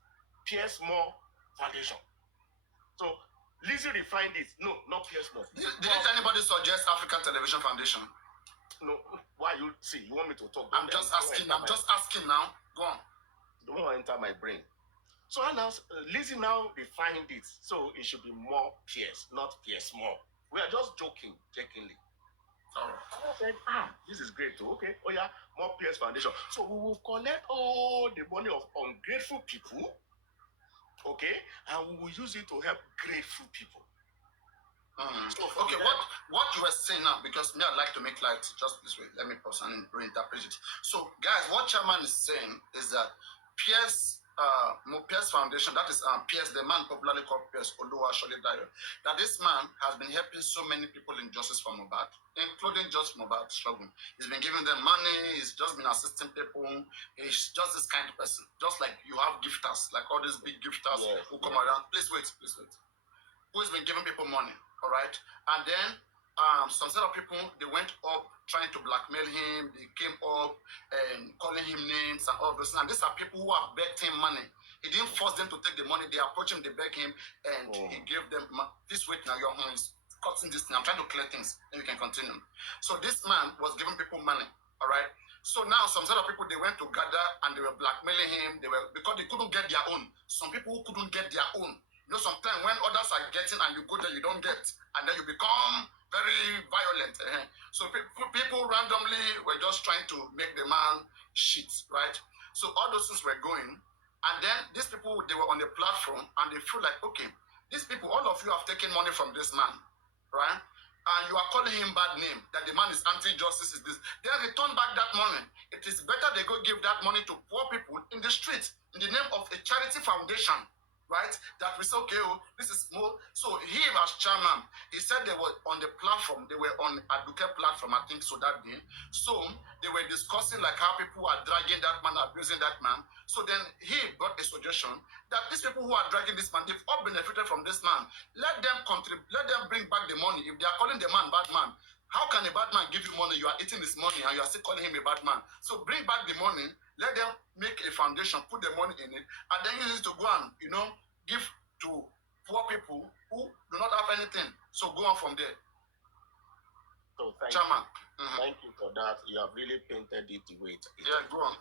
Pierce Moore Foundation. So, Lizzie refined it. No, not Pierce Moore. Didn't anybody suggest African Television Foundation? No, why you see? You want me to talk? I'm just asking now. Go on. Don't want to enter my brain. So Lizzie now defined it. So it should be more Pierce, not Pierce Moore. We are just joking, jokingly. I said, this is great too. Okay, oh yeah, more Pierce Foundation. So we will collect all the money of ungrateful people, okay, and we will use it to help grateful people. Okay, what you were saying now, because me, I'd like to make light just this way. Let me pause and reinterpret it. So, guys, what Chairman is saying is that Pierce Foundation, that is Pierce, the man popularly called Pierce Oluwashole Dayo, that this man has been helping so many people in justice for Mohbad, including just Mohbad struggling. He's been giving them money, he's just been assisting people. He's just this kind of person. Just like you have gifters, like all these big gifters who come around. Please wait. Who's been giving people money, all right? And then some set of people, they went up trying to blackmail him. They came up and calling him names and all those. And these are people who have begged him money. He didn't force them to take the money. They approached him, they begged him, and he gave them this wait now. Your hand is cutting this thing. I'm trying to clear things, then we can continue. So this man was giving people money, all right? So now some set of people, they went to gather and they were blackmailing him. Because they couldn't get their own. Some people who couldn't get their own. You know, sometimes when others are getting and you go there, you don't get, and then you become very violent. So people randomly were just trying to make the man shit, right? So all those things were going, and then these people, they were on the platform, and they feel like, okay, these people, all of you have taken money from this man, right? And you are calling him bad name, that the man is anti-justice, is this. They return back that money. It is better they go give that money to poor people in the streets, in the name of a charity foundation. right? That we say, okay, oh, this is more. So he as chairman, he said they were on the platform, they were on Aduke platform, I think so that day. So they were discussing like how people are dragging that man, abusing that man. So then he brought a suggestion that these people who are dragging this man, they've all benefited from this man. Let them contribute, let them bring back the money. If they are calling the man bad man, how can a bad man give you money? You are eating his money and you are still calling him a bad man. So bring back the money, let them make a foundation, put the money in it, and then use it to go and, give to poor people who do not have anything. So go on from there. So thank Chairman. you. Thank you for that. You have really painted it the way it is. Yeah, go on.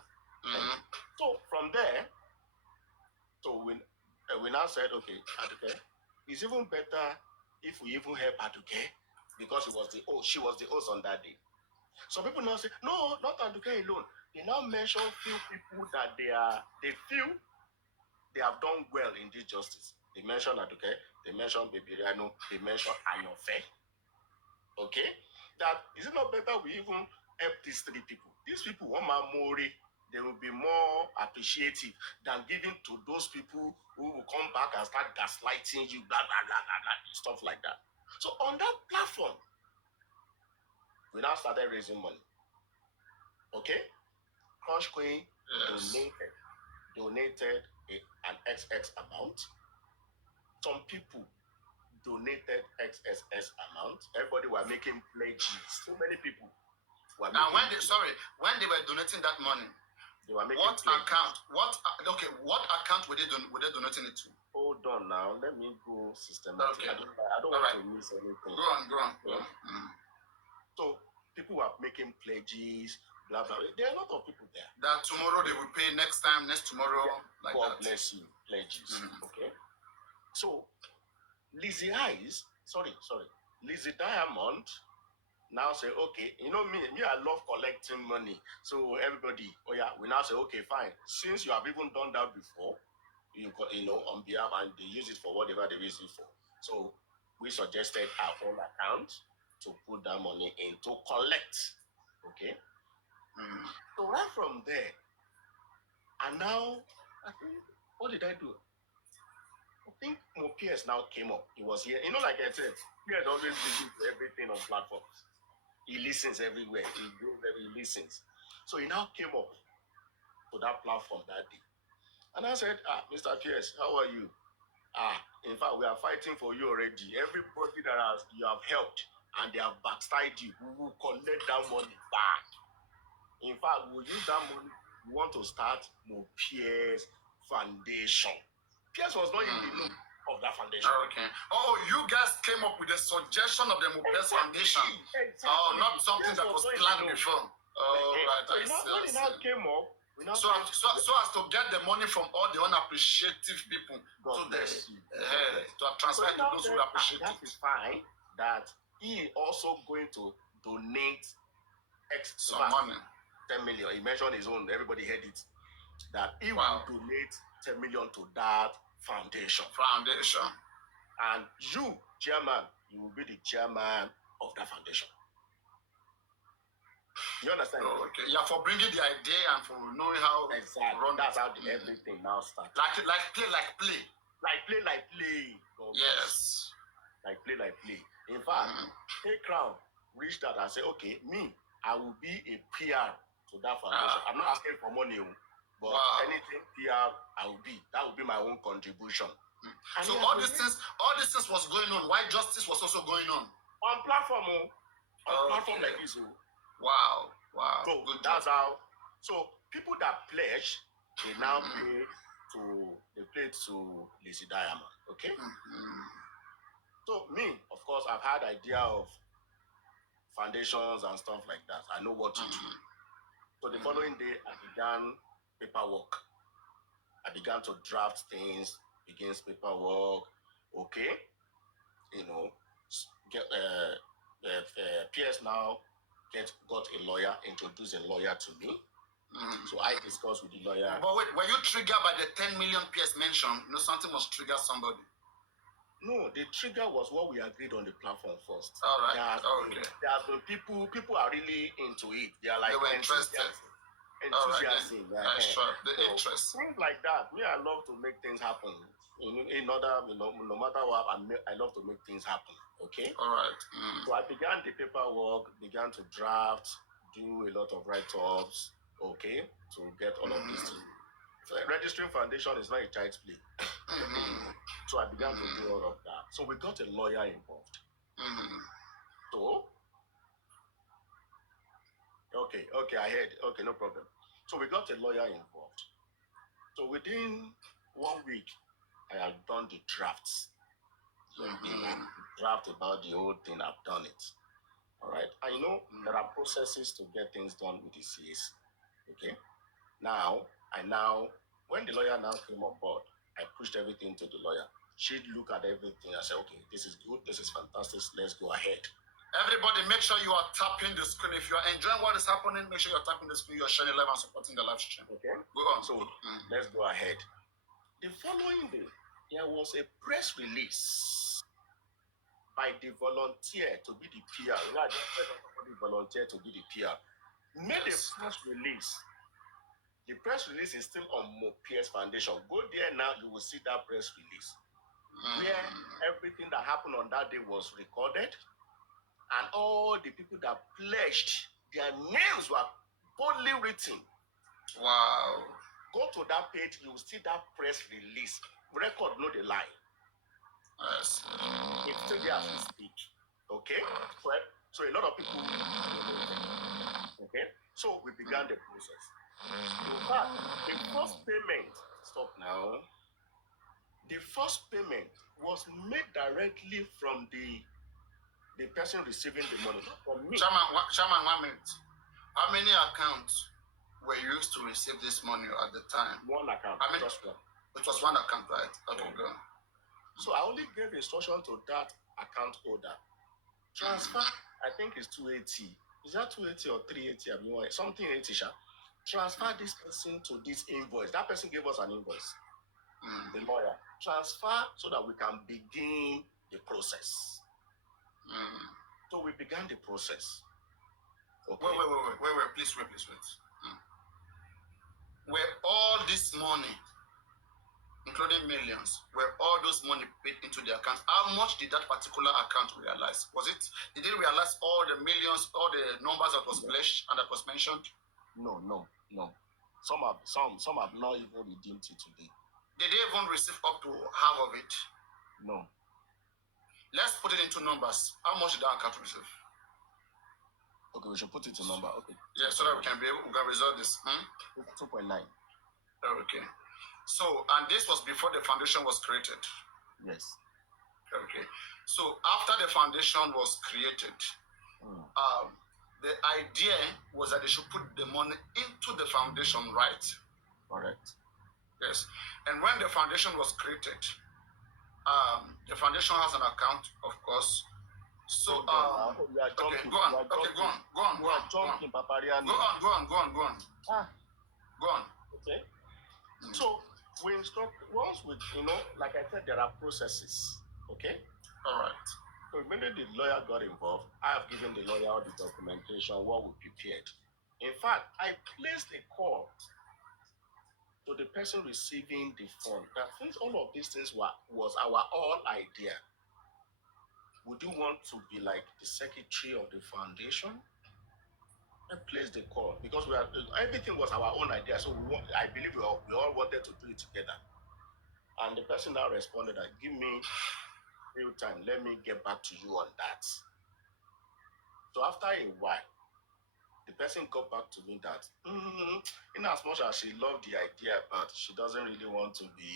So from there, so we now said, okay, Aduke, it's even better if we even help Aduke because she was the host on that day. So people now say, no, not Aduke alone. They now mention few people that they feel they have done well in this justice. They mention Aduke, they mention Papariano, they mention Ayofe. Okay? That is it not better we even help these three people? These people, one man more, they will be more appreciative than giving to those people who will come back and start gaslighting you, blah, blah, blah, blah, blah, stuff like that. So on that platform, we now started raising money. Okay? Crush Queen donated an XX amount. Some people donated XSS amount. Everybody were making pledges. So many people were now when they were donating that money, they were making what pledges. account? What account were they donating it to? Hold on now. Let me go systematically. Okay. I don't want to miss anything. Go on. So people were making pledges, blah blah. There are a lot of people there. That tomorrow they will pay, next tomorrow, like God that. bless you, pledges. Okay. So Lizzie Diamond now say, okay, me, I love collecting money. So everybody, we now say, okay, fine. Since you have even done that before, on behalf, and they use it for whatever they use it for. So we suggested our own account to put that money in to collect. Okay. So right from there, and now I think, what did I do? I think Mo Pierce now came up. He was here. Like I said, Pierce always listens to everything on platforms. He listens everywhere. He listens. So he now came up to that platform that day. And I said, Mr. Pierce, how are you? In fact, we are fighting for you already. Everybody that you have helped and they have backstabbed you, we will collect that money back. In fact, we'll use that money. We want to start Mo Pierce Foundation. Pierce was not in the know of that foundation. Okay. Oh, you guys came up with a suggestion of the Mo Pierce Foundation. Exactly. Oh, not something that was planned before. Oh, right. So when it now came up, so as to get the money from all the unappreciative people to transfer to those who appreciate that it. Is fine. That he also going to donate some money. 10 million. He mentioned his own. Everybody heard it. That he will donate 10 million to that foundation. And you, chairman, you will be the chairman of that foundation. You understand? Oh, okay. Yeah, for bringing the idea and for knowing how exactly. That's how everything now starts. Like play. Yes. Like play. In fact, Hey Crown reached out and said, okay, I will be a PR to that foundation. I'm not asking for money, but anything PR I will be. That will be my own contribution. So all these things was going on. Why justice was also going on? On platform, platform like this. Wow. So that's how. So people that pledge, they now pay to Lizzie Diamond. Okay. So me, of course, I've had idea of foundations and stuff like that. I know what to do. So the following day, I began paperwork. I began to draft things, against paperwork. Okay, PS now got a lawyer, introduced a lawyer to me. So I discussed with the lawyer. But wait, were you triggered by the 10 million PS mentioned? Something must trigger somebody. No, the trigger was what we agreed on the platform first. All right. There has been people are really into it. They are like, they were interested. enthusiasm. That's true. The So, interest. things like that. Me, I love to make things happen. In order, no matter what, I love to make things happen. Okay. All right. So I began the paperwork, began to draft, do a lot of write-ups. Okay, to get all of these things. So registering foundation is not a child's play. So I began to do all of that. So we got a lawyer involved. So, okay, I heard. Okay, no problem. So we got a lawyer involved. So within 1 week, I had done the drafts. The draft about the whole thing, I've done it. All right. And there are processes to get things done with the CAs. Okay. Now, when the lawyer now came on board, I pushed everything to the lawyer. She'd look at everything and say, okay, this is good, this is fantastic, let's go ahead. Everybody, make sure you are tapping the screen. If you are enjoying what is happening, make sure you're tapping the screen, you're sharing live and supporting the live stream. Okay. Go on. So let's go ahead. The following day, there was a press release by the volunteer to be the PR. The volunteer to be the PR. Made a press release. The press release is still on Mopiers Foundation. Go there now, you will see that press release. Where everything that happened on that day was recorded. And all the people that pledged, their names were boldly written. Wow. Go to that page, you will see that press release. Record, no the lie. Yes. It's still there as we speak. Okay? So a lot of people. Okay? So we began the process. In fact, the first payment, stop now. The first payment was made directly from the person receiving the money, not from me. Chairman, 1 minute. How many accounts were used to receive this money at the time? One account. Just one. It was one account, right? Okay, go. So I only gave instruction to that account holder. Transfer, I think it's 280. Is that 280 or 380? I mean, something 80, sha. Transfer this person to this invoice. That person gave us an invoice. The lawyer. Transfer so that we can begin the process. So we began the process. Okay. Wait. Please wait. Were all this money, including millions, were all those money paid into the account? How much did that particular account realize? Did it realize all the millions, all the numbers that was pledged and that was mentioned? No. Some have not even redeemed it today. Did they even receive up to half of it? No. Let's put it into numbers. How much did that account receive? Okay, we should put it to number. Okay. Yeah, so that we can resolve this. 2.9. Okay. So, and this was before the foundation was created. Yes. Okay. So after the foundation was created, the idea was that they should put the money into the foundation, right? Correct. Yes. And when the foundation was created, the foundation has an account, of course. So, we are jumping. Okay, go on. We are jumping, Papariano. Go on. Go on. Okay. So we instruct once we, like I said, there are processes. Okay. All right. So immediately the lawyer got involved. I have given the lawyer all the documentation, what we prepared. In fact, I placed a call to the person receiving the fund. That since all of these things was our all idea, would you want to be like the secretary of the foundation? I placed the call because everything was our own idea. So I believe we all wanted to do it together. And the person now responded that, give me real time, let me get back to you on that. So after a while, the person got back to me that, in as much as she loved the idea, but she doesn't really want to be,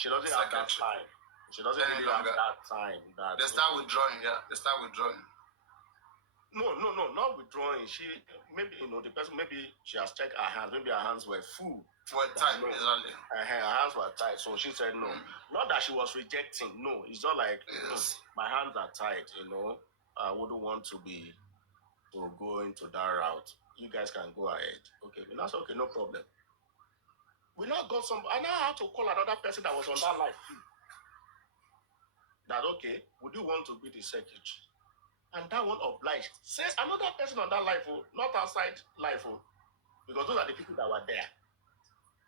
she doesn't have that time. She doesn't really have that time. They start withdrawing, No, not withdrawing. She, maybe, the person, maybe she has checked her hands. Maybe her hands were full. Were tight, exactly. Her hands were tight. So she said no. Not that she was rejecting. No, it's not like, my hands are tight, I wouldn't want to go into that route. You guys can go ahead. Okay, that's okay, no problem. We now got I now had to call another person that was on that live too. That, okay, would you want to be the secretary? And that one obliged. Say another person on that live, not outside live. because those are the people that were there.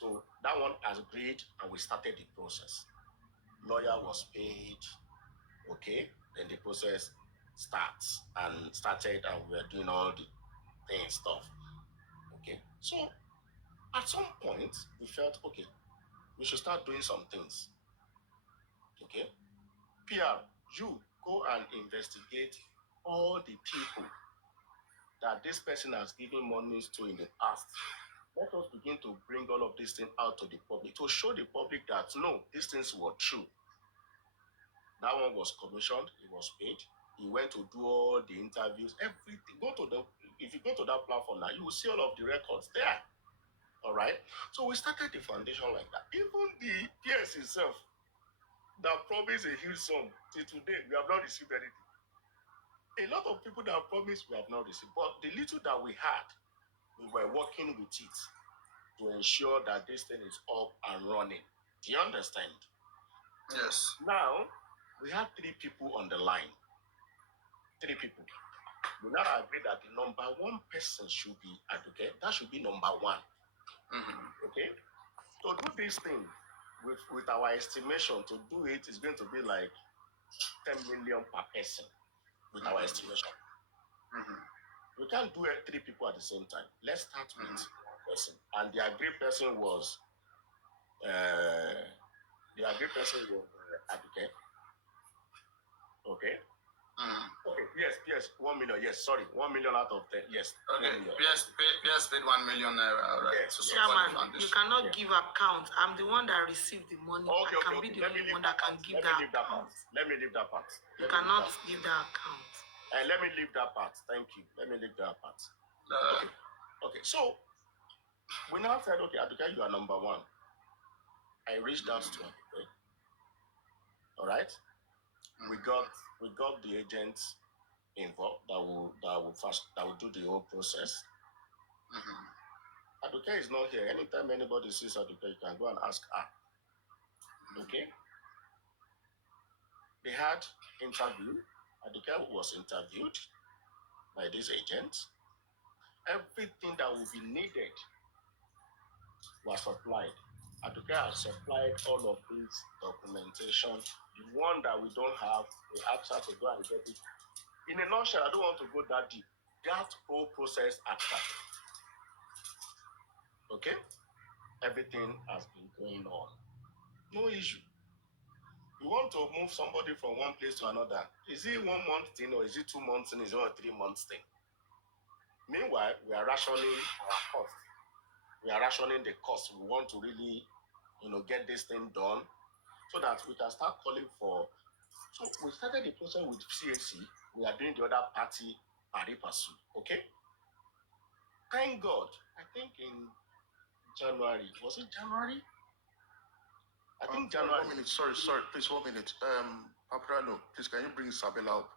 So that one has agreed, and we started the process. Lawyer was paid, okay. Then the process started, and we are doing all the thing stuff, okay. So at some point, we felt okay, we should start doing some things, okay. PR, you go and investigate all the people that this person has given monies to in the past. Let us begin to bring all of these things out to the public to show the public that no, these things were true. That one was commissioned, he was paid. He went to do all the interviews, everything. If you go to that platform now, you will see all of the records there. All right. So we started the foundation like that. Even the PS itself that promised a huge sum till today, we have not received anything. A lot of people that promised, we have not received. But the little that we had, we were working with it to ensure that this thing is up and running. Do you understand? Yes. Now, we have 3 people on the line. 3 people. We now agree that the number 1 person should be advocate. That should be number 1. Okay? To do this thing, with our estimation, to do it is going to be like 10 million per person with our estimation. We can't do 3 people at the same time. Let's start with 1 person. And the agreed person was advocate. Okay. Okay. Yes. 1 million. Yes. Sorry. 1 million out of 10. Yes. Okay. PS paid 1 million naira. Right. Yes. Chairman, you cannot give account. I'm the one that received the money. Okay. I can be the only one that can give that account. Let me leave that part. You cannot give that account. And let me leave that part. Thank you. Let me leave that part. Okay. So we now said, okay, Aduke, you are number 1. I reached out to Aduke. All right. We got the agents involved that will do the whole process. Aduke is not here. Anytime anybody sees Aduke, you can go and ask her. Okay. They had interview. Aduke was interviewed by this agent. Everything that will be needed was supplied. Aduke has supplied all of this documentation. The one that we don't have, we ask her to go and get it. In a nutshell, I don't want to go that deep. That whole process has started. Okay? Everything has been going on. No issue. You want to move somebody from one place to another. Is it 1 month thing, or is it 2 months thing, is it a 3 months thing? Meanwhile, we are rationing our cost. We are rationing the cost. We want to really, get this thing done so that we can start calling for. So we started the process with CAC. We are doing the other party pari passu. Okay? Thank God. I think in January. Was it January? I think January. 1 minute. Sorry. Please, 1 minute. Papariano, please, can you bring Isabella up?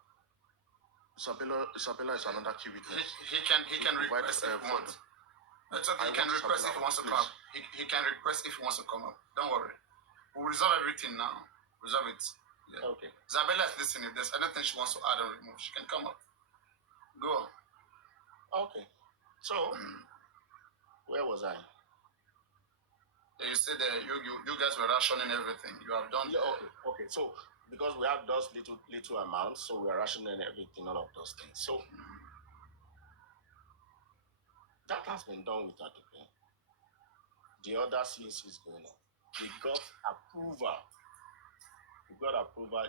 Isabella is another key witness. He can request if he wants. That's okay. He can request if he wants to come. He can request if he wants to come up. Don't worry. We'll resolve everything now. Resolve it. Yeah. Okay. Isabella is listening. If there's anything she wants to add or remove, she can come up. Go on. Okay. So, where was I? You said that you guys were rationing everything. You have done. Yeah, okay. So, because we have those little amounts, so we are rationing everything, all of those things. So, that has been done with Aduke. The other CAC is going on. We got approval.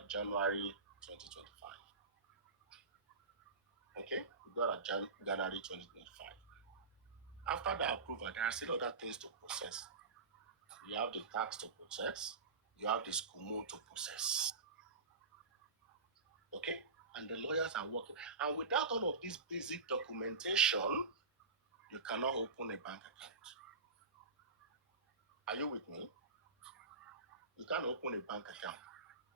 January 2025. Okay? We got a January 2025. After the approval, there are still other things to process. You have the tax to process. You have the SCUMO to process. Okay? And the lawyers are working. And without all of this basic documentation, you cannot open a bank account. Are you with me? You can't open a bank account.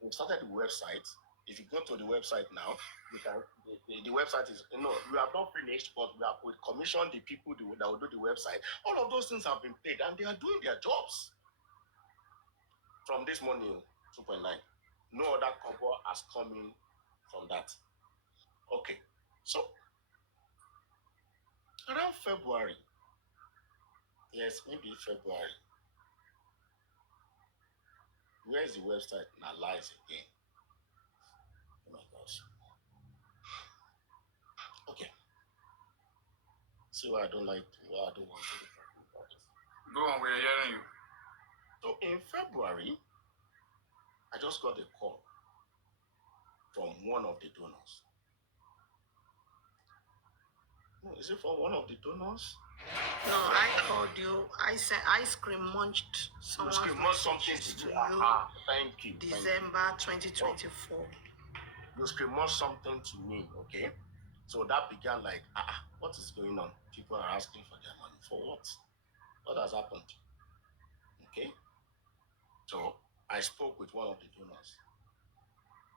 We started the website. If you go to the website now, you can. The website is, we have not finished, but we commissioned the people that will do the website. All of those things have been paid, and they are doing their jobs. From this money, 2.9, no other cover has come in from that. Okay, so around February, Yes, maybe February. Where is the website? Now lies again. Oh my gosh. Okay. See why I don't like why I don't want to be talking about this. Go on, we're hearing you. So in February, I just got a call from one of the donors. No, is it from one of the donors? No, I called you. I said I screen munched someone's something messages to you. Thank you. December 2024. You scream something to me, okay? So that began like, what is going on? People are asking for their money. For what? What has happened? Okay? So I spoke with one of the donors.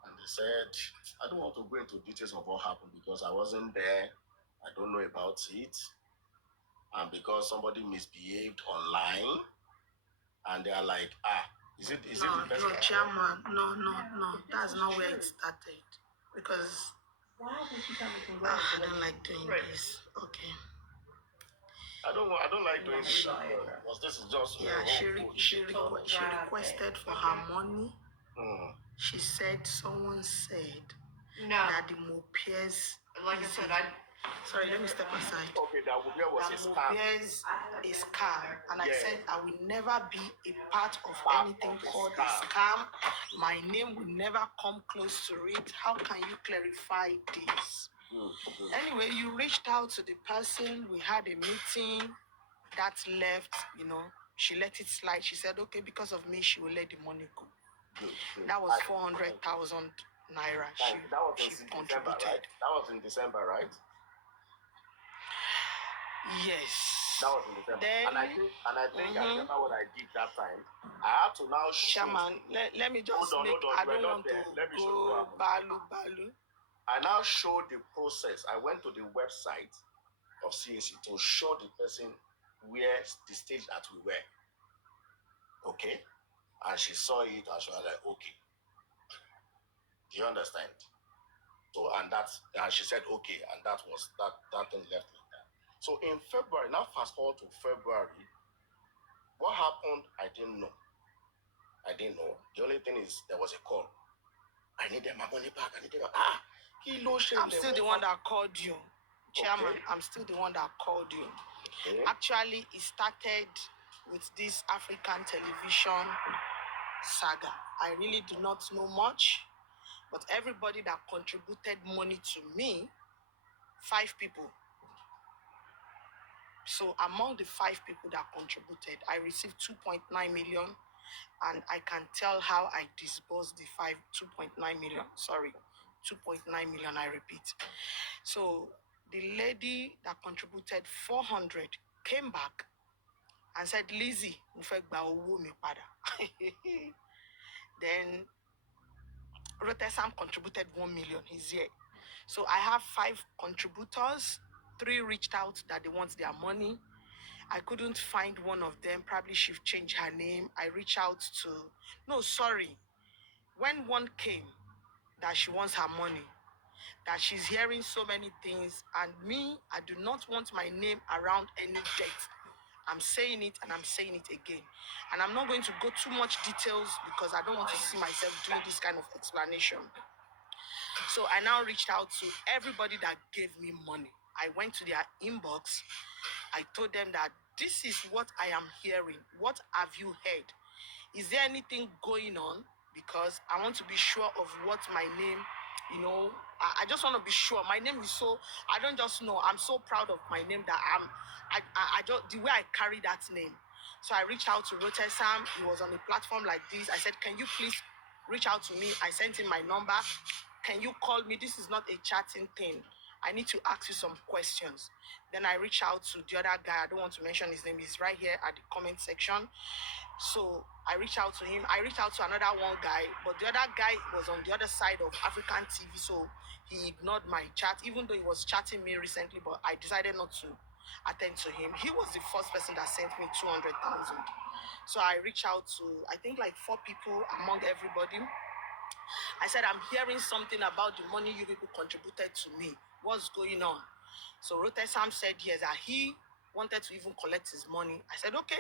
And they said, I don't want to go into details of what happened because I wasn't there. I don't know about it. And because somebody misbehaved online, and they are like, is it the person? No, chairman, no, that's not where it started. Because I don't like doing this. Okay. I don't like doing this because this is just she requested for her money. She said someone said that the Mopiers, like I said, sorry, let me step aside. Okay, that Mopiers was a scam. Mopiers is scam, and I said I will never be a part of anything called a scam. My name will never come close to it. How can you clarify this? Anyway, you reached out to the person. We had a meeting. That left, she let it slide. She said, okay, because of me, she will let the money go. That was 400,000 naira. She contributed. December, right? That was in December, right? Yes. That was in December. And I think I remember what I did that time. I had to now show. Chairman, let me just hold on. I don't want to go balu. I now showed the process. I went to the website of CAC to show the person where the stage that we were. Okay? And she saw it and she was like, okay. Do you understand? So and she said okay, and that was that thing left like that. So in February, now fast forward to February, what happened? I didn't know. The only thing is there was a call. I needed my money back. I'm still the one that called you. Chairman, okay. I'm still the one that called you. Okay. Actually, it started with this African television saga. I really do not know much, but everybody that contributed money to me, 5 people. So among the 5 people that contributed, I received 2.9 million, and I can tell how I disbursed the 2.9 million. Sorry, 2.9 million, I repeat. So the lady that contributed 400 came back and said, Lizzie, then Rotesam contributed 1 million. He's here. So I have 5 contributors. 3 reached out that they want their money. I couldn't find one of them. Probably she've changed her name. I reached out to... No, sorry. When one came that she wants her money, that she's hearing so many things, and me, I do not want my name around any debt. I'm saying it and I'm saying it again. And I'm not going to go too much details because I don't want to see myself doing this kind of explanation. So I now reached out to everybody that gave me money. I went to their inbox. I told them that this is what I am hearing. What have you heard? Is there anything going on? Because I want to be sure of what my name, I just want to be sure. My name is so, I don't just know. I'm so proud of my name that I just, the way I carry that name. So I reached out to Rotesam. He was on a platform like this. I said, can you please reach out to me? I sent him my number. Can you call me? This is not a chatting thing. I need to ask you some questions. Then I reached out to the other guy. I don't want to mention his name. He's right here at the comment section. So I reached out to him. I reached out to another one guy, but the other guy was on the other side of African TV, so he ignored my chat, even though he was chatting me recently, but I decided not to attend to him. He was the first person that sent me 200,000. So I reached out to, I think, like 4 people among everybody. I said, I'm hearing something about the money you people contributed to me. What's going on? So Rotesam said yes, that he wanted to even collect his money. I said, okay,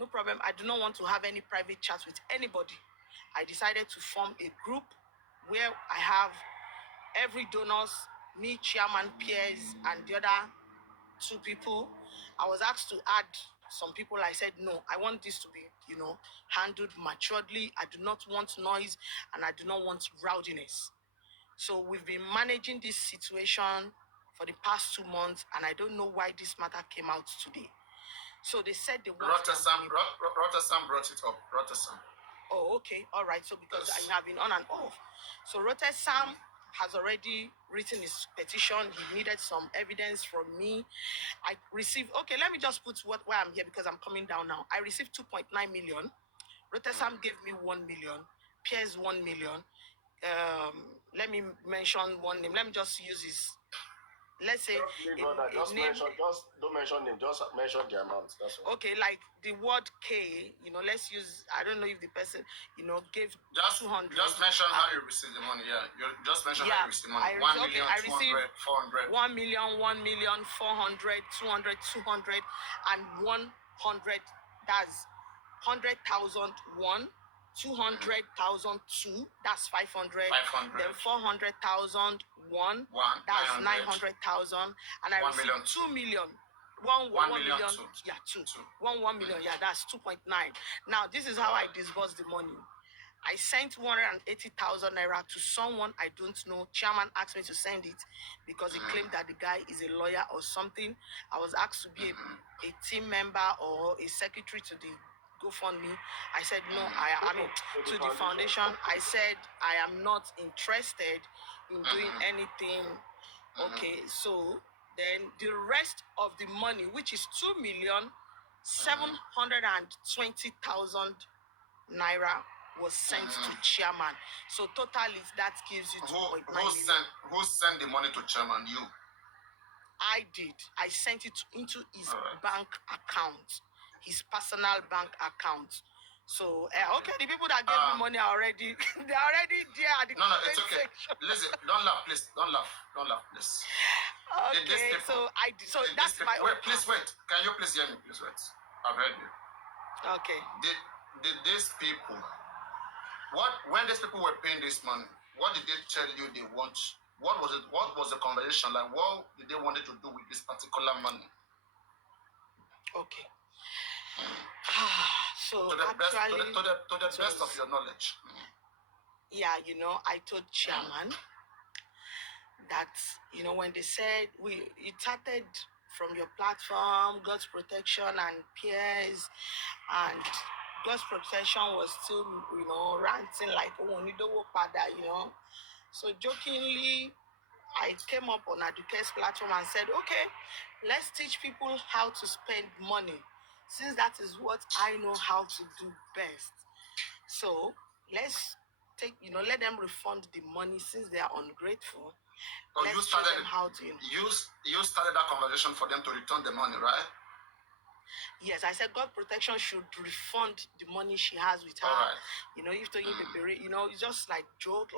no problem. I do not want to have any private chats with anybody. I decided to form a group where I have every donors, me, chairman, peers, and the other 2 people. I was asked to add some people. I said, no, I want this to be, handled maturely. I do not want noise and I do not want rowdiness. So we've been managing this situation for the past 2 months, and I don't know why this matter came out today. So they said they want Rotterdam brought it up. Rotterdam. Oh, okay. All right. So because Yes. I have been on and off. So Rotterdam has already written his petition. He needed some evidence from me. I received, okay, let me just put why I'm here because I'm coming down now. I received 2.9 million. Rotterdam gave me 1 million. Piers 1 million. Let me mention one name. Let me just use his. Let's say just don't mention name. Just mention the amount. That's all. Okay, like the word K. Let's use. I don't know if the person gave just 200. Just mention how you received the money. Yeah, you just mention how you received the money. 1 million, I 200, received 400. 1 million, 1 million, 400, 200, 200, and 100. That's 100,000 1, 200,000 2. That's 500. 500. Then 400,000 1. 1. That's 900,000. And I received 2 million. 1 million. Two. Yeah, 2. 1 million. Yeah, that's 2.9. Now, this is how I disburse the money. I sent 180,000 naira to someone I don't know. Chairman asked me to send it because he claimed that the guy is a lawyer or something. I was asked to be a team member or a secretary to the GoFundMe. I said no. I mean to the foundation. I said I am not interested in doing anything. Okay, so then the rest of the money, which is 2,720,000 naira, was sent to chairman. So totally that gives you 2.9 million. Who sent the money to chairman? You. I did. I sent it into his bank account, his personal bank account. So okay, the people that gave me money are already they're already there at the No, it's okay. Listen, don't laugh, please. Don't laugh, please. Okay, so that's my own. Please wait. Can you please hear me? Please wait. I've heard you. Okay. Did these people, when these people were paying this money, what did they tell you they want? What was it? What was the conversation like? What did they wanted to do with this particular money? Okay. So to the actually, best of your knowledge. Yeah, I told chairman that when they said it started from your platform, God's protection and peers, and God's protection was still ranting like So jokingly, I came up on Aduke's platform and said, okay, let's teach people how to spend money, since that is what I know how to do best. So let's let them refund the money since they are ungrateful. You started that conversation for them to return the money, right? Yes, I said God protection should refund the money she has with her. Right. If to it's just like joke,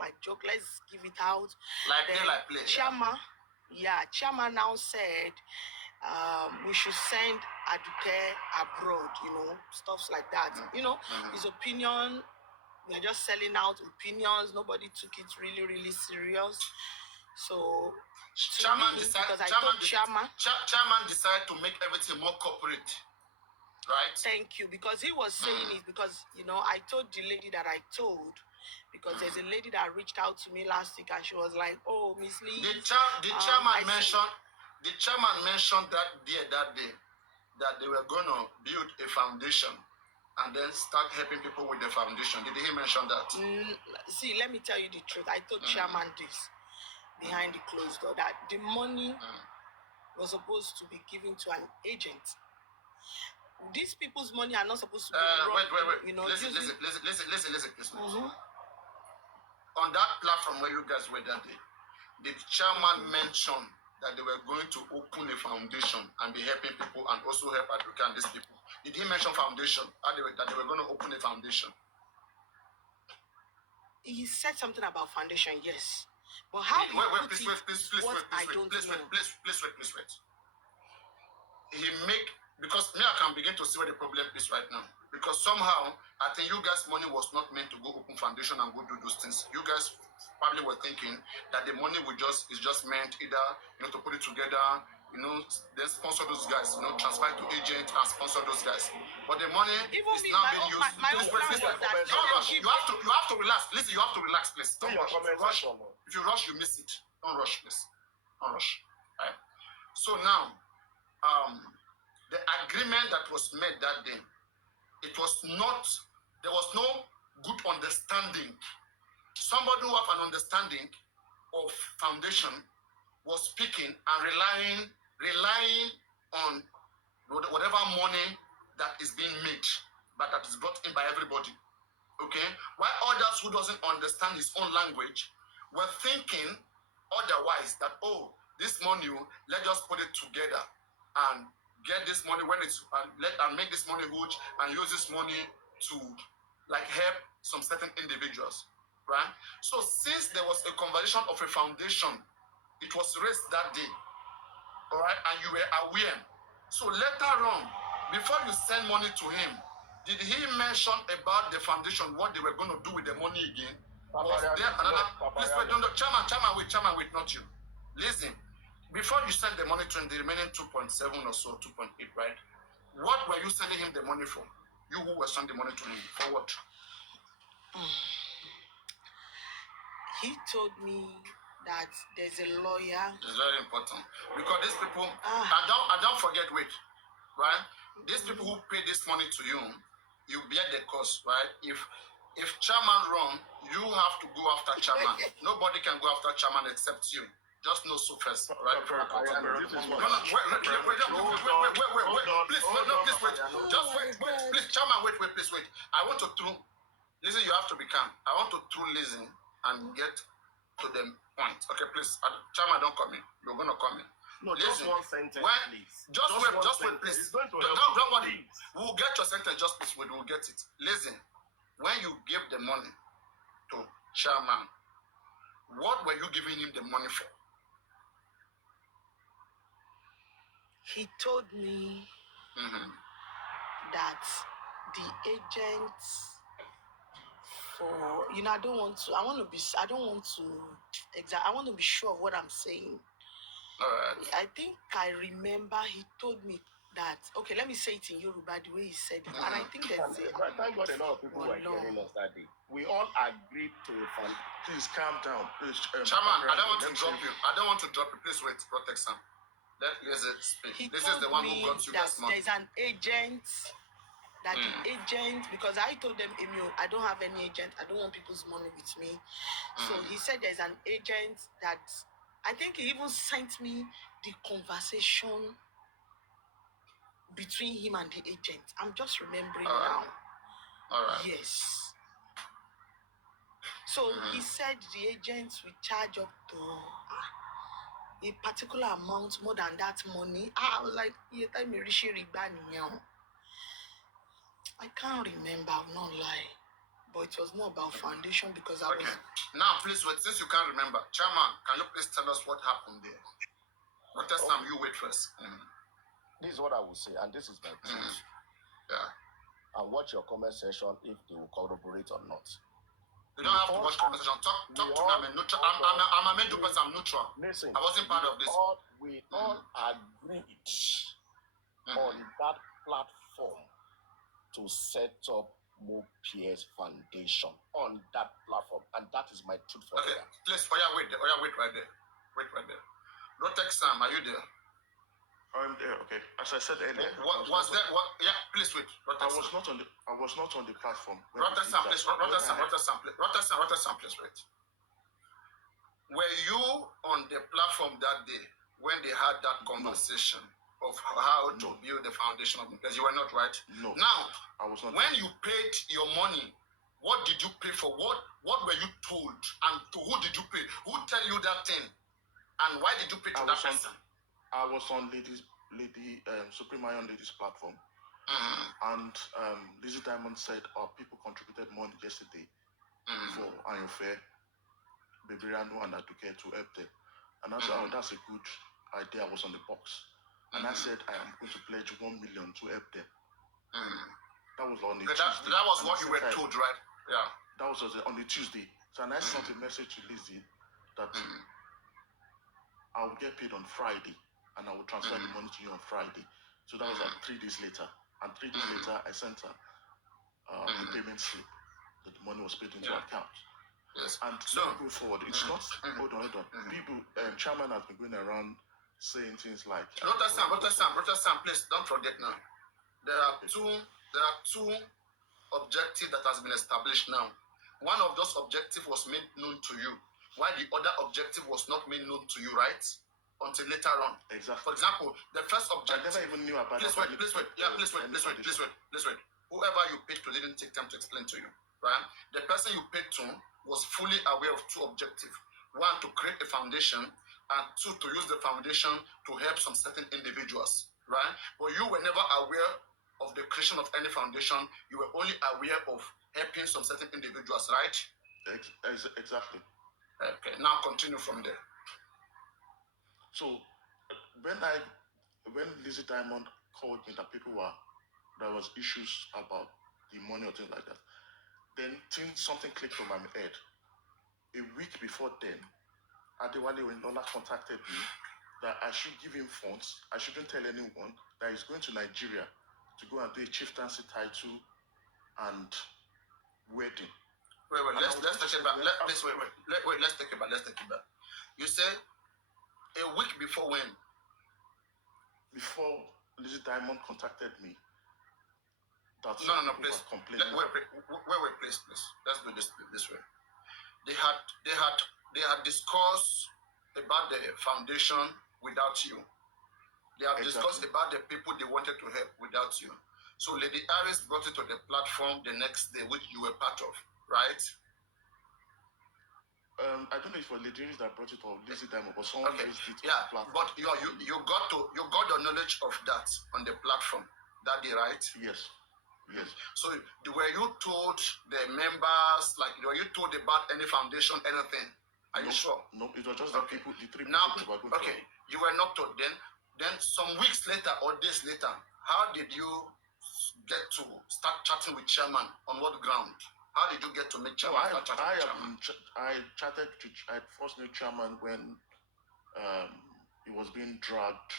let's give it out. Like play. Chairman now said we should send Aduke abroad, stuffs like that. His opinion, we're just selling out opinions. Nobody took it really, really serious. So Chairman decided to make everything more corporate. Right. Thank you. Because he was saying it because I told the lady that I told, because there's a lady that reached out to me last week and she was like, "Oh, Miss Lee." The chairman mentioned that day that they were going to build a foundation and then start helping people with the foundation. Did he mention that? See, let me tell you the truth. I told chairman this behind the closed door, that the money was supposed to be given to an agent. These people's money are not supposed to be wait. Listen, please. On that platform where you guys were that day, did chairman mention that they were going to open a foundation and be helping people and also help Aduke and these people? Did he mention foundation? That they were going to open a foundation? He said something about foundation, yes. But how please wait. I don't know. Please wait. he make, because me I can begin to see where the problem is right now. Because somehow I think you guys' money was not meant to go open foundation and go do those things. You guys probably were thinking that the money is just meant either to put it together, then sponsor those guys, transfer it to agent and sponsor those guys. But the money Even is me, now my being own, used. my Please own wait, plan please was wait. that Don't rush. You have to relax, please. You have to relax, please. Don't rush. If you rush, if you rush, you miss it. Don't rush, please. Don't rush. Right. So now, the agreement that was made that day, it was not, there was no good understanding. Somebody who have an understanding of foundation was speaking and relying on whatever money that is being made, but that is brought in by everybody. Okay? While others who doesn't understand his own language were thinking otherwise, that, oh, this money, let's just put it together and get this money when it's and make this money huge and use this money to help some certain individuals, right? So since there was a conversation of a foundation, it was raised that day, all right, and you were aware. So later on, before you send money to him, did he mention about the foundation, what they were going to do with the money again? Was there another? Please wait, Chairman, wait, not you. Listen, before you send the money to him, the remaining 2.7 or so, 2.8, right? What were you sending him the money for? You who were sending the money to him, for what? He told me that there's a lawyer. It's very important because these people, I don't forget, wait, right? These people who pay this money to you, you bear the cost, right? If chairman wrong, you have to go after chairman. Nobody can go after chairman except you. Just know so first, right? Please, wait. Just wait. Please, chairman, wait. Please wait. I want to through. Listen, you have to be calm. I want to through listen and get to the point. Okay, please, chairman, don't come in. You're gonna come in. No, just one sentence, please. Just wait, please. Don't worry. We'll get your sentence. Just please wait. We'll get it. Listen, when you give the money to chairman, what were you giving him the money for? He told me that the agents for, I want to be sure of what I'm saying. All right. I think I remember he told me that, okay, let me say it in Yoruba the way he said it. And I think that's it. Thank God a lot of people were hearing us that day. We all agreed to a fund. Please calm down. Please, Chairman, I don't want to drop you. Please wait, protect Sam. Let Lizzie speak. This is the one who got you guys money. There's an agent. That the agent, because I told them, I don't have any agent. I don't want people's money with me. So he said there's an agent that, I think he even sent me the conversation between him and the agent. I'm just remembering now. All right. Yes. So he said the agents will charge up to a particular amount more than that money. I was like, I can't remember, I'll not lie. But it was not about foundation because I was... Now, please wait. Since you can't remember, Chairman, can you please tell us what happened there? Protest Sam, you wait first. This is what I will say, and this is my truth. Yeah. And watch your comment section if they will corroborate or not. You don't have to watch comment section. Talk to me. I'm a neutral. I'm a mental person. I'm neutral. Listen, I wasn't part of this. We all agreed on that platform to set up MoPS Foundation on that platform, and that is my truth for okay. Please, wait there. Wait right there. Wait right there. Rotex Sam, are you there? I'm there. Okay. As I said earlier. Was there? Yeah. Please wait. I was not on the platform. Rotex Sam, please. Rotex Sam, please wait. Were you on the platform that day when they had that conversation? Of how to build the foundation of, because you were not, right? No. Now, I was not. When you paid your money, what did you pay for? What were you told? And to who did you pay? Who tell you that thing? And why did you pay to that person? I was on Supreme Iron Ladies platform. And Lizzie Diamond said people contributed money yesterday for Iron Fair, Papariano and Aduke to help them. And I said, that's a good idea. I was on the box. And I said, I am going to pledge 1 million to help them. That was on a Okay, Tuesday. that was And what I you were said, told, right? Yeah. That was on a Tuesday. So and I sent a message to Lizzie that I will get paid on Friday and I will transfer the money to you on Friday. So that was like 3 days later. And 3 days later, I sent her a payment slip that the money was paid into her account. Yes. And so go forward. It's not. Hold on. People, chairman has been going around saying things like. Protestant, please don't forget now. There are two objectives that has been established now. One of those objectives was made known to you, while the other objective was not made known to you, right? Until later on. Exactly. For example, the first objective. I never even knew about. Please wait. Whoever you paid to didn't take time to explain to you, right? The person you paid to was fully aware of two objectives. One, to create a foundation, and two, to use the foundation to help some certain individuals, right? But you were never aware of the creation of any foundation. You were only aware of helping some certain individuals, right? Exactly. Okay, now continue from there. So when Lizzie Diamond called me that there was issues about the money or things like that, then something clicked on my head. A week before then, Adewale Oyinlola contacted me that I should give him funds. I shouldn't tell anyone that he's going to Nigeria to go and do a chieftaincy title and wedding. Wait, let's take it back. Let's take it back. You said a week before when? Before Lizzie Diamond contacted me. No, please. Wait, please. Let's do this way. They had discussed about the foundation without you. They have discussed about the people they wanted to help without you. So Lady Harris brought it to the platform the next day, which you were part of, right? I don't know if it was Lady Harris that brought it or Lizzie Diamond, but someone else did. Yeah, but you got the knowledge of that on the platform that day, right? Yes. So were you told the members, like were you told about any foundation, anything? Are you sure? No, it was just the three people now, who were going to. You were not told then. Then some weeks later or days later, how did you get to start chatting with chairman? On what ground? How did you get to meet chairman? I first knew chairman when he was being dragged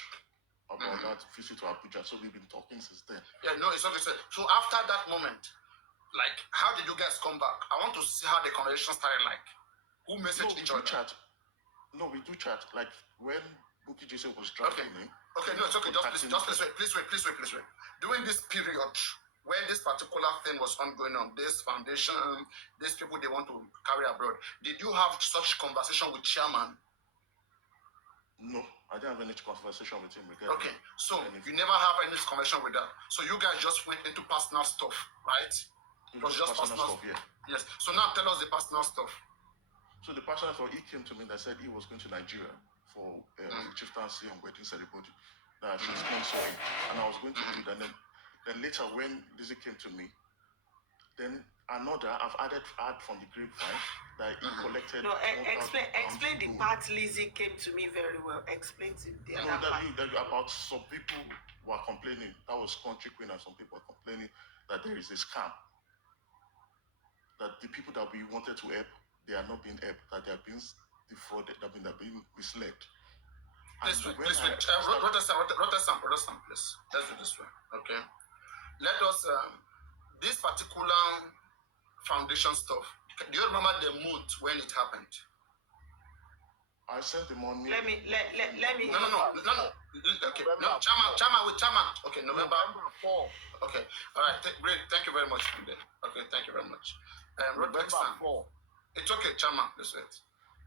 about that visit to Abuja. So we've been talking since then. Yeah, no, it's not the same. So after that moment, like, how did you guys come back? I want to see how the conversation started. Like, who messaged each other? We do chat. Like when Buki Jesse was dragging me. Okay, no, it's okay. Please wait. During this period, when this particular thing was ongoing on, this foundation, these people they want to carry abroad, did you have such conversation with chairman? No, I didn't have any conversation with him. Okay, so you never have any conversation with that. So you guys just went into personal stuff, right? It was just personal stuff, yeah. Yes. So now tell us the personal stuff. So the personal stuff, he came to me and said he was going to Nigeria for the chieftaincy and wedding ceremony. That she was sponsoring, and I was going to do that. Then later when Lizzie came to me, then I've added from the grapevine that he collected. No, explain the part Lizzie came to me very well. Explain to the other part. About some people were complaining. That was Country Queen, and some people were complaining that there is a scam. That the people that we wanted to help, they are not being helped. That they are being defrauded. That they are being misled. Please wait. Protestant, please. Let's do this way. Okay. Let us. This particular foundation stuff. Do you remember the month when it happened? I sent the money. Let me. No. Okay. No, chairman. Okay, November 4. Okay. All right. Great. Thank you very much. Okay. Thank you very much. November 4. It's okay, chairman. Please wait.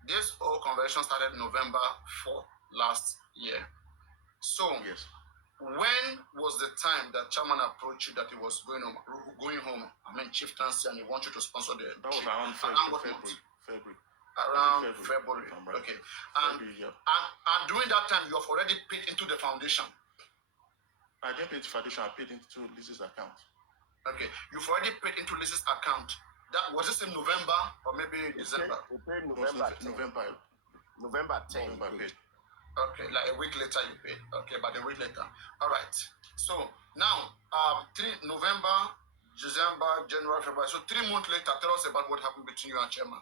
This whole convention started November 4 last year. So yes. When was the time that chairman approached you that he was going home? Chieftaincy, and he wants you to sponsor the. That was around February. Around February. Right. Okay. And during that time, you have already paid into the foundation. I didn't pay into foundation. I paid into Lizzie's account. Okay. You've already paid into Lizzie's account. That was this in November or maybe December? We paid November 10. November 10. Okay, like a week later you paid. Okay, but a week later. All right. So now, November, December, January, February. So 3 months later, tell us about what happened between you and Chairman.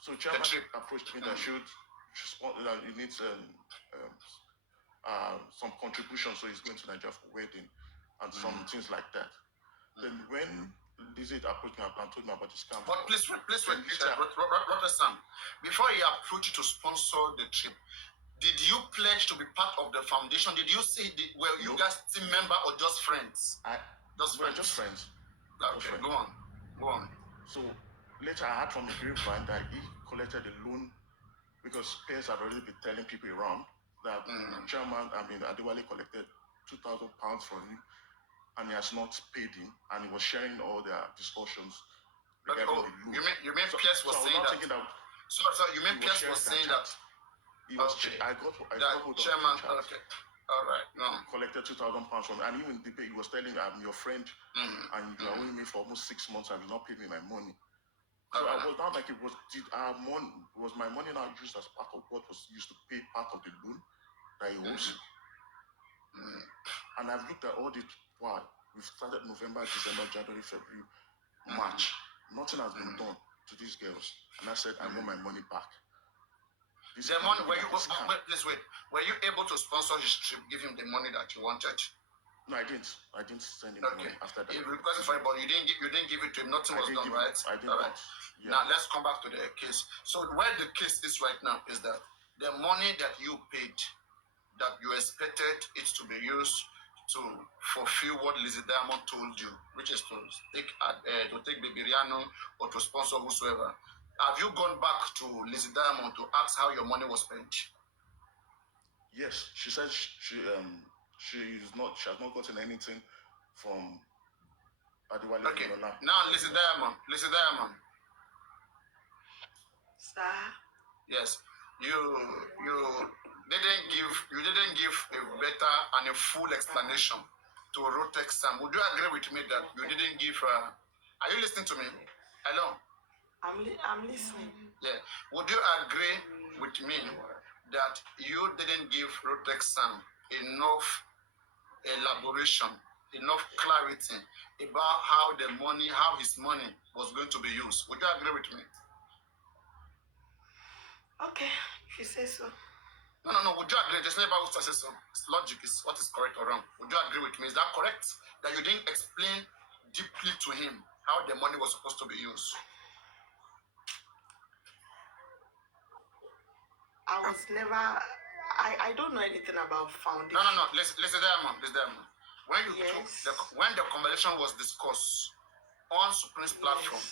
So Chairman approached me that he needs some contribution, so he's going to Nigeria for wedding and some things like that. Then when Lizzie approached me and told me about the scam. But please wait, Sam. Before he approached you to sponsor the trip, did you pledge to be part of the foundation? Did you say, were you guys team member or just friends? Just friends. Okay, go on. So later I heard from the grapevine that he collected a loan because parents had already been telling people around that Chairman, Adewale collected £2,000 from him and he has not paid him, and he was sharing all their discussions regarding the loan. You mean Pierce was saying that? Sorry, you mean Pierce was saying that? He was. Okay. I got hold of Chairman. Okay. All right. No. Collected £2,000 from me, and even the day he was telling me, I'm your friend, and you are owing me for almost 6 months, and you not paid me my money. So I was now like, was my money now used as part of what was used to pay part of the loan that he owes? And I've looked at all the why we've started November, December, January, February, March. Nothing has been done to these girls, and I said I want my money back. The money, please wait. Were you able to sponsor his trip, give him the money that you wanted? No, I didn't. I didn't send him money after that. You requested for it, but you didn't give it to him. Nothing was done, right? I didn't. All right. Yeah. Now let's come back to the case. So where the case is right now is that the money that you paid, that you expected it to be used to fulfill what Lizzie Diamond told you, which is to take Papariano or to sponsor whosoever. Have you gone back to Lizzie Diamond to ask how your money was spent? Yes, she said she has not gotten anything from Adewale. Okay. Now Lizzie Diamond. Sir. Yes. You didn't give a better and a full explanation to Rotex Sam. Would you agree with me that you didn't give are you listening to me? Hello? I'm listening. Yeah. Would you agree with me that you didn't give Rotex Sam enough elaboration, enough clarity about how his money was going to be used? Would you agree with me? Okay, if you say so. No. Would you agree? Just never would say so. It's logic is what is correct or wrong. Would you agree with me? Is that correct? That you didn't explain deeply to him how the money was supposed to be used? I was never. I don't know anything about foundation. No. Listen, Diamond. When the conversation was discussed on Supreme's platform,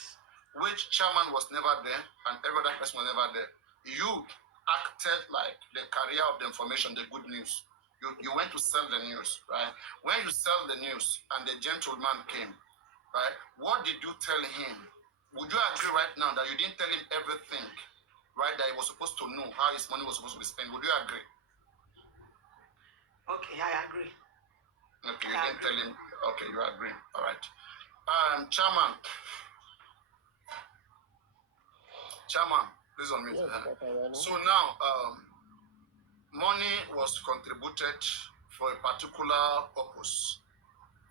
which chairman was never there and every other person was never there, you acted like the carrier of the information, the good news. You went to sell the news, right? When you sell the news and the gentleman came, right? What did you tell him? Would you agree right now that you didn't tell him everything, right? That he was supposed to know how his money was supposed to be spent? Would you agree? Okay, I agree. Okay, you didn't tell him. Okay, you agree. All right. Chairman, please unmute. Yes, so now, money was contributed for a particular purpose.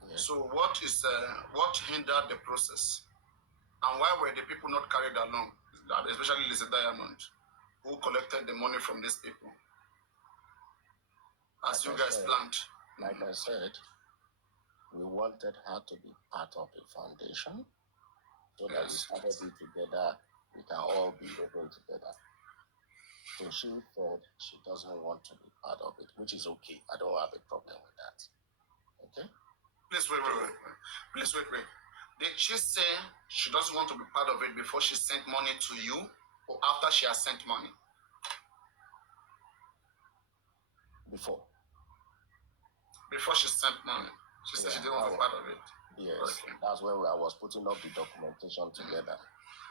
Yes. So what hindered the process? And why were the people not carried along? Especially Lizzie Diamond, who collected the money from these people, as you guys planned. Like I said, we wanted her to be part of the foundation so that we started it together. We can all be open together. So she said she doesn't want to be part of it, which is okay. I don't have a problem with that. Okay? Please wait. Please wait. Did she say she doesn't want to be part of it before she sent money to you or after she has sent money? Before. Before she sent money. She said she didn't want to be part of it. Yes. Okay. That's when I was putting up the documentation together.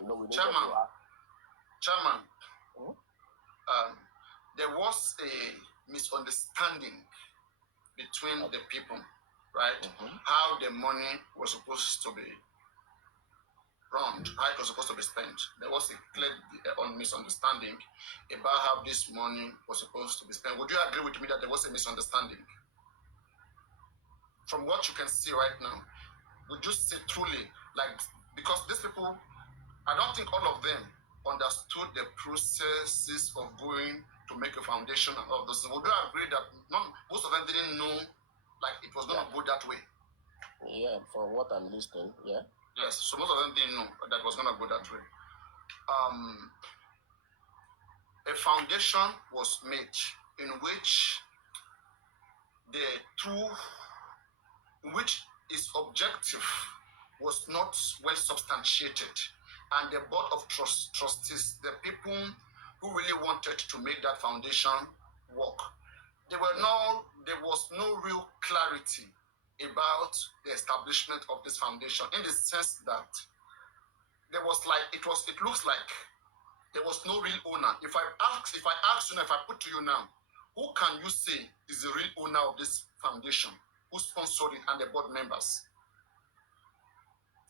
You know, we need Chairman, there was a misunderstanding between the people, right? How the money was supposed to be run, how it was supposed to be spent. There was a clear misunderstanding about how this money was supposed to be spent. Would you agree with me that there was a misunderstanding? From what you can see right now, would you say truly, like, because these people, I don't think all of them understood the processes of going to make a foundation and all of those things. Would you agree that most of them didn't know, like, it was going to go that way? Yeah, from what I'm listening, yeah. Yes, so most of them didn't know that it was going to go that way. A foundation was made in which its objective was not well substantiated, and the board of trustees, the people who really wanted to make that foundation work, there was no real clarity about the establishment of this foundation, in the sense that it looks like there was no real owner. If I ask you now, if I put to you now, who can you say is the real owner of this foundation? Who sponsored it and the board members?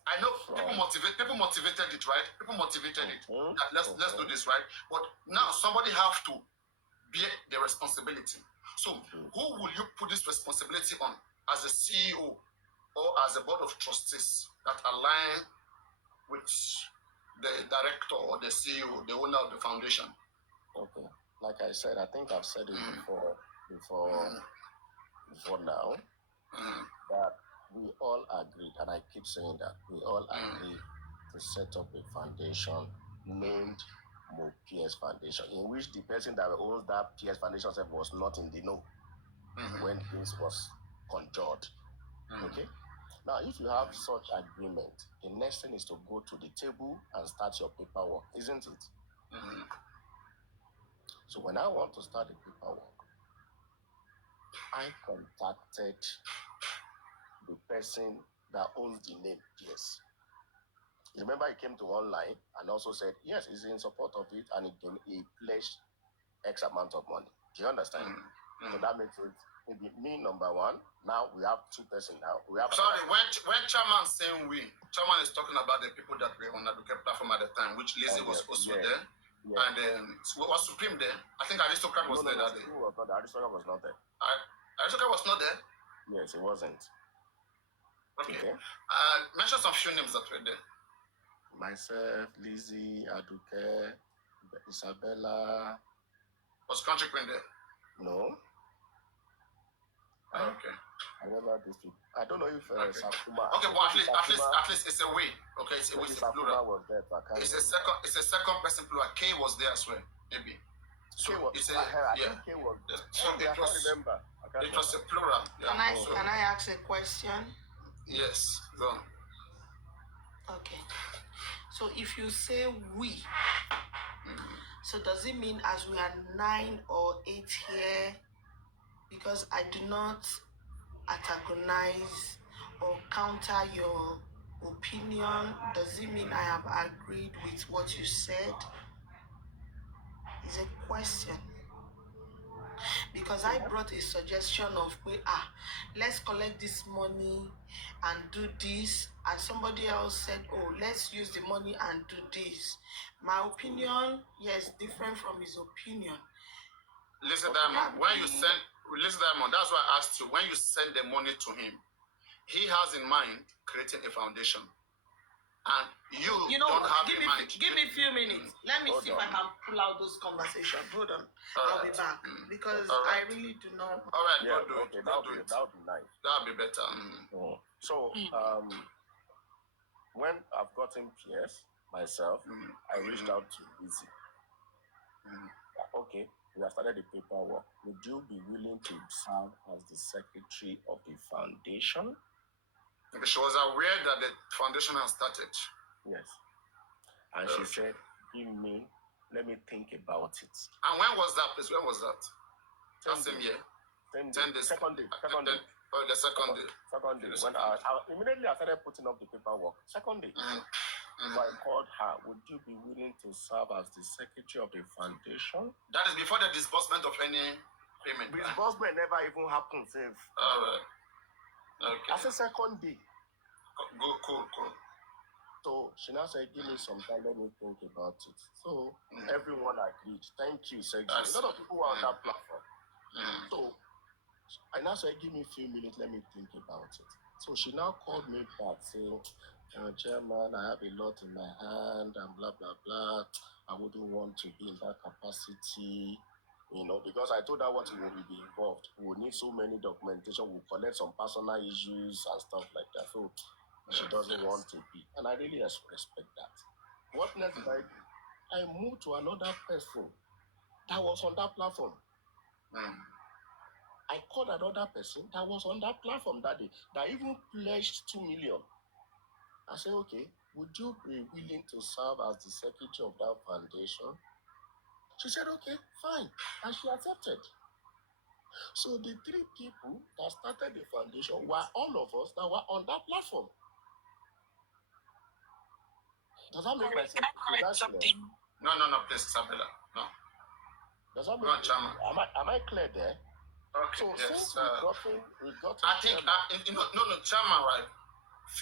I know people motivated it, right? People motivated it. That let's do this, right? But now somebody have to bear the responsibility. So who will you put this responsibility on, as a CEO or as a board of trustees that align with the director or the CEO, the owner of the foundation? Okay. Like I said, I think I've said it before now, that we all agreed, and I keep saying that, we all agreed to set up a foundation named Mo PS Foundation, in which the person that owns that PS Foundation was not in the know when this was conjured. Okay? Now, if you have such agreement, the next thing is to go to the table and start your paperwork, isn't it? So when I want to start the paperwork, I contacted the person that owns the name PS. You remember, he came to online and also said, yes, he's in support of it, and he pledged X amount of money. Do you understand? So that makes it maybe me, number one. Now we have two persons now. Sorry, when chairman saying chairman is talking about the people that were on the platform at the time, which Lizzie was also there. Yeah. And was Supreme there? I think Aristocrat was there that day. Aristocrat was not there. Aristocrat was not there? Yes, it wasn't. Okay. Mention some few names that were there. Myself, Lizzie, Aduke, Isabella. Was Country Queen there? No. Okay. I remember this people. I don't know if Sakuma. Okay, but at least it's a way. Okay, it's a way. It's a plural. Was there, it's a second person plural. K was there as well, maybe. So it's a I think K was there. So I can't remember. It was a plural. Yeah. Can I ask a question? Yes, go on. Okay. So if you say we, so does it mean as we are 9 or 8 here? Because I do not antagonize or counter your opinion, does it mean I have agreed with what you said? It's a question. Because I brought a suggestion of, let's collect this money and do this, and somebody else said, let's use the money and do this. My opinion, yes, different from his opinion. Listen, Diamond, that's why I asked you, when you send the money to him, he has in mind creating a foundation. And you know don't have in mind. Give me a few minutes. Let me see if I can pull out those conversations. Hold on. I'll be back. Because I really do not. All right, yeah, do okay, it. That would be nice. That would be better. So, when I've gotten PS myself, I reached out to Lizzie. Okay, we have started the paperwork. Would you be willing to serve as the secretary of the foundation? She was aware that the foundation has started. Yes. And she said, let me think about it. And when was that, please? When was that? That same year? 10 days. Second day. The second day. Second day. When immediately I started putting up the paperwork. Second day. So I called her. Would you be willing to serve as the secretary of the foundation? That is before the disbursement of any payment. Disbursement never even happened, Safe. All right. Okay. As a second day. Cool. So she now said, give me some time, let me think about it. So everyone agreed. Thank you, Sergio. A lot of people were on that platform. So I now said, give me a few minutes, let me think about it. So she now called me back saying, Chairman, I have a lot in my hand and blah, blah, blah. I wouldn't want to be in that capacity, because I told her what will be involved. We will need so many documentation, we'll collect some personal issues and stuff like that. So she doesn't want to be. And I really respect that. What next did I do? I moved to another person that was on that platform. I called another person that was on that platform that day that even pledged 2 million. I said, okay, would you be willing to serve as the secretary of that foundation? She said, okay, fine. And she accepted. So the 3 people that started the foundation were all of us that were on that platform. Does that make sense? Can I correct something? No, please, Isabella. No. Does that make sense? Am I clear there? Okay, So yes. since we got I think, Chairman, right?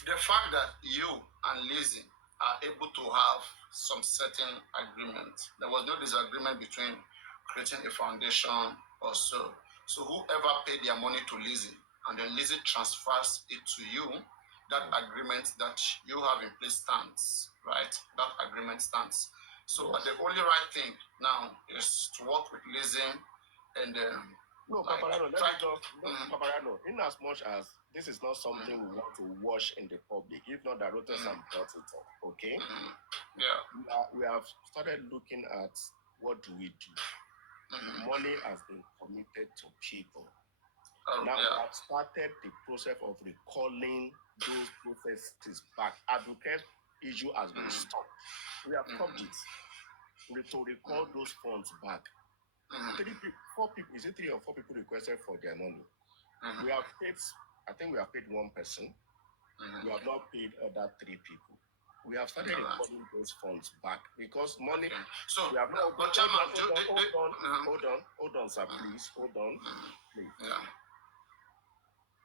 The fact that you and Lizzie are able to have some certain agreement, there was no disagreement between creating a foundation or so. So whoever paid their money to Lizzie and then Lizzie transfers it to you, that agreement that you have in place stands, right? That agreement stands. So the only right thing now is to work with Lizzie and Papariano, Papariano, in as much as this is not something we want to wash in the public, if not that Rotas and brought it up, okay? Yeah. We have started looking at what do we do. Money has been committed to people. Now we have started the process of recalling those processes back. Advocate issue has been stopped. We have stopped it. To recall those funds back. 4 people, is it 3 or 4 people requested for their money? We have paid, I think we have paid 1 person. We have not paid other 3 people. We have started recalling those funds back because money. So we have not. Hold on, sir, please. Hold on, please. Yeah.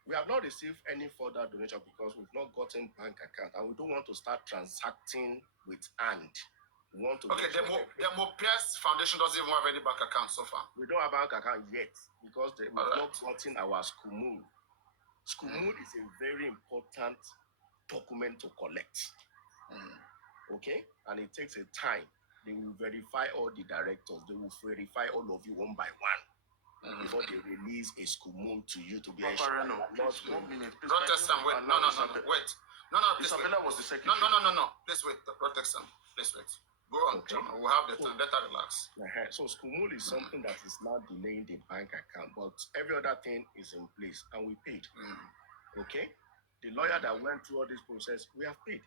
We have not received any further donation because we've not gotten bank account and we don't want to start transacting with hand. We want to. Okay, the Mopias Foundation doesn't even have any bank account so far. We don't have a bank account yet because we've not gotten our school move. School move is a very important document to collect. Okay, and it takes a time. They will verify all the directors. They will verify all of you one by one before they release a school move to you to be Papariano, please, 1 minute. Please, wait. No, wait. No, please wait. Isabella was the secretary. No. Please wait. Protection. Please wait. Go on, okay. We'll have the time. Better relax. So Skumul is something that is now delaying the bank account, but every other thing is in place and we paid. Okay? The lawyer that went through all this process, we have paid.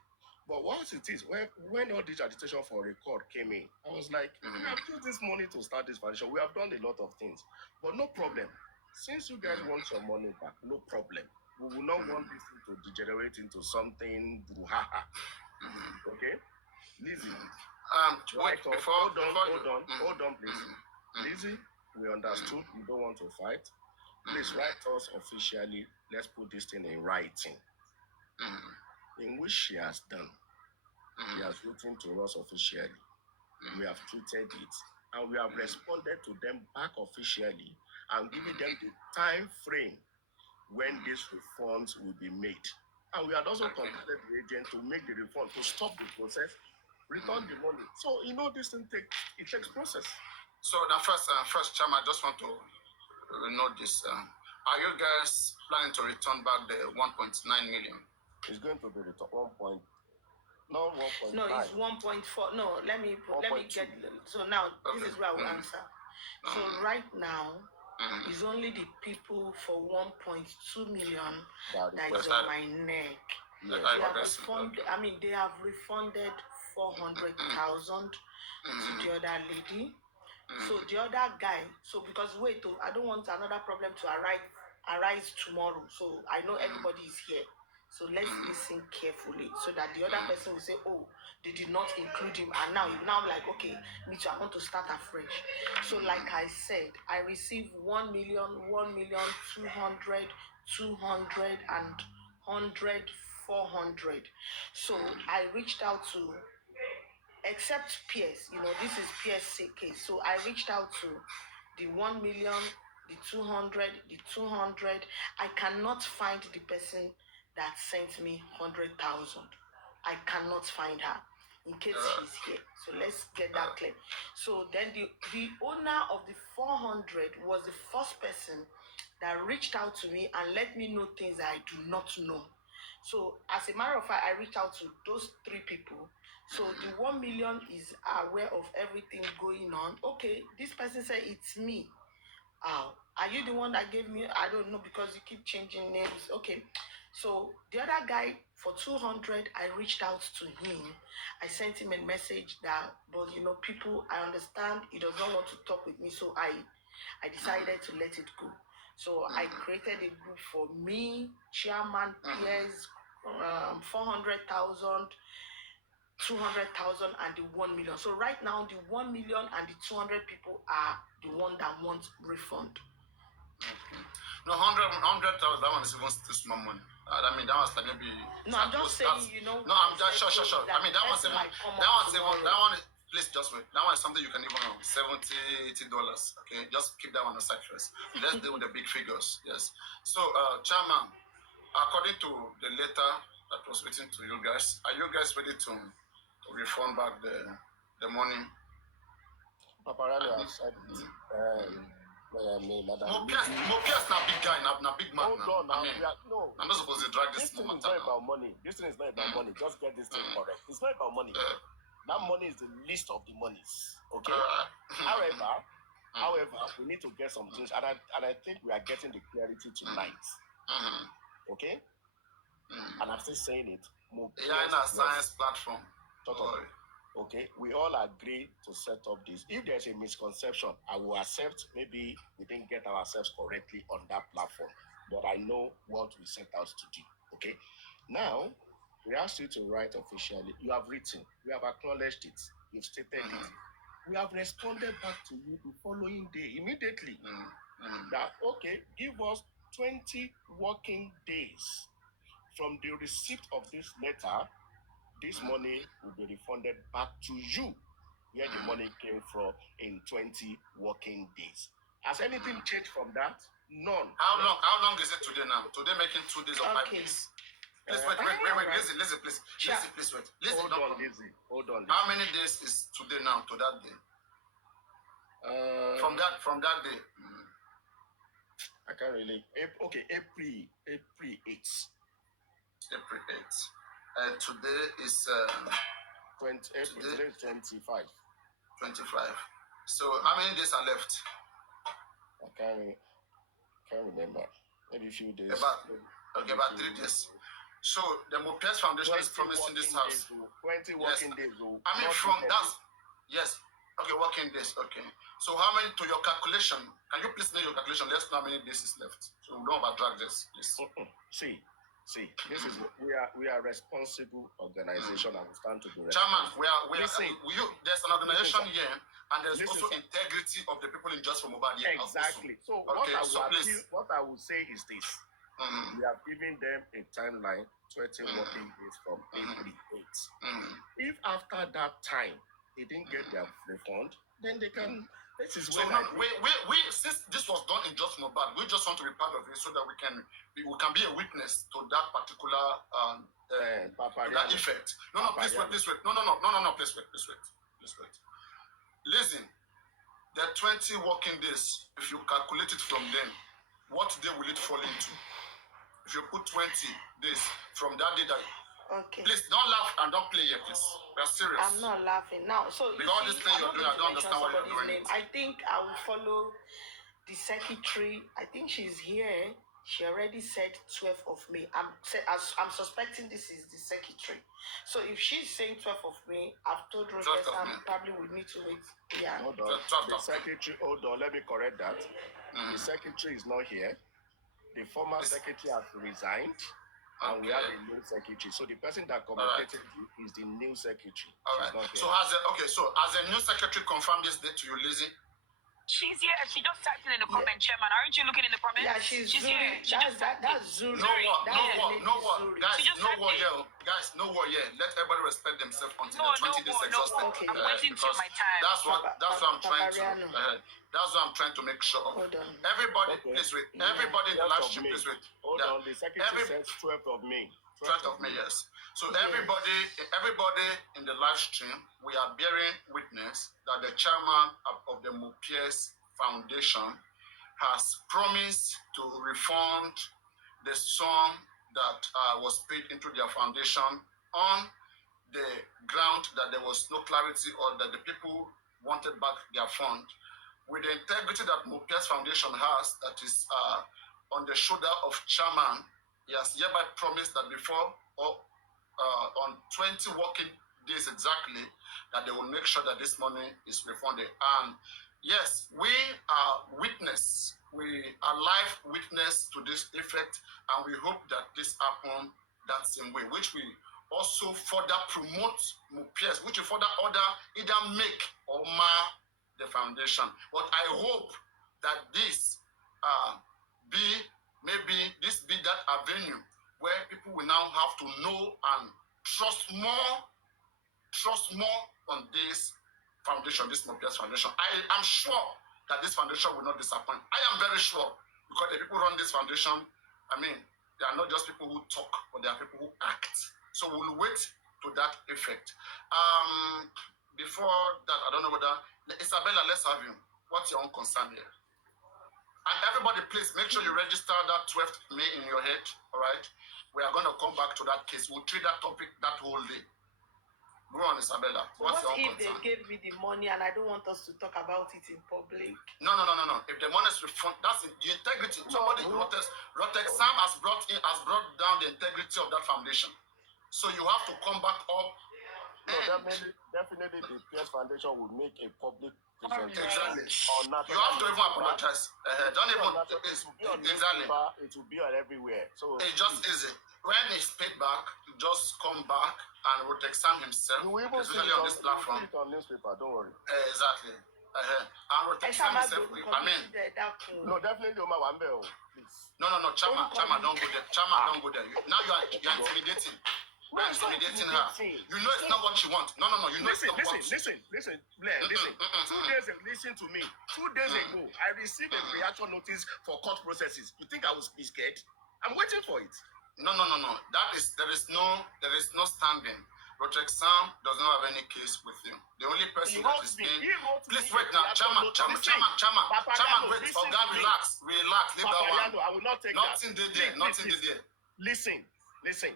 But once it is, when all this agitation for record came in, I was like, we have used this money to start this foundation. We have done a lot of things. But no problem. Since you guys want your money back, no problem. We will not want this thing to degenerate into something brouhaha. Okay? Lizzie. Wait, hold on, please. Lizzie, we understood you don't want to fight. Please write us officially. Let's put this thing in writing. In which she has done. She has written to us officially. We have treated it. And we have responded to them back officially and given them the time frame when these reforms will be made. And we had also contacted the agent to make the reform, to stop the process, return the money. So, this thing takes process. So, now first, Chairman, I just want to note this. Are you guys planning to return back the 1.9 million? It's going to be returned 1.9. No, 1.9. No, it's 1.4. No, let me get. So now, this is where I will answer. So right now, it's only the people for 1.2 million that is on my neck. They have refunded. They have refunded 400,000 to the other lady. So the other guy. So because I don't want another problem to arise tomorrow. So I know everybody is here. So let's listen carefully so that the other person will say, oh, they did not include him. And now you're like, okay, me too, I want to start afresh. So like I said, I received 1 million, 200, 200 and 100 400. So I reached out to, except PS, this is PS case. So I reached out to the 1 million, the 200, the 200. I cannot find the person that sent me 100,000. I cannot find her in case she's here. So let's get that clear. So then the owner of the 400 was the first person that reached out to me and let me know things I do not know. So as a matter of fact, I reached out to those 3 people. So the 1 million is aware of everything going on. Okay, this person said it's me. Are you the one that gave me? I don't know, because you keep changing names. Okay, so the other guy for 200, I reached out to him. I sent him a message that, but people, I understand he does not want to talk with me, so I decided to let it go. So I created a group for me, chairman, peers, 400,000. 200,000 and the 1 million. So right now, the 1 million and the 200 people are the one that wants refund. Okay. No, 100,000. That one is even still small money. I mean, that was like maybe. No, I'm just saying, No, I'm just sure. I mean, that one's even. That one. Please just wait. That one is something you can even $70, $80. Okay, just keep that one aside first. Let's deal with the big figures. Yes. So, Chairman, according to the letter that was written to you guys, are you guys ready to refund back the money? Papariano has said it. Mopias na big guy, na big man. Hold on, I mean, no. I'm not supposed to drag this thing moment. is not about money. This thing is not about money. Just get this thing correct. It's not about money. That money is the least of the monies. Okay. However, we need to get some things, and I think we are getting the clarity tonight. Okay. And I'm still saying it. Yeah, in a science platform. Okay, we all agree to set up this. If there's a misconception, I will accept maybe we didn't get ourselves correctly on that platform, but I know what we set out to do. Okay, now we ask you to write officially. You have written, we have acknowledged it, you've stated it. We have responded back to you the following day, immediately, that okay, give us 20 working days from the receipt of this letter. This money will be refunded back to you, where the money came from, in 20 working days. Has anything changed from that? None. How long is it today now? Today making 2 days or 5 days? Please wait. Listen, please. Listen, wait. Hold on. How many days is today now to that day? From that day. I can't really. Okay, April 8th. April 8th. Today is 25. 25. So how many days are left? I can't remember. Maybe a few days. About 3 days. So the Mopias Foundation is promising this house 20 working days. I mean, from that, yes. Okay, working days. Okay. So how many, to your calculation? Can you please know your calculation? Let's know how many days is left. So we don't overdrag this, please. See, this is we are responsible organization and we stand to be responsible. Chairman, there's an organization here, and there's also integrity of the people in Just for Mobile here. Exactly. So okay, what I will say is this: we have given them a timeline, 20 working days from April 8th. If after that time they didn't get their refund, then they can. This is so we since this was done in Just Mobile, we just want to be part of it so that we can be a witness to that particular that effect. No, please wait. No, please wait. Listen, there are 20 working days. If you calculate it from them, what day will it fall into? If you put 20 days from that day okay. Please don't laugh and don't play here, please. We are serious. I'm not laughing now. So because this thing you're doing, I don't understand what you're doing. I think I will follow the secretary. I think she's here. She already said 12th of May. I'm suspecting this is the secretary. So if she's saying 12th of May, I've told Rufus probably we need to wait. Yeah. Hold on. The secretary, hold on, let me correct that. The secretary is not here. The former secretary has resigned. And we have a new secretary. So the person that communicated is the new secretary. All right. So has a new secretary confirmed this date to you, Lizzie? She's here. She just typed it in the comment, Chairman. Aren't you looking in the comments? Yeah, she's here. That's Zuri. No war. Guys, no war here. Let everybody respect themselves until the 20 days exhausted. Okay. I'm waiting till my time. That's what I'm trying to. That's what I'm trying to make sure of. Hold on. Everybody, please wait. Everybody in the live stream, please wait. Hold on. The secretary says 12th of May. 12th of May, yes. So everybody in the live stream, we are bearing witness that the chairman of the Mupiers Foundation has promised to refund the sum that was paid into their foundation on the ground that there was no clarity or that the people wanted back their fund. With the integrity that Mupiers Foundation has, that is on the shoulder of chairman, he has hereby promised that before on 20 working days exactly, that they will make sure that this money is refunded. And yes, we are witness. We are live witness to this effect, and we hope that this happen that same way, which we also further promote Mupiers, which will further order either make or mar the foundation. But I hope that this be that avenue where people will now have to know and trust more on this foundation, this Mupiers Foundation. I am sure that this foundation will not disappoint. I am very sure, because the people who run this foundation, I mean, they are not just people who talk, but they are people who act. So we'll wait to that effect. Before that, I don't know whether, Isabella, let's have you. What's your own concern here? And everybody, please make sure you register that 12th May in your head, all right? We are going to come back to that case. We'll treat that topic that whole day. Go on, Isabella. What's your own concern? If they gave me the money and I don't want us to talk about it in public? No. If the money is refunded, that's the integrity. Somebody, Rotex Sam has brought down the integrity of that foundation. So you have to come back up. No, definitely the Pierce Foundation will make a public presentation. Exactly. You have to even apologize. Don't even. Exactly. It will be on everywhere. So it's just easy. When it's paid back, you just come back and Rotex Sam himself, especially on this platform. You will see it on newspaper. Don't worry. Exactly. And Rotex Sam himself. No, definitely Oma Wambe. Please. No. Chama, don't go there. Chama, don't go there. Now you are intimidating. You're intimidating her. You know it's not what she wants. No. You know listen, it's not listen, Blair, listen. 2 days ago, listen to me. 2 days ago, I received a reaction notice for court processes. You think I will be scared? I'm waiting for it. No. There is no standing. Rotex Sam does not have any case with you. The only person that is being. Please wait now, Chama, wait. Oh God, relax. Leave that one. I will not take nothing that. Nothing there. Listen.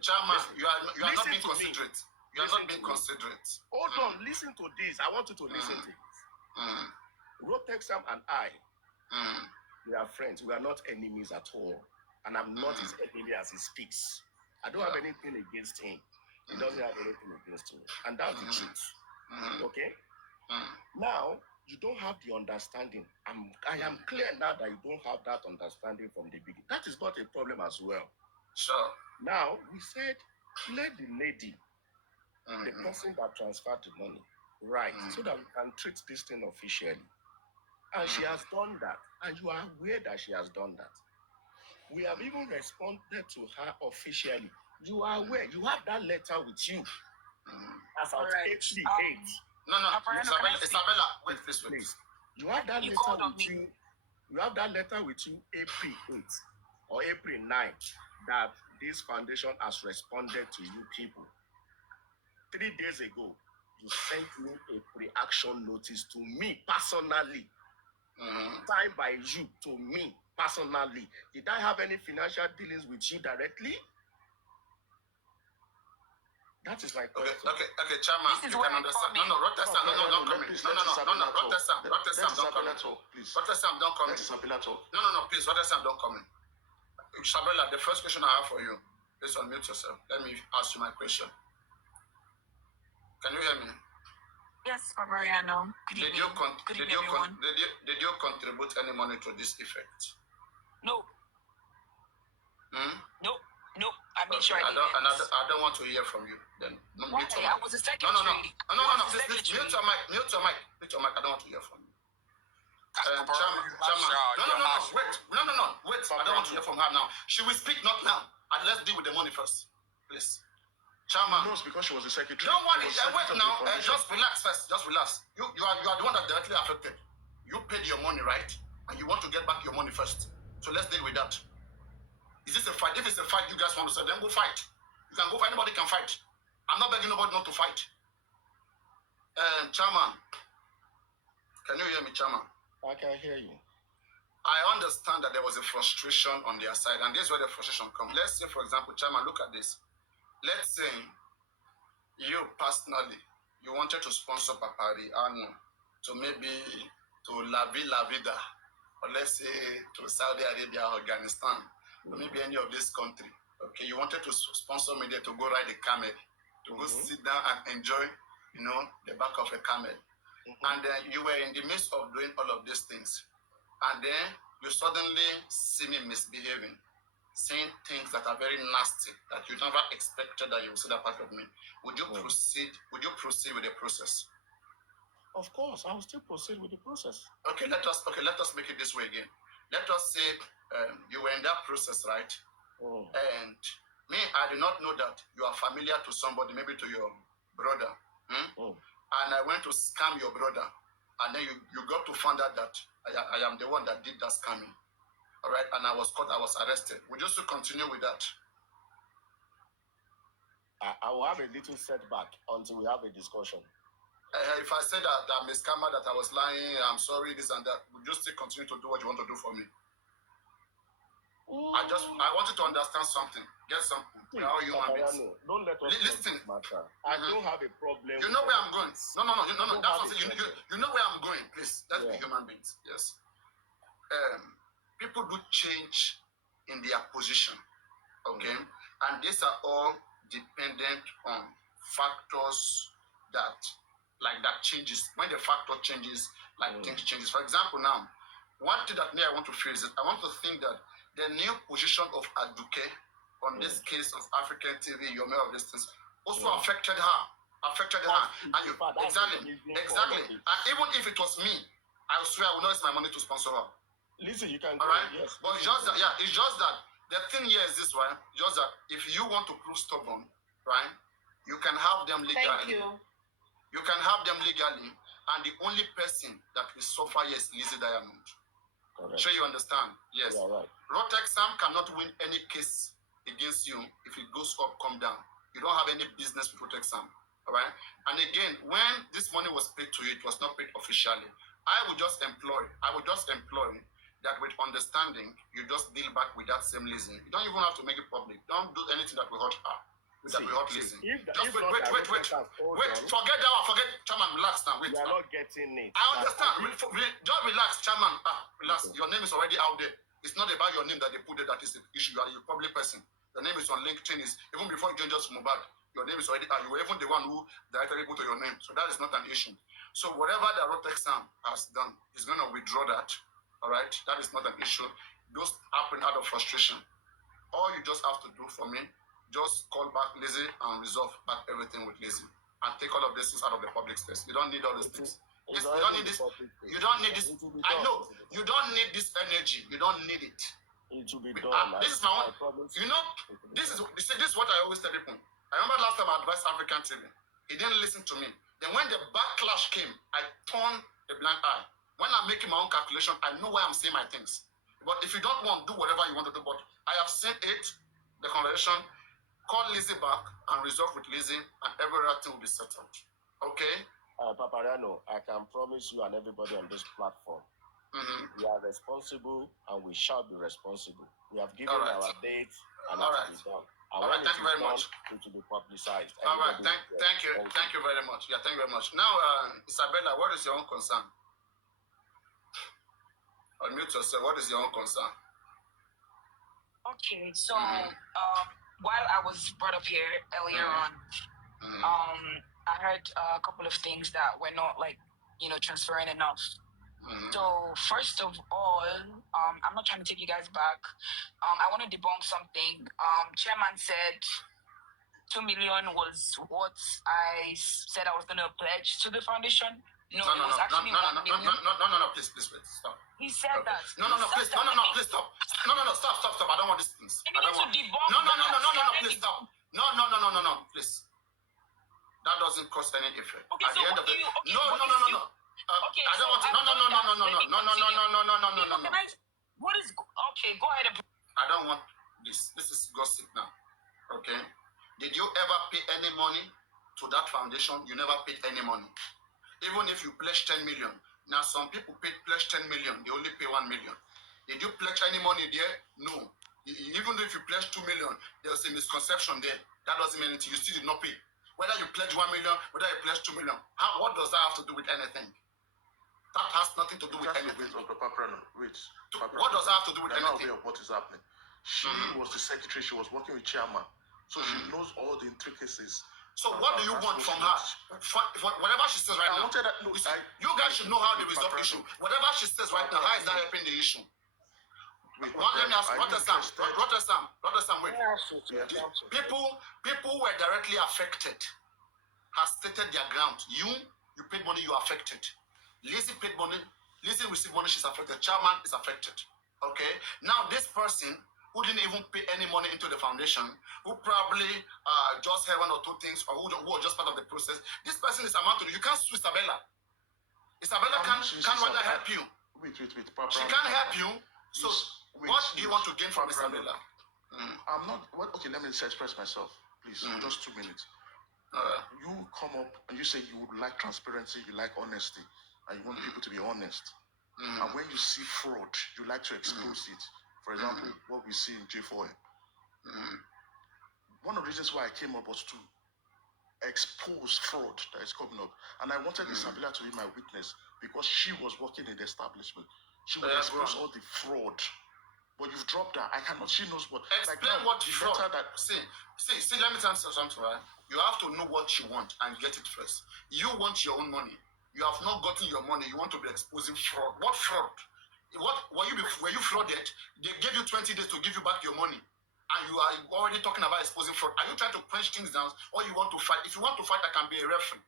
Chama, you are not being considerate. You are not being considerate. Hold on, listen to this. I want you to listen to this. Rotex Sam and I, we are friends. We are not enemies at all. And I'm not his enemy as he speaks. I don't have anything against him. He doesn't have anything against me. And that's the truth. Okay? Now, you don't have the understanding. I am clear now that you don't have that understanding from the beginning. That is not a problem as well. Sure. Now, we said, let the lady, the person that transferred the money, so that we can treat this thing officially. And she has done that. And you are aware that she has done that. We have even responded to her officially. You are aware. You have that letter with you. As of April 8th. No. Isabella, wait, please. You have that letter with you. You have that letter with you April 8th or April 9th that this foundation has responded to you people. 3 days ago, you sent me a pre-action notice to me personally. Signed by you to me personally. Did I have any financial dealings with you directly? That is my question. Okay, Chama, you can understand. No, Rotex Sam, don't come in. No, Rotex Sam, don't come in. Rotex Sam, don't come in. No, please, Rotex Sam, don't come in. Isabella, the first question I have for you, please unmute yourself. Let me ask you my question. Can you hear me? Yes, Papariano. Did you contribute any money to this effect? No. No. I made sure I did. I don't want to hear from you. Then why? I was a secretary. No. Please, mute your mic. I don't want to hear from you. Chairman. No. Wait. I don't want to hear from her now. She will speak not now. And let's deal with the money first, please. Chairman. No, because she was the secretary. Don't worry. Wait now. Just relax first. Just relax. You are the one that directly affected. You paid your money, right? And you want to get back your money first. So let's deal with that. Is this a fight? If it's a fight you guys want to say, then go fight. You can go fight. Anybody can fight. I'm not begging nobody not to fight. Chairman. Can you hear me, Chairman? I can hear you. I understand that there was a frustration on their side, and this is where the frustration comes. Let's say, for example, Chairman, look at this. Let's say you personally, you wanted to sponsor Papariano to maybe to La Vida, or let's say to Saudi Arabia or Afghanistan, or maybe any of this country. Okay, you wanted to sponsor me there to go ride a camel, to go sit down and enjoy, the back of a camel. And then you were in the midst of doing all of these things. And then you suddenly see me misbehaving, saying things that are very nasty, that you never expected that you would say that part of me. Would you proceed? Would you proceed with the process? Of course, I will still proceed with the process. Okay, let us make it this way again. Let us say you were in that process, right? And me, I do not know that you are familiar to somebody, maybe to your brother. And I went to scam your brother, and then you got to find out that I am the one that did that scamming. All right, and I was caught, I was arrested. Would you still continue with that? I will have a little setback until we have a discussion. If I said that I'm a scammer, that I was lying, I'm sorry, this and that, would you still continue to do what you want to do for me? I want you to understand something. Get something. How human beings. Don't let us listen. Matter. I don't have a problem. You know where I'm going. No. That's what you know where I'm going. Please, let's be human beings. Yes. People do change in their position. Okay, and these are all dependent on factors that changes. When the factor changes, things changes. For example, now, one thing that I want to feel is that I want to think that the new position of Aduke on this case of African TV, your mayor of this things, also affected her. And exactly. And even if it was me, I swear I will not use my money to sponsor her. Listen, you can go. All right? Yes. But it's just that the thing here is this, right? Just that if you want to prove stubborn, right, you can have them legally. Thank you. You can have them legally, and the only person that will suffer here is Lizzie Diamond. Correct. Sure you understand? Yes. Yeah, right. Rotexam cannot win any case against you if it goes up, come down. You don't have any business with Rotexam. All right? And again, when this money was paid to you, it was not paid officially. I would just employ that with understanding, you just deal back with that same Lizzie. You don't even have to make it public. Don't do anything that will hurt her. That will hurt Lizzie. Just wait. Forget that one. Forget, Chairman, relax now. Wait. You are not getting it. I understand. Just relax, Chairman. Relax. Okay. Your name is already out there. It's not about your name that they put there that is the issue. You are a public person. Your name is on LinkedIn. Even before you joined just Mubad, your name is already out. You were even the one who directly put your name. So that is not an issue. So whatever the Rotexam has done, is going to withdraw that. All right? That is not an issue. Those happen out of frustration. All you just have to do for me, just call back Lizzie and resolve back everything with Lizzie. And take all of these things out of the public space. You don't need all these things. You don't need this. You don't need this. I know. You don't need this energy. You don't need it. It will be done. This is my own. You know, this is what I always tell people. I remember last time I advised African TV. He didn't listen to me. Then when the backlash came, I turned a blind eye. When I'm making my own calculation, I know why I'm saying my things. But if you don't want, do whatever you want to do. But I have seen the conversation. Call Lizzie back and resolve with Lizzie, and everything will be settled. Okay? Papariano, I can promise you and everybody on this platform, we are responsible and we shall be responsible. We have given our date and it will be done. All right, thank you very much. It will be publicized. All right, thank you. Thank you very much. Yeah, thank you very much. Now, Isabella, what is your own concern? Unmute yourself. What is your own concern? Okay, so while I was brought up here earlier on, I heard a couple of things that were not transparent enough. So first of all, I'm not trying to take you guys back. I want to debunk something. Chairman said 2 million was what I said I was going to pledge to the foundation. No, it was actually 1 million. No, please, wait, stop. He said that. No, please, no, please stop. No, stop. I don't want these things. I don't want. No, please stop. No, please. That doesn't cause any effect. Okay, At the end of it, okay, no. Okay, I don't want to. No. What is okay? Go ahead and. I don't want this. This is gossip now. Okay. Did you ever pay any money to that foundation? You never paid any money. Even if you pledge 10 million. Now some people pledge 10 million, they only pay 1 million. Did you pledge any money there? No. Even if you pledge 2 million, there's a misconception there. That doesn't mean anything. You still did not pay. Whether you pledge 1 million, whether you pledge 2 million, what does that have to do with anything? That has nothing to do with anything. What does that have to do with anything? Of what is happening. She was the secretary. She was working with chairman, so she knows all the intricacies. So what do you want from her? Whatever she says right now. You guys should know how they resolve issue. Whatever she says right now, how is that helping the issue? Let me ask Rotterdam, wait. People were directly affected. Has stated their ground. You paid money, you are affected. Lizzie paid money, Lizzie received money, she's affected. Chairman is affected. Okay? Now this person who didn't even pay any money into the foundation, who probably just had 1 or 2 things, or who are just part of the process. This person is amount to you. You can't sue Isabella. Isabella can't rather help you. Wait. She can't help you. So what do you want to gain from Isabella? I'm not. Okay, let me express myself, please. Just 2 minutes. You come up and you say you would like transparency, you like honesty, and you want people to be honest. And when you see fraud, you like to expose it. For example, what we see in J4M. One of the reasons why I came up was to expose fraud that is coming up. And I wanted Isabella to be my witness because she was working in the establishment. She would expose all the fraud. But you've dropped her. I cannot. She knows what. Explain what fraud. See, let me tell you something, right? You have to know what you want and get it first. You want your own money. You have not gotten your money. You want to be exposing fraud. What fraud? Were you frauded? They gave you 20 days to give you back your money. And you are already talking about exposing fraud. Are you trying to crunch things down or you want to fight? If you want to fight, I can be a referee.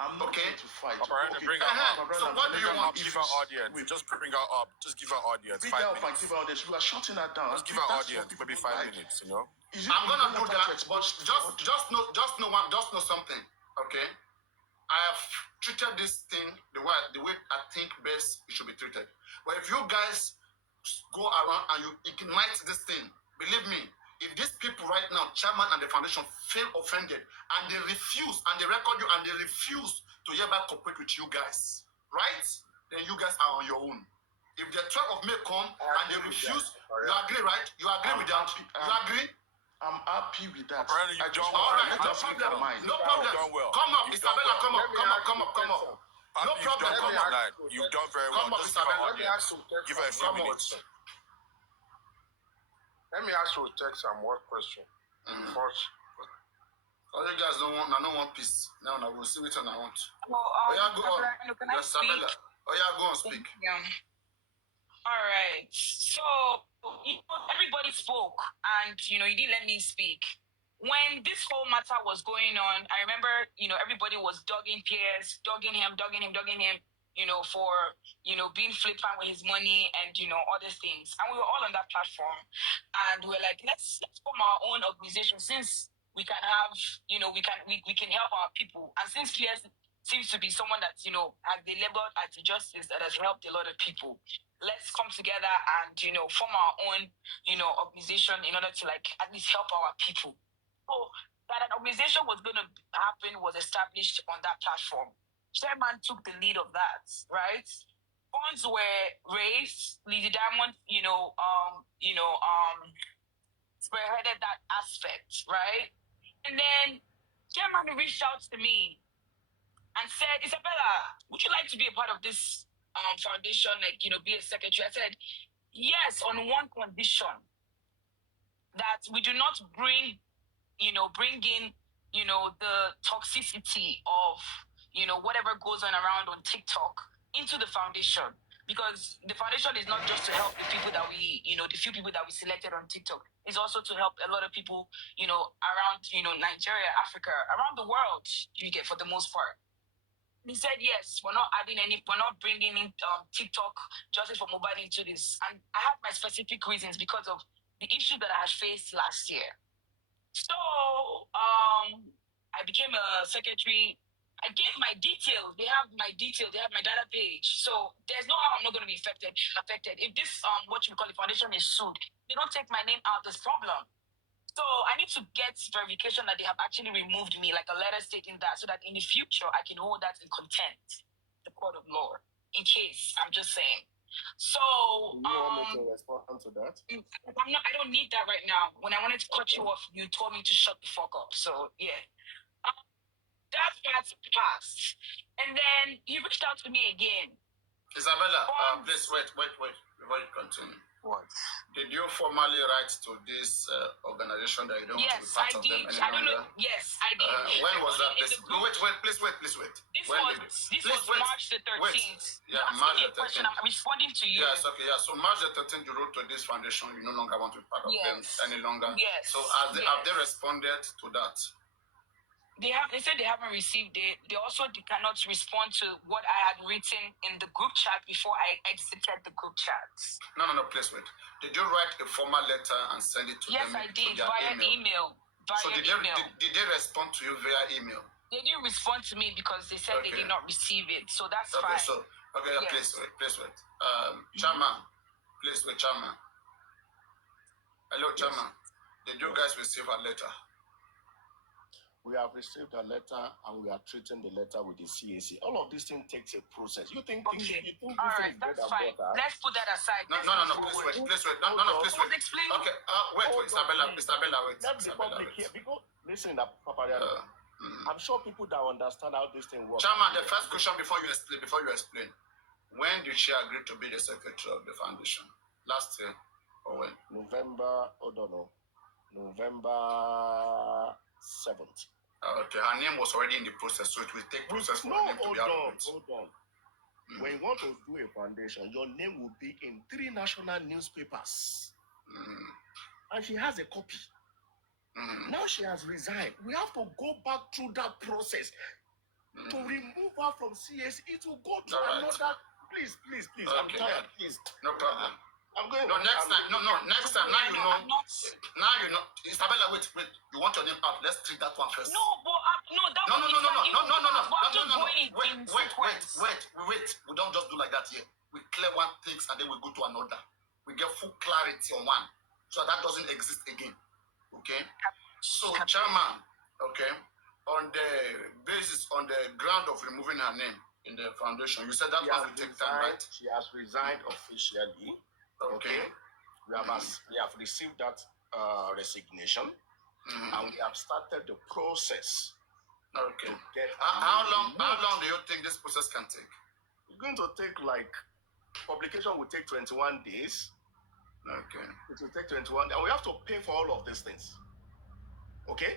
I'm not going to fight. Okay. Bring her up. So what do you want? Give her audience. Just bring her up. Just give her audience. Bring her up and give her audience. You are shutting her down. Just give her audience. Maybe 5 minutes, you know? I'm going to do that, but just know something, okay? I have treated this thing the way I think best it should be treated. But if you guys go around and you ignite this thing, believe me, if these people right now, chairman and the foundation, feel offended and they refuse and they record you and they refuse to hereby cooperate with you guys, right? Then you guys are on your own. If the 12th of May come and they refuse, you agree, right? You agree with that? You agree? I'm happy with that. Apparently you don't No problem. Come up, Isabella, come up. No problem. You've done very well. Come up, Just give her Isabella. audience. Give her a few minutes. Let me ask you text and one question. First, all you guys don't want peace. Now I will see which one I want. Well, go on. Can I speak? Isabella. Go on, speak. Yeah. All right. So, everybody spoke and, you didn't let me speak. When this whole matter was going on, I remember, everybody was dogging Pierce, dogging him, for, being flippant with his money and, other things. And we were all on that platform. And we were like, let's form our own organization since we can have, we can help our people. And since Pierce seems to be someone that, has delivered at the justice that has helped a lot of people, let's come together and, form our own, organization in order to, at least help our people. So that an organization was going to happen was established on that platform. Chairman took the lead of that, right? Funds were raised. Lizzie Diamond, spearheaded that aspect, right? And then Chairman reached out to me and said, Isabella, would you like to be a part of this foundation, be a secretary? I said, yes, on one condition, that we do not bring in, the toxicity of, whatever goes on around on TikTok into the foundation. Because the foundation is not just to help the people that we, the few people that we selected on TikTok. It's also to help a lot of people, around, Nigeria, Africa, around the world, you get, for the most part. They said yes, we're not bringing in TikTok justice for mobile into this. And I had my specific reasons because of the issue that I had faced last year. So I became a secretary. I gave my details. They have my details. They have my data page. So there's no how I'm not going to be affected. If this what you call the foundation is sued, they don't take my name out. This problem. So I need to get verification that they have actually removed me, like a letter stating that, so that in the future I can hold that in contempt, the court of law. In case, I'm just saying. So you want me to respond to that? I don't need that right now. When I wanted to cut you off, you told me to shut the fuck up. So yeah. That part passed. And then he reached out to me again. Isabella, please wait before you continue. What? Did you formally write to this organization that you don't want to be part of them any longer? Yes, I did. When was that? Please wait. Please wait. This was March the 13th. Yeah, March the 13th. I'm responding to you. Yes, okay, yeah. So March the 13th, you wrote to this foundation. You no longer want to be part of them any longer. Yes. So have they responded to that? They said they haven't received it. They also cannot respond to what I had written in the group chat before I exited the group chat. No, please wait. Did you write a formal letter and send it to them? Yes, I did, via email. Did they respond to you via email? They didn't respond to me because they said they did not receive it. So that's fine. Please wait. Chairman, please wait, Chairman. Hello, Chairman. Did you guys receive a letter? We have received a letter and we are treating the letter with the CAC. All of this thing takes a process. You think all right, that's fine. Let's put that aside. No, please wait. No, please wait. Explain. Okay, wait, Isabella, wait. Let the public hear. Because listen, Papariano, I'm sure people that understand how this thing works. Chairman, the first question before you explain, when did she agree to be the secretary of the foundation? Last year or when? November 7th. Okay, her name was already in the process, so it will take process for her name to be out. Hold on. When you want to do a foundation, your name will be in 3 national newspapers. And she has a copy. Now she has resigned. We have to go back through that process to remove her from CAC. It will go to another. Please. Okay. I'm tired. Please. No problem. I'm going. No, next time. Next time. Now you know. Now you know. Isabella, wait. You want your name out? Let's treat that one first. No, but no. Wait. We don't just do like that here. We clear one thing and then we go to another. We get full clarity on one, so that doesn't exist again. Okay. So, Chairman. Okay. On the ground of removing her name in the foundation, you said that one will take time, right? She has resigned officially. Okay. We have received that resignation, and we have started the process. Okay. How long do you think this process can take? It's going to take publication will take 21 days. Okay. It will take 21 days, and we have to pay for all of these things. Okay.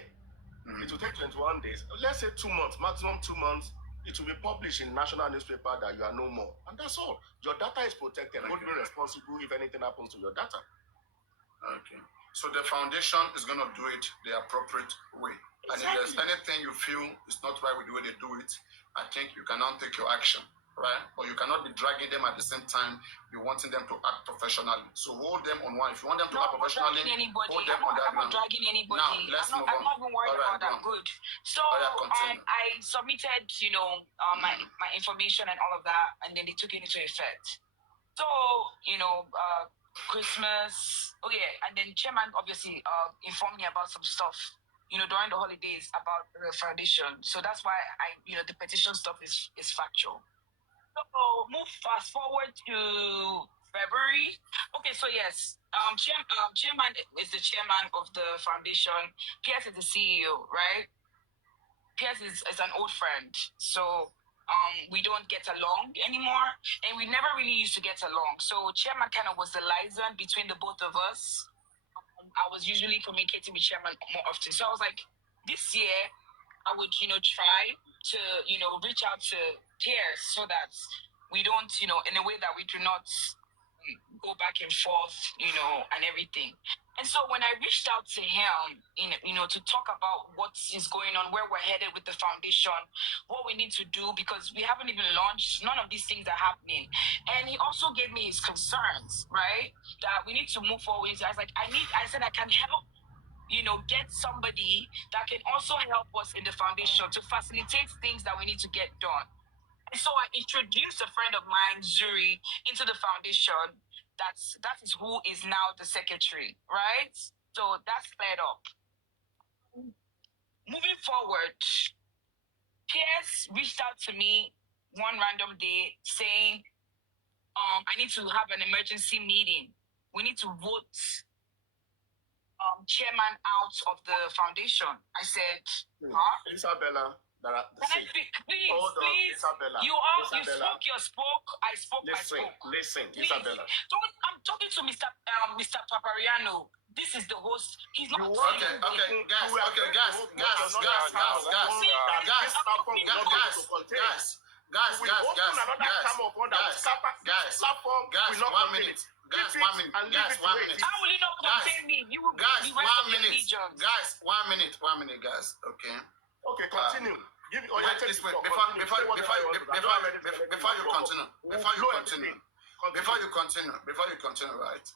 It will take 21 days. Let's say 2 months, maximum 2 months. It will be published in national newspaper that you are no more. And that's all. Your data is protected. Won't be responsible if anything happens to your data. Okay. So the foundation is going to do it the appropriate way. Exactly. And if there's anything you feel is not right with the way they do it, I think you cannot take your action, right? Or you cannot be dragging them at the same time. You're wanting them to act professionally. So hold them on one. If you want them to act professionally, hold them on that ground. I'm not dragging anybody. Now, let's move on. I'm not even worried about that. Good. So I submitted, my information and all of that, and then they took it into effect. So, Christmas. Oh yeah, and then chairman obviously informed me about some stuff, during the holidays about the foundation. So that's why the petition stuff is factual. So fast forward to February. Okay, so yes, chairman is the chairman of the foundation. PS is the CEO, right? PS is an old friend, so we don't get along anymore, and we never really used to get along. So chairman kind of was the liaison between the both of us. I was usually communicating with chairman more often. So I was like, this year I would, try to, reach out to peers so that we don't, in a way that we do not go back and forth, and everything. And so when I reached out to him, to talk about what is going on, where we're headed with the foundation, what we need to do, because we haven't even launched, none of these things are happening. And he also gave me his concerns, right? That we need to move forward. I was like, I said I can help, get somebody that can also help us in the foundation to facilitate things that we need to get done. And so I introduced a friend of mine, Zuri, into the foundation. That is who is now the secretary, right? So that's cleared up. Moving forward, Pierce reached out to me one random day saying, I need to have an emergency meeting. We need to vote chairman out of the foundation. I said, huh? Isabella, Please, hold on, please. Isabella. You spoke your spoke. I spoke my spoke. Listen, Please. Isabella. I'm talking to Mr. Papariano. This is the host. He's not. Okay, guys. How will it not contain me? You will Guys, be the rest of the legions. Guys, 1 minute, guys. Okay. Okay, continue. Before you continue, right?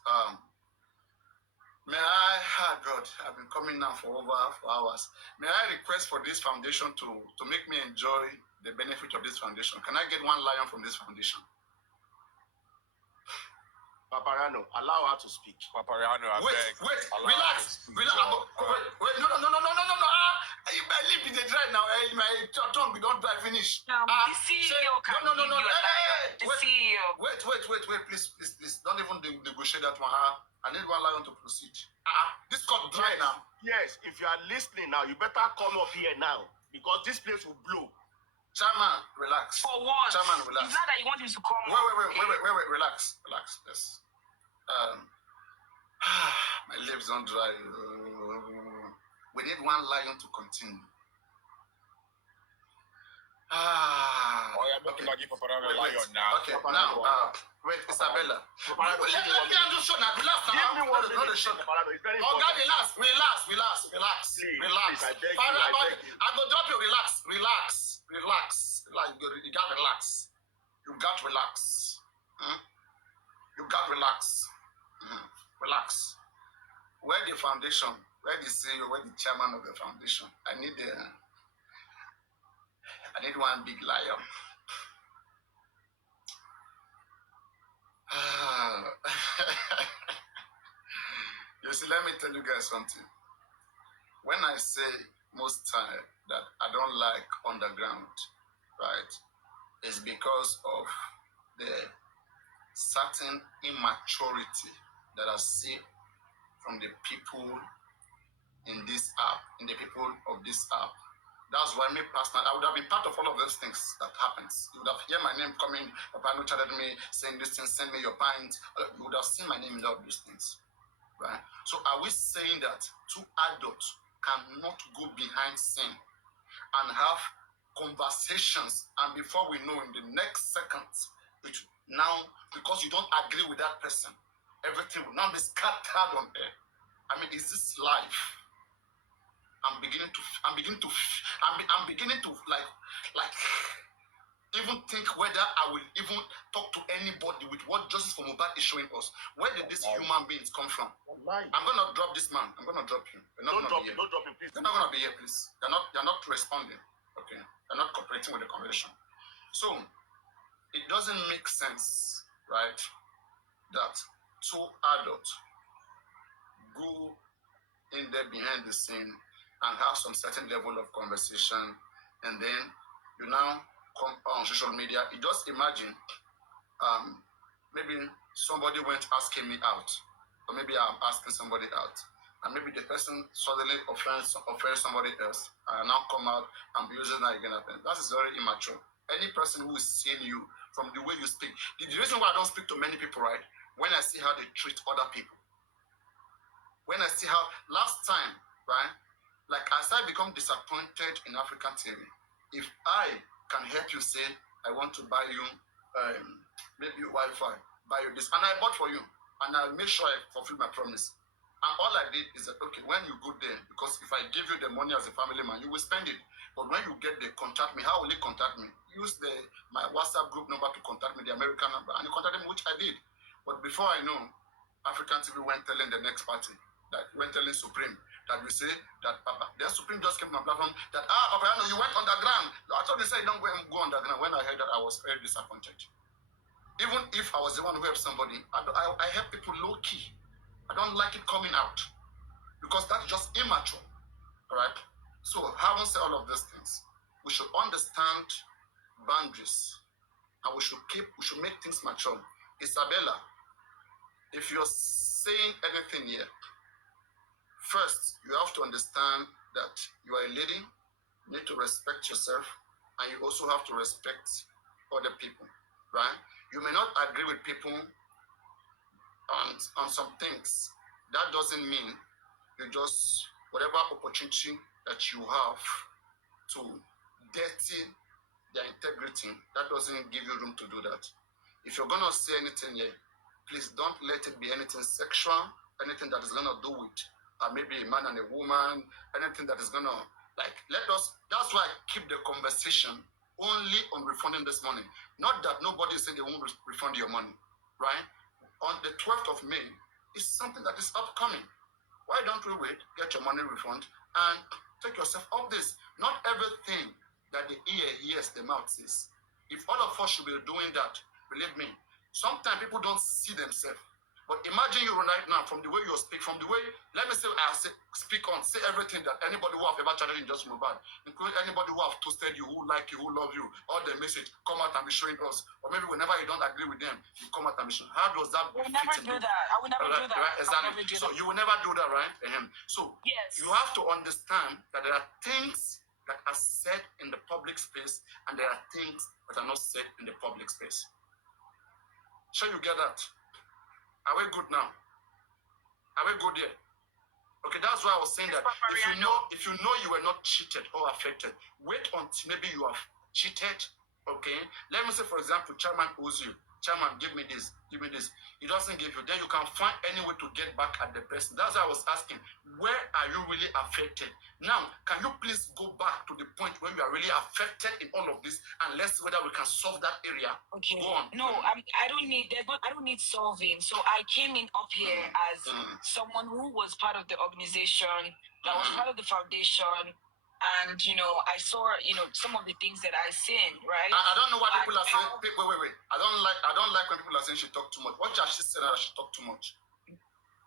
May I, God, I've been coming now for over 4 hours. May I request for this foundation to make me enjoy the benefit of this foundation? Can I get 1 lion from this foundation? Papariano, allow her to speak. Papariano, I Wait, beg. relax. No. You better leave it dry now. My tongue, we don't dry finish. The CEO can No. The CEO. Wait, please. Don't even negotiate that one. I need 1 lion to proceed. This got dry now. Yes, if you are listening now, you better come up here now because this place will blow. Chairman, relax. For what? Chairman, relax. It's not that you want him to come. Wait, relax. Yes. My lips don't dry. We need 1 lion to continue. Okay. Papariano a lion now. Okay, now, wait, Isabella. Let me do show now. Relax now. Give me 1 minute. Papariano, it's very important. Relax. Please, I beg you. I go drop you. Relax. Like you got relax. You got relax. You got relax. Relax. Where the foundation? Where the CEO? Where the chairman of the foundation? I need 1 big lion. You see, let me tell you guys something. When I say most time that I don't like underground, right, it's because of the certain immaturity that I see from the people in this app, in the people of this app. That's why me personally, I would have been part of all of those things that happens. You would have heard my name coming, Papariano chatted me, saying this thing, send me your pint. You would have seen my name in all of these things, right? So are we saying that 2 adults cannot go behind scene and have conversations, and before we know, in the next second, now, because you don't agree with that person, everything will now be scattered on air? I mean, is this life? I'm beginning to like even think whether I will even talk to anybody with what Justice for Mohbad is showing us. Where did these human beings come from? I'm gonna drop this man. I'm gonna drop you. Don't drop him, please. They're not gonna be here, please. You're not responding. Okay. They're not cooperating with the conversation. So it doesn't make sense, right, that 2 adults go in there behind the scene and have some certain level of conversation, and then you now come on social media. You just imagine, maybe somebody went asking me out, or maybe I'm asking somebody out, and maybe the person suddenly offends somebody else, and now come out and be using that again. That is very immature. Any person who is seeing you from the way you speak, the reason why I don't speak to many people, right, when I see how they treat other people, when I see how last time, right, like as I become disappointed in African TV, if I can help you say, I want to buy you maybe Wi-Fi, buy you this, and I bought for you, and I'll make sure I fulfill my promise. And all I did is that, okay, when you go there, because if I give you the money as a family man, you will spend it. But when you get there, contact me. How will you contact me? Use my WhatsApp group number to contact me, the American number, and you contact me, which I did. But before I know, African TV went telling the next party, that went telling Supreme, that we say that Papa, then Supreme just came on the platform that, Papariano, you went underground. I thought they said don't go underground. When I heard that, I was very disappointed. Even if I was the one who helped somebody, I help people low key. I don't like it coming out because that's just immature, all right? So having said all of these things, we should understand boundaries and we should make things mature. Isabella, if you're saying anything here, first you have to understand that you are a lady, you need to respect yourself, and you also have to respect other people, right? You may not agree with people on some things. That doesn't mean you just, whatever opportunity that you have to dirty their integrity, that doesn't give you room to do that. If you're going to say anything here, please don't let it be anything sexual, anything that is going to do with maybe a man and a woman, anything that is going to, that's why I keep the conversation only on refunding this money. Not that nobody is saying they won't refund your money, right? On the 12th of May is something that is upcoming. Why don't we wait, get your money refund, and take yourself off this? Not everything that the ear hears, the mouth says. If all of us should be doing that, believe me, sometimes people don't see themselves. But imagine you right now, from the way you speak, from the way, let me say, say everything that anybody who have ever chatted in Just Mobile, including anybody who have toasted you, who like you, who love you, all the message, come out and be showing us. Or maybe whenever you don't agree with them, you come out and be showing. How does that I will never do that. I will never do that. Right? Exactly. So you will never do that, right? So yes, you have to understand that there are things that are said in the public space and there are things that are not said in the public space. So you get that? Are we good now? Are we good here? Okay, that's why I was saying that if you know you were not cheated or affected, wait until maybe you have cheated. Okay, let me say, for example, chairman owes you. Chairman, give me this, give me this. He doesn't give you. Then you can find any way to get back at the person. That's why I was asking, where are you really affected? Now, can you please go back to the point where you are really affected in all of this, and let's see whether we can solve that area. Okay. Go on. No, I don't need solving. So I came in up here as someone who was part of the organization, that was part of the foundation. And, I saw, some of the things that I seen, right? I don't know why people are saying, wait. I don't like when people are saying she talk too much. What has she said that she talk too much?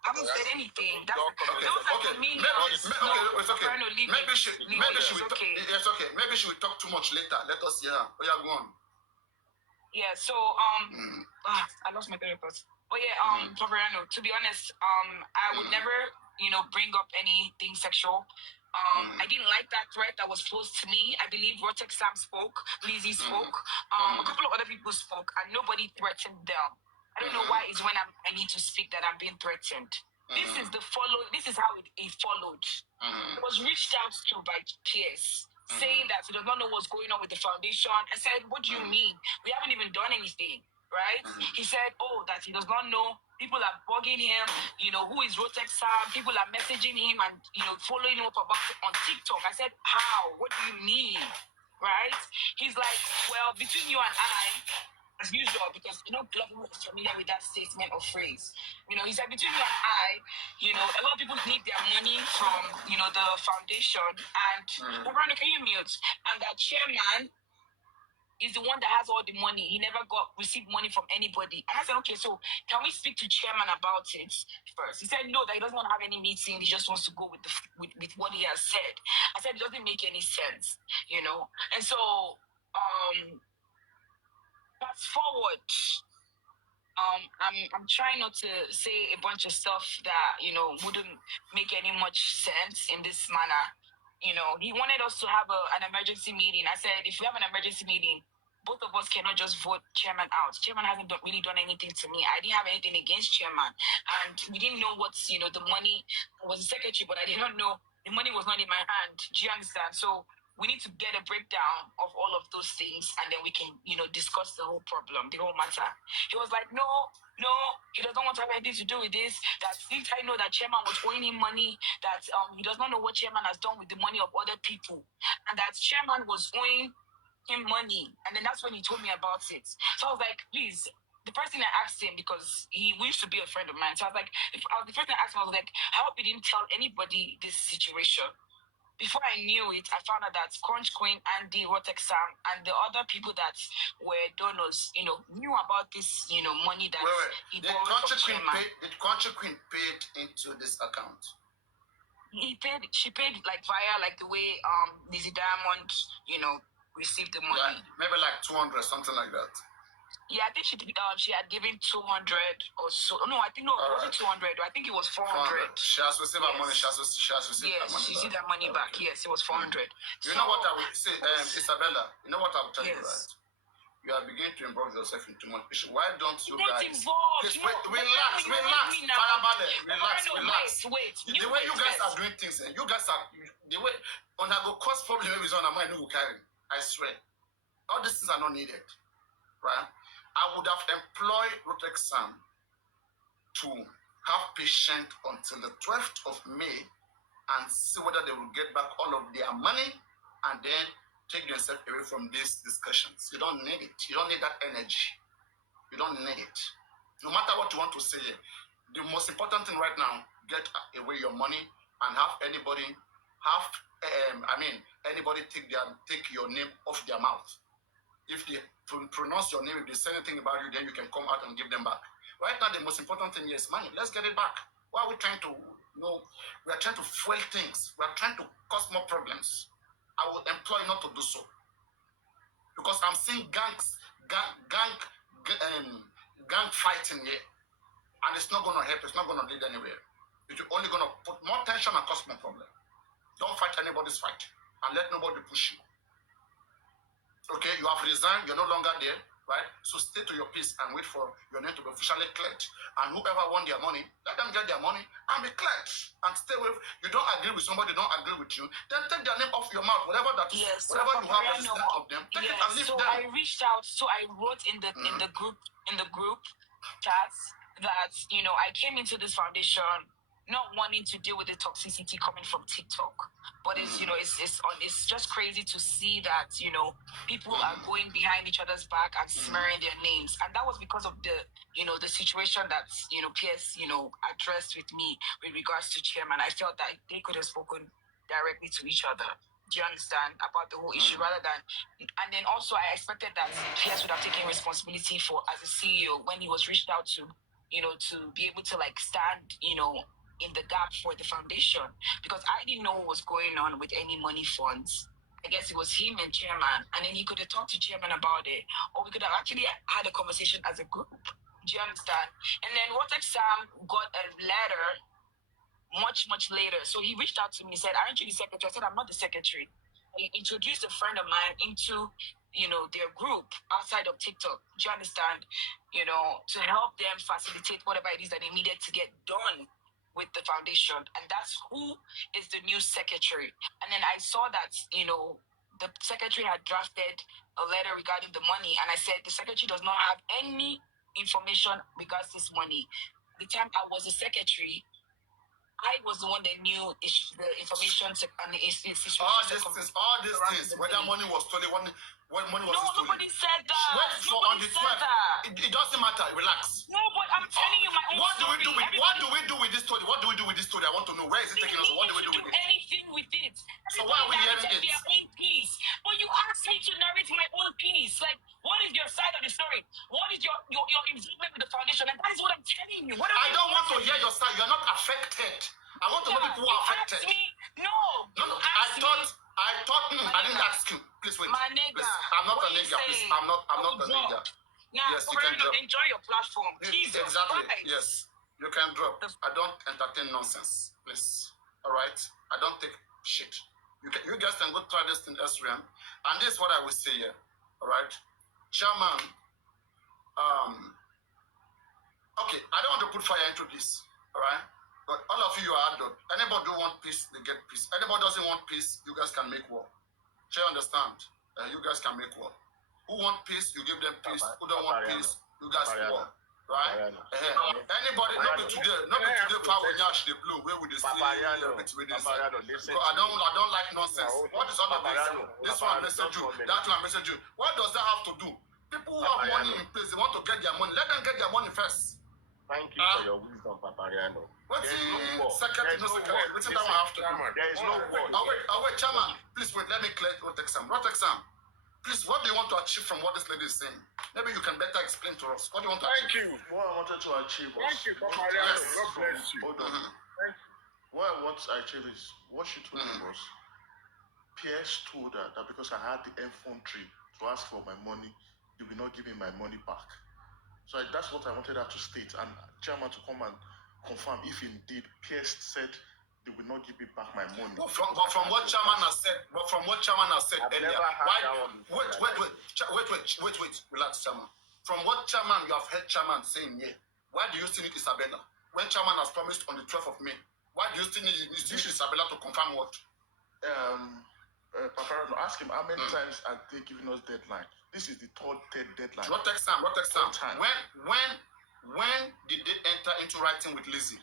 I haven't said anything. That's okay. It's okay. Maybe she will talk. It's okay. Maybe she will talk too much later. Let us hear her. Oh, yeah, go on. Yeah, so I lost my train of thought. But yeah, Papariano, to be honest, I would never, bring up anything sexual. I didn't like that threat that was posed to me. I believe Rotex Sam spoke, Lizzie spoke, a couple of other people spoke, and nobody threatened them. I don't know why it's when I need to speak that I'm being threatened. This is how it followed. I was reached out to by peers saying that he does not know what's going on with the foundation. I said, what do you mean? We haven't even done anything, right? He said, that he does not know. People are bugging him, who is Rotex Sam? People are messaging him and, following him up about it on TikTok. I said, how? What do you mean? Right? He's like, well, between you and I, as usual, because a lot of people are familiar with that statement or phrase. He said, between you and I, a lot of people need their money from, the foundation. And, Brandon, can you mute? And that chairman is the one that has all the money. He never received money from anybody. And I said, okay, so can we speak to chairman about it first? He said no, that he doesn't want to have any meeting. He just wants to go with what he has said. I said it doesn't make any sense, And so fast forward, I'm trying not to say a bunch of stuff that wouldn't make any much sense in this manner. He wanted us to have an emergency meeting. I said, if we have an emergency meeting, both of us cannot just vote chairman out. Chairman hasn't really done anything to me. I didn't have anything against chairman. And we didn't know what's, the money. I was a secretary, but I did not know the money was not in my hand. Do you understand? So we need to get a breakdown of all of those things, and then we can, discuss the whole problem, the whole matter. He was like, no, he doesn't want to have anything to do with this. That since I know that chairman was owing him money, that he does not know what chairman has done with the money of other people, and that chairman was owing him money. And then that's when he told me about it. So I was like, please. The first thing I asked him, because we used to be a friend of mine, so I was like, the first thing I asked him, I was like, I hope you didn't tell anybody this situation. Before I knew it, I found out that Crunch Queen, Andy, Rotex Sam, and the other people that were donors, knew about this, money that he borrowed from chairman. Did Country Queen paid into this account? She paid like via like the way Lizzie Diamond, received the money. Like, maybe like 200, something like that. Yeah, I think she had given 200 or so. No, I think it wasn't 200. I think it was 400. She has received her money. She has received her money. Yes, she received her money back. Yes, it was 400. You know what I will say, Isabella? You know what I will tell you, right? You are beginning to involve yourself in too much issue. Why don't you guys? Please, relax. Wait. The way you guys are doing things, you guys are the way on I go cause problem is on my new carry. I swear, all these things are not needed, right? I would have employed Rotex Sam to have patience until the 12th of May and see whether they will get back all of their money and then take themselves away from these discussions. You don't need it. You don't need that energy. You don't need it. No matter what you want to say, the most important thing right now, get away your money and have anybody take your name off their mouth. If they pronounce your name, if they say anything about you, then you can come out and give them back. Right now, the most important thing is money. Let's get it back. Why are we trying to, we are trying to fuel things. We are trying to cause more problems. I will employ not to do so. Because I'm seeing gang fighting here. And it's not going to help. It's not going to lead anywhere. It's only going to put more tension and cause more problem. Don't fight anybody's fight. And let nobody push you. Okay, you have resigned, you're no longer there, right? So stay to your peace and wait for your name to be officially cleared. And whoever won their money, let them get their money and be cleared. And stay with, you don't agree with somebody, don't agree with you, then take their name off your mouth, whatever that is, whatever you have is of them, take it and leave them. I reached out, so I wrote in the group chats that, I came into this foundation not wanting to deal with the toxicity coming from TikTok. But it's just crazy to see that, people are going behind each other's back and smearing their names. And that was because of the situation that, PS, addressed with me with regards to chairman. I felt that they could have spoken directly to each other. Do you understand? About the whole issue rather than, and then also I expected that PS would have taken responsibility for as a CEO when he was reached out to, to be able to like stand, in the gap for the foundation, because I didn't know what was going on with any money funds. I guess it was him and chairman, and then he could have talked to chairman about it, or we could have actually had a conversation as a group. Do you understand? And then Rotex Sam got a letter much later, so he reached out to me, said, "Aren't you the secretary?" I said, "I'm not the secretary." He introduced a friend of mine into their group outside of TikTok. Do you understand? To help them facilitate whatever it is that they needed to get done with the foundation. And that's who is the new secretary. And then I saw that, the secretary had drafted a letter regarding the money. And I said, the secretary does not have any information regards this money. The time I was a secretary, I was the one that knew the information and the institution. All these things, whether money was stolen, what money was stolen. Nobody said that. On the 12th, it doesn't matter. Relax. No, but I'm telling you my own story. What do we do with this story? What do we do with this story? I want to know. Where is it taking us? What do we do with it? Anything with it. So why are we hearing it? Their own piece. But you asked me to narrate my own piece. Like, what is your side of the story? What is your involvement with the foundation? And that is what I'm telling you. I don't want to hear your side. You're not affected. I want to know people who are affected. I thought. I didn't ask you. Please wait. My nigga. Please. I'm not a nigga. Please. I'm not a nigga. Now, yes, you can drop. Enjoy your platform. Jesus exactly. Christ. Yes. You can drop. I don't entertain nonsense. Please. All right. I don't take shit. You guys can go try this thing elsewhere. And this is what I will say here. All right. Chairman. Okay. I don't want to put fire into this. All right. But all of you are adult. Anybody who want peace, they get peace. Anybody doesn't want peace, you guys can make war. Shall you understand? You guys can make war. Who want peace, you give them peace. Who don't want peace, you guys war. Right? Anybody, not be today, for our Nyash, the blue, where would they see between this? I don't like nonsense. What is all of this? This one message you, that one message you. What does that have to do? People who have money in place, they want to get their money. Let them get their money first. Thank you for your wisdom, Papariano. What's the second? No second. What's that one have to do? There is no word. Wait, Chairman. Please wait. Let me clear Rotexam. Please, what do you want to achieve from what this lady is saying? Maybe you can better explain to us. What do you want to achieve? What I wanted to achieve was... Thank you, Papariano. God bless you. Hold on. Thank you. What I want to achieve is, what she told me was, Pierce told her that because I had the infantry to ask for my money, they will not give me my money back. So that's what I wanted her to state, and Chairman to come and confirm if indeed Pierce said they will not give me back my money. But from what Chairman has said, earlier, wait, relax, Chairman. From what Chairman you have heard Chairman saying here, why do you still need Isabella? When Chairman has promised on the 12th of May, why do you still need Isabella to confirm what? Papariano, ask him how many times are they giving us deadline? This is the third deadline. What text time? When did they enter into writing with Lizzie?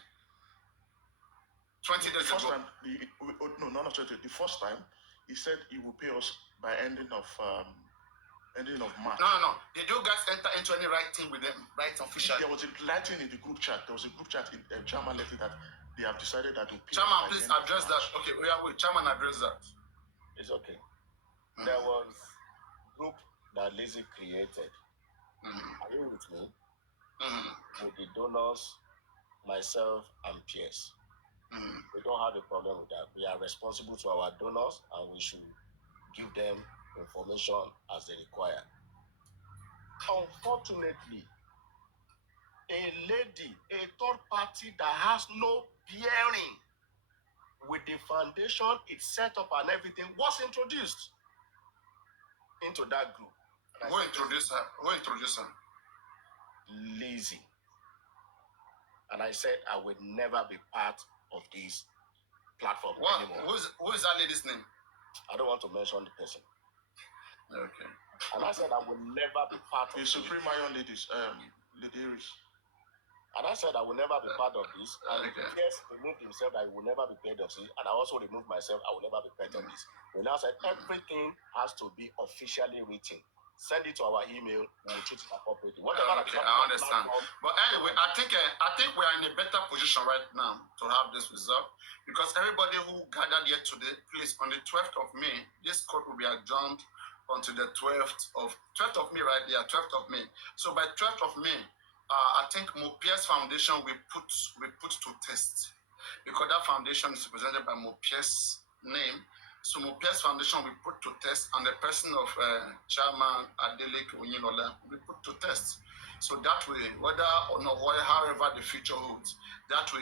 20 days ago. Not 20. The first time, he said he will pay us by ending of March. No. Did you guys enter into any writing with them, right officially? There was a writing in the group chat. There was a group chat in Chairman letter that they have decided that they'll pay. Chairman, please address that. Okay, wait. Chairman, address that. It's okay. There was group that Lizzie created. Are you with me? With the donors, myself, and Pierce. We don't have a problem with that. We are responsible to our donors, and we should give them information as they require. Unfortunately, a lady, a third party that has no bearing with the foundation, its setup and everything, was introduced into that group. Who introduced her? Lizzie. And I said I would never be part of this platform anymore. Who is that lady's name? I don't want to mention the person. Okay. And I said I will never be part of the Supreme Iron Ladies, Lady Iris. And I said I will never be part of this. And Pierce removed himself that he will never be part of this. And I also removed myself, I will never be part of this. We now said everything has to be officially written. Send it to our email, we will treat it appropriately. Okay, I understand. But anyway, I think we are in a better position right now to have this resolved, because everybody who gathered here today, please, on the 12th of May, this court will be adjourned until the 12th of May, right? Yeah, 12th of May. So by 12th of May, I think Mopia's foundation will put to test, because that foundation is represented by Mopia's name. So Mopia's foundation will put to test, and the person of Chairman Adeleke Onyinola will put to test. So that way, whether or not, however the future holds, that will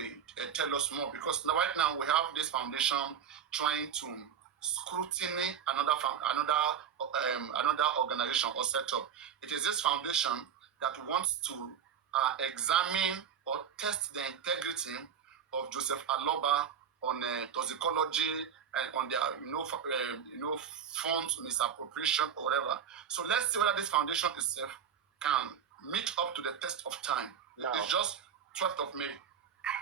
tell us more. Because right now we have this foundation trying to scrutiny another organization or setup. It is this foundation that wants to examine or test the integrity of Joseph Aloba on toxicology and on their funds misappropriation or whatever. So let's see whether this foundation itself can meet up to the test of time. Now, it's just 12th of May.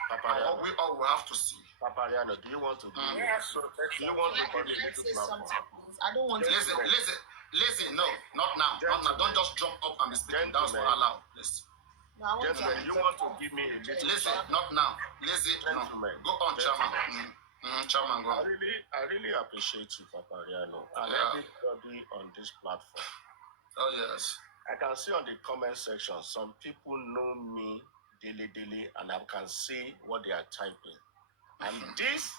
Papariano, We all will have to see. Papariano, do you want to give me? Do you want to give me a little platform? I don't want to. Listen, no, not now. Not now. Don't just jump up and be speaking. That's not allowed. Listen. No, Gentlemen, you want to give me a little Listen, platform? not now. Listen, no. Go on, Chairman. Chairman, go on. I really appreciate you, Papariano, and everybody on this platform. Oh, yes. I can see on the comment section, some people know me daily, and I can see what they are typing. And this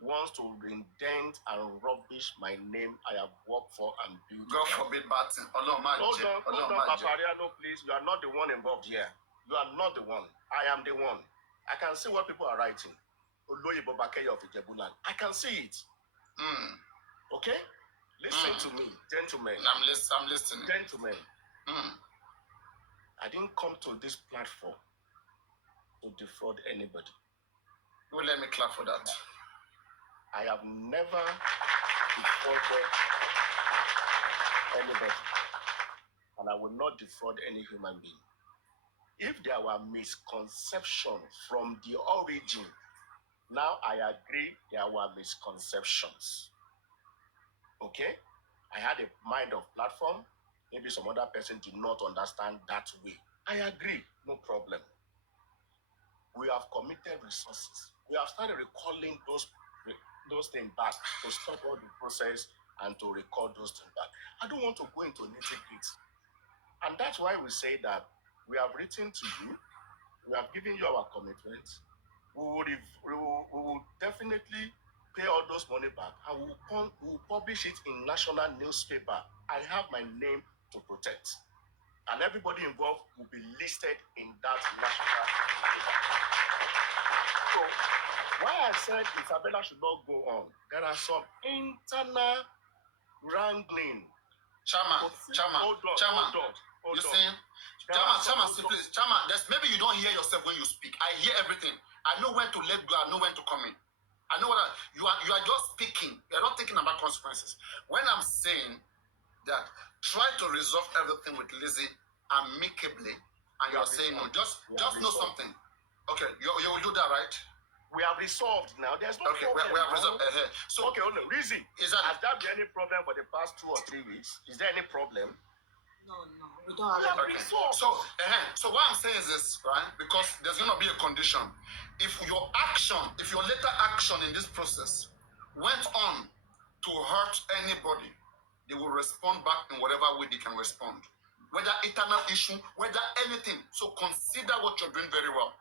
wants to indent and rubbish my name I have worked for and built. God forbid bad thing. Hold on, Papariano, please. You are not the one involved here. You are not the one. I am the one. I can see what people are writing. Oloyebo Bakeya of Ijebuland. I can see it. Okay? Listen to me, gentlemen. I'm listening. Gentlemen. I didn't come to this platform to defraud anybody. You will let me clap for that. I have never defrauded anybody. And I will not defraud any human being. If there were misconceptions from the origin, now I agree there were misconceptions. Okay? I had a mind of platform. Maybe some other person did not understand that way. I agree, no problem. We have committed resources. We have started recalling those things back to stop all the process and to record those things back. I don't want to go into nitty-gritty. And that's why we say that we have written to you, we have given you our commitment. We will definitely pay all those money back, and we will publish it in national newspaper. I have my name to protect, and everybody involved will be listed in that national newspaper. So, why I said Isabella should not go on, there are some internal wrangling. Chairman, Hold on. You see? Chairman, please. Chairman, maybe you don't hear yourself when you speak. I hear everything. I know when to let go. I know when to come in. I know you are just speaking. You're not thinking about consequences. When I'm saying that, try to resolve everything with Lizzie amicably, and you're saying no. Just know something. Okay, you will do that, right? We have resolved now. There's no problem. We have resolved. So, okay, hold on. Reason. Has there been any problem for the past 2 or 3 weeks? Is there any problem? No, we don't have any problem. So what I'm saying is this, right? Because there's going to be a condition. If your later action in this process went on to hurt anybody, they will respond back in whatever way they can respond. Whether internal issue, whether anything. So consider what you're doing very well.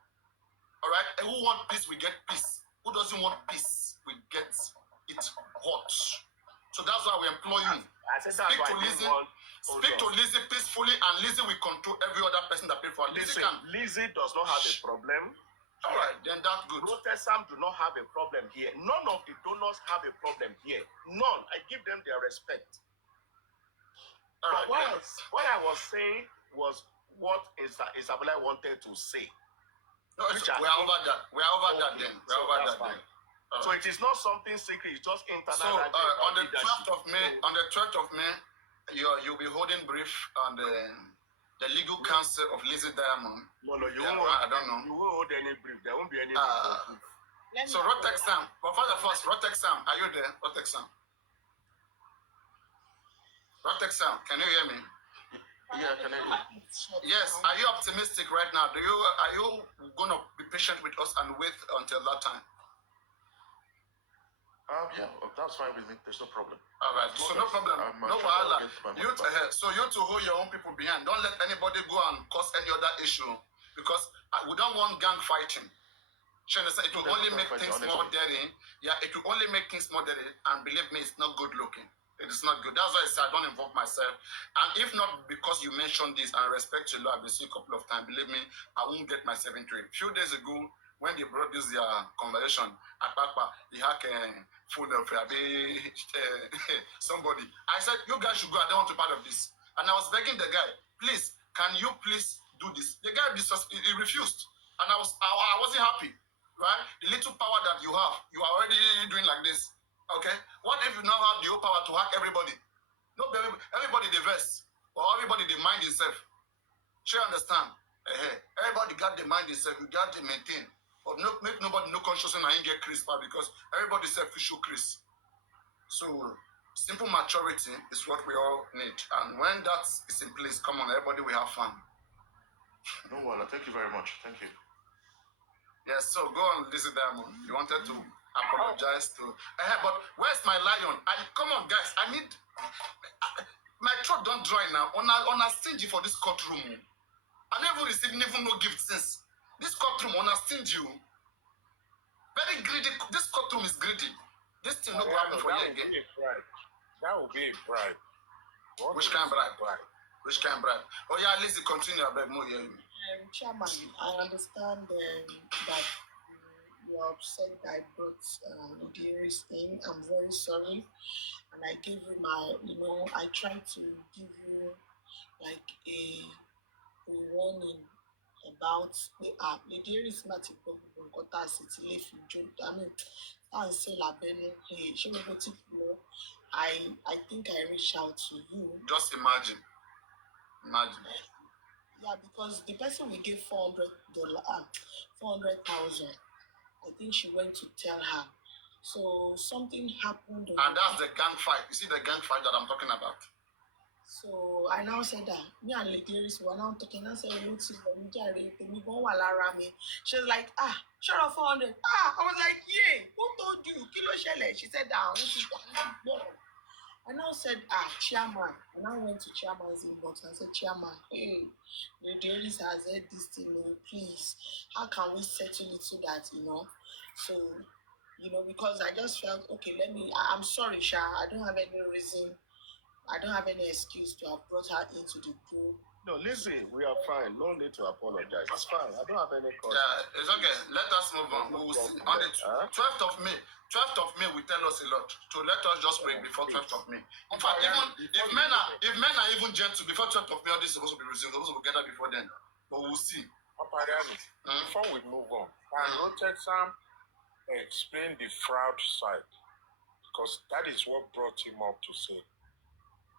All right, and who wants peace, we get peace. Who doesn't want peace, we get it hot. So that's why we employ you. Speak to Lizzie peacefully, and Lizzie will control every other person that pays for it. Lizzie does not have a problem. All right, then that's good. Protestants do not have a problem here. None of the donors have a problem here. None. I give them their respect. But what I was saying was what Isabella wanted to say. No, we are over that. We are over that then. We are over that then. So it is not something secret. It's just internal. So on the 12th of May, you'll be holding brief on the legal counsel of Lizzie Diamond. No, you won't. I don't know. You won't hold any brief. There won't be any brief. So Rotex Sam, but first, Rotex Sam, are you there? Rotex Sam. Rotex Sam, can you hear me? Yeah, can I hear you? Yes. Are you optimistic right now? Are you gonna be patient with us and wait until that time? Yeah, that's fine with me. There's no problem. All right. So no problem. No wahala. So you to hold your own people behind. Don't let anybody go and cause any other issue, because we don't want gang fighting. It will only make things more dirty. Yeah, it will only make things more dirty. And believe me, it's not good looking. It is not good. That's why I said I don't involve myself. And if not because you mentioned this, and respect your law, I've been seeing a couple of times, believe me, I won't get myself into it. A few days ago, when they brought this conversation, at Papa, he had a phone of somebody. I said, you guys should go. I don't want to be part of this. And I was begging the guy, please, can you please do this? The guy he refused. And I wasn't happy, right? The little power that you have, you are already doing like this. Okay? What if you now have the whole power to hack everybody? No, everybody diverse, or everybody they mind itself. Sure, understand? Everybody got the mind itself. You got to maintain, but make nobody no conscious and I ain't get crisp because everybody selfish show crisp. So simple maturity is what we all need, and when that is in place, come on, everybody will have fun. No, well, thank you very much. Thank you. Yes. So go on, Lizzie Diamond. You wanted to apologize to but where's my lion? Come on, guys, I need my throat don't dry now. On a stingy for this courtroom. I never received even no gift since this courtroom on a stingy. Very greedy. This courtroom is greedy. This thing no happen for you again. That will be a bribe. Which kind of bribe? Which kind of bribe? Oh yeah, Lizzie, continue. I beg more hear you. Chairman, I understand that you are upset that I brought Udiri's in. I'm very sorry. And I gave you I tried to give you like a warning about the app. Udiri's not a problem. Got city if you joke. I mean, I say la bene. Hey, she will go to I think I reached out to you. Just imagine. Yeah, because the person we gave $400,000, I think she went to tell her. So something happened. And that's the gang fight. You see the gang fight that I'm talking about. So I now said that me and Lady Iris were now talking. I said, "What's it for me? She was like, shut up 400. I was like, yeah, who told you? Kilo shele. She said that. I now said, chairman. I now went to chairman's inbox and said, chairman, hey, Lady Iris has heard this thing, please. How can we settle it so that, so, because I just felt, okay, I'm sorry, Sha, I don't have any reason, I don't have any excuse to have brought her into the group. No, listen, we are fine. No need to apologize. It's fine. I don't have any cause. Yeah, it's okay. Let us move on. We will see. On the 12th of May, 12th of May will tell us a lot. So let us just wait before 12th of May. In fact, even if men are even gentle, before 12th of May, all this is supposed to be resumed. We're supposed to get that before then. But we'll see. Papariano, before we move on, can Rotex explain the fraud side? Because that is what brought him up to say.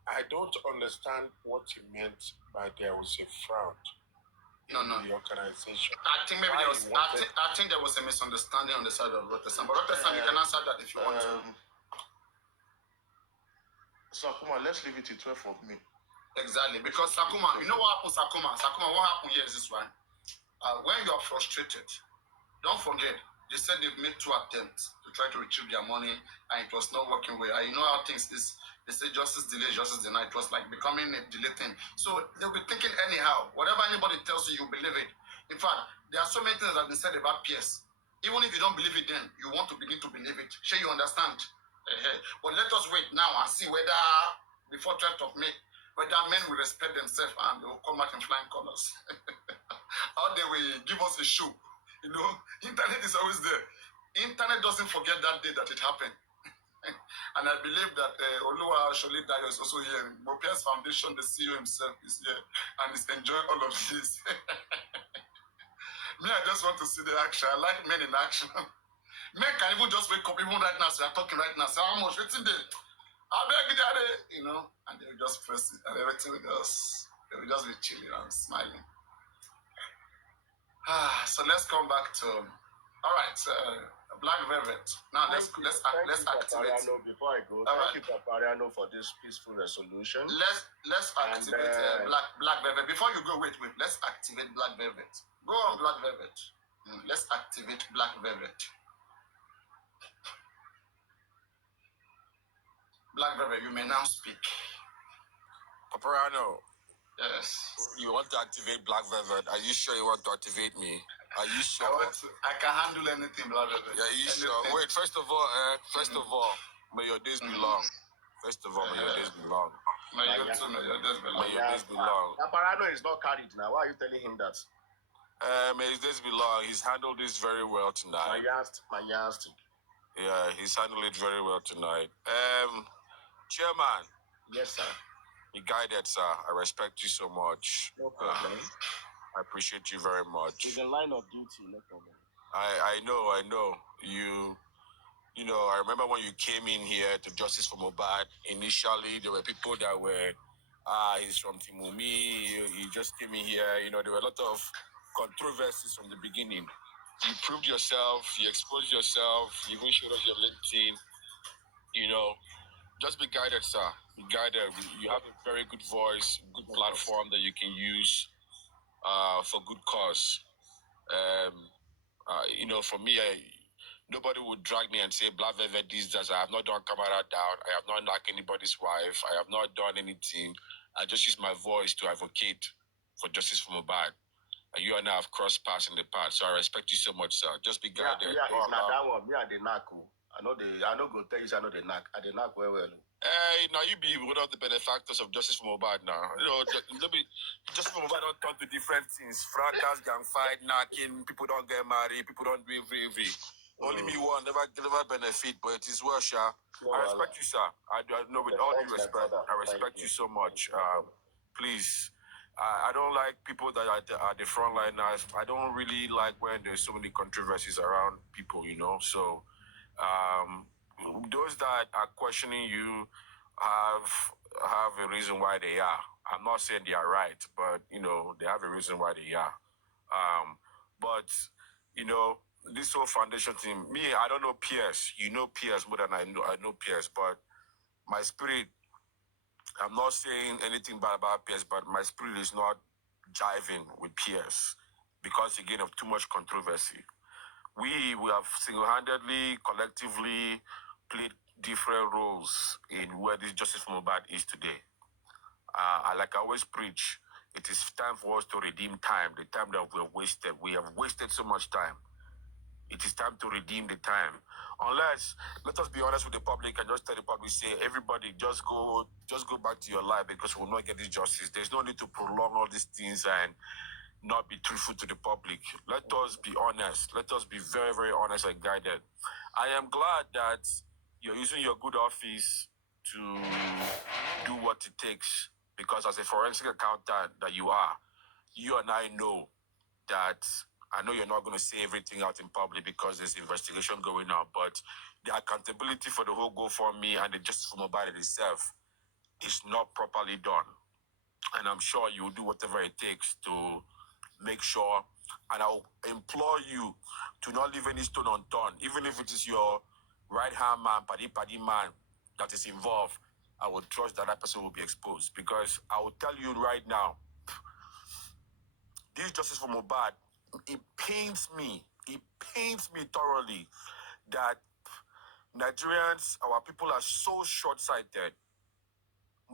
I don't understand what he meant by there was a fraud in the organization. I think maybe I think there was a misunderstanding on the side of Rotesan. But Rotesan, you can answer that if you want to. Sakuma, let's leave it to 12th of May. Exactly. Because Sakuma, you know what happened, Sakuma? Sakuma, what happened here is this one. When you are frustrated, don't forget, they said they've made 2 attempts to try to retrieve their money and it was not working well. And you know how things is. They say justice delay, justice denied. It was like becoming a delay thing. So they'll be thinking anyhow. Whatever anybody tells you, you believe it. In fact, there are so many things that have been said about PS. Even if you don't believe it then, you want to begin to believe it. Sure, you understand? But let us wait now and see whether, before 12th of May, whether men will respect themselves and they will come out in flying colors. Or they will give us a show. Internet is always there. Internet doesn't forget that day that it happened. And I believe that Oluwa Sholita is also here. Mopia's Foundation, the CEO himself, is here and is enjoying all of this. Me, I just want to see the action. I like men in action. Men can even just wake up, even right now, so we are talking right now. So how much? What's in there? I beg you, and they will just press it, and everything will just be chilling and smiling. So let's come back to. All right. Black Velvet. Now let's activate. Before I go, thank you, Papariano, for this peaceful resolution. Let's activate Black Velvet. Before you go, wait. Let's activate Black Velvet. Go on, Black Velvet. Let's activate Black Velvet. Black Velvet, you may now speak. Papariano. Yes. You want to activate Black Velvet? Are you sure you want to activate me? Are you sure? I can handle anything, Black Velvet. Yeah, you sure? Wait, first of all, may your days be long. First of all, may your days be long. May your days be long. Papariano is not carried now. Why are you telling him that? May his days be long. He's handled this very well tonight. Yeah, he's handled it very well tonight. Chairman. Yes, sir. You guided, sir. I respect you so much. No problem. I appreciate you very much. It's a line of duty, no problem. I know. You know, I remember when you came in here to Justice for Mohbad, initially there were people that were, he's from Timumi, he just came in here, there were a lot of controversies from the beginning. You proved yourself, you exposed yourself, you even showed us your LinkedIn, just be guided, sir. Be guided. You have a very good voice, good platform that you can use for good cause. For me, nobody would drag me and say, Black Velvet, this. I have not done camera down. I have not knocked anybody's wife. I have not done anything. I just use my voice to advocate for justice for Mohbad. And you and I have crossed paths in the past, so I respect you so much, sir. Just be guided. Yeah, it's not that one. Me and the knack. I know go tell you I know the knack. I the knack well. Now you be one of the benefactors of justice for Mohbad now. Justice for Mohbad don't turn to different things. Fracas, gang fight, knocking, people don't get married, people don't do every. Only me one, never benefit, but it is well, sir. I respect you, sir. I know with all due respect, I respect you so much. Please, I don't like people that are the frontliners. I don't really like when there's so many controversies around people, So, those that are questioning you have a reason why they are. I'm not saying they are right, but they have a reason why they are. But this whole foundation thing, me, I don't know PS. You know PS more than I know PS, but my spirit, I'm not saying anything bad about PS, but my spirit is not jiving with PS because again of too much controversy. We have single-handedly, collectively played different roles in where this justice for Mohbad is today. Like I always preach, it is time for us to redeem time, the time that we have wasted. We have wasted so much time. It is time to redeem the time. Unless, let us be honest with the public and just tell the public, say, everybody, just go back to your life because we will not get this justice. There's no need to prolong all these things and not be truthful to the public. Let us be honest. Let us be very, very honest and guided. I am glad that you're using your good office to do what it takes, because as a forensic accountant that you are, you and I know that I know you're not going to say everything out in public because there's investigation going on, but the accountability for the whole GoFundMe and the justice for Mohbad itself is not properly done. And I'm sure you'll do whatever it takes to make sure, and I'll implore you to not leave any stone unturned, even if it is your right-hand man, paddy man that is involved. I will trust that person will be exposed, because I will tell you right now, this justice for Mohbad, it pains me thoroughly that Nigerians, our people, are so short-sighted.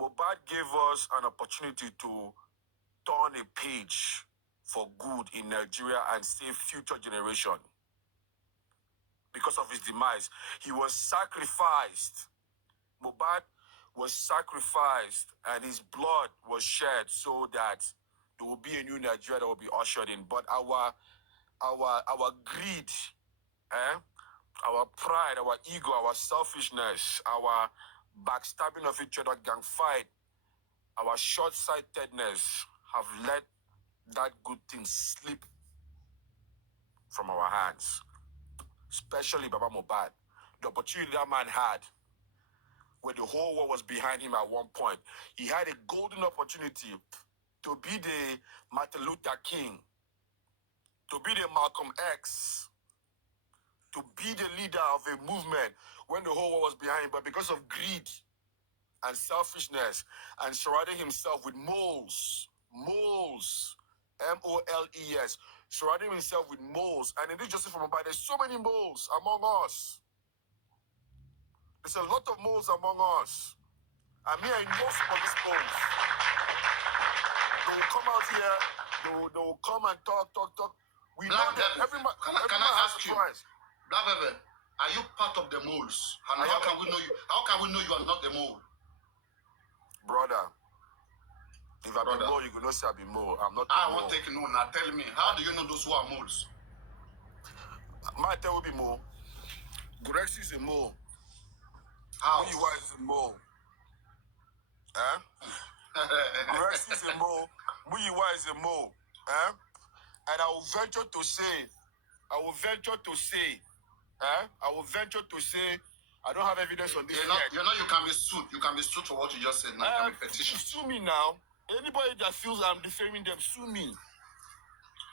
Mohbad gave us an opportunity to turn a page for good in Nigeria and save future generation. Because of his demise, he was sacrificed. Mohbad was sacrificed and his blood was shed so that there will be a new Nigeria that will be ushered in. But our greed, our pride, our ego, our selfishness, our backstabbing of each other, gang fight, our short-sightedness have let that good thing slip from our hands. Especially Baba Mohbad. The opportunity that man had, where the whole world was behind him at one point. He had a golden opportunity to be the Martin Luther King, to be the Malcolm X, to be the leader of a movement when the whole world was behind him. But because of greed and selfishness and surrounding himself with moles, M-O-L-E-S, surrounding himself with moles. And in this justice for Mohbad, there's so many moles among us. There's a lot of moles among us. And me, I know some of these moles. They will come out here, they will come and talk. We know that every man has a price. Black Velvet, are you part of the moles? And how can we know you? How can we know you are not a mole? Brother, if I be mole, you could not say I be mole. I'm not a mole. I won't take no. Now tell me, how do you know those who are moles? My tell will be mole. Grex is a mole. How? Who you are is a mole. Grex is a mole. Who you are is a mole. And I will venture to say, I don't have evidence on this yet. You can be sued. You can be sued for what you just said now. You can be petitioned. Sue me now. Anybody that feels I'm defaming them, sue me.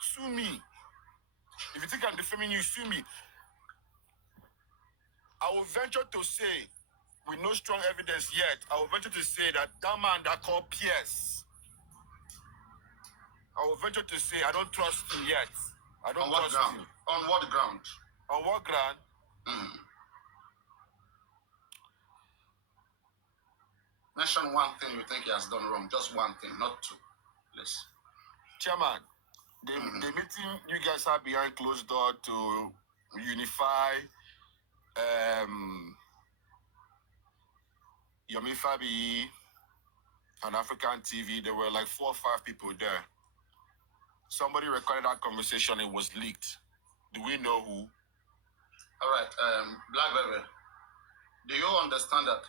Sue me. If you think I'm defaming you, sue me. I will venture to say, with no strong evidence yet, I will venture to say that man that called Pierce, I will venture to say I don't trust him yet. I don't trust him. On what ground? On what ground? Mention one thing you think he has done wrong. Just one thing, not two. Please. Chairman, the meeting you guys have behind closed door to unify Yomi Fabi and African TV, there were like 4 or 5 people there. Somebody recorded that conversation, it was leaked. Do we know who? All right, Black Velvet, do you understand that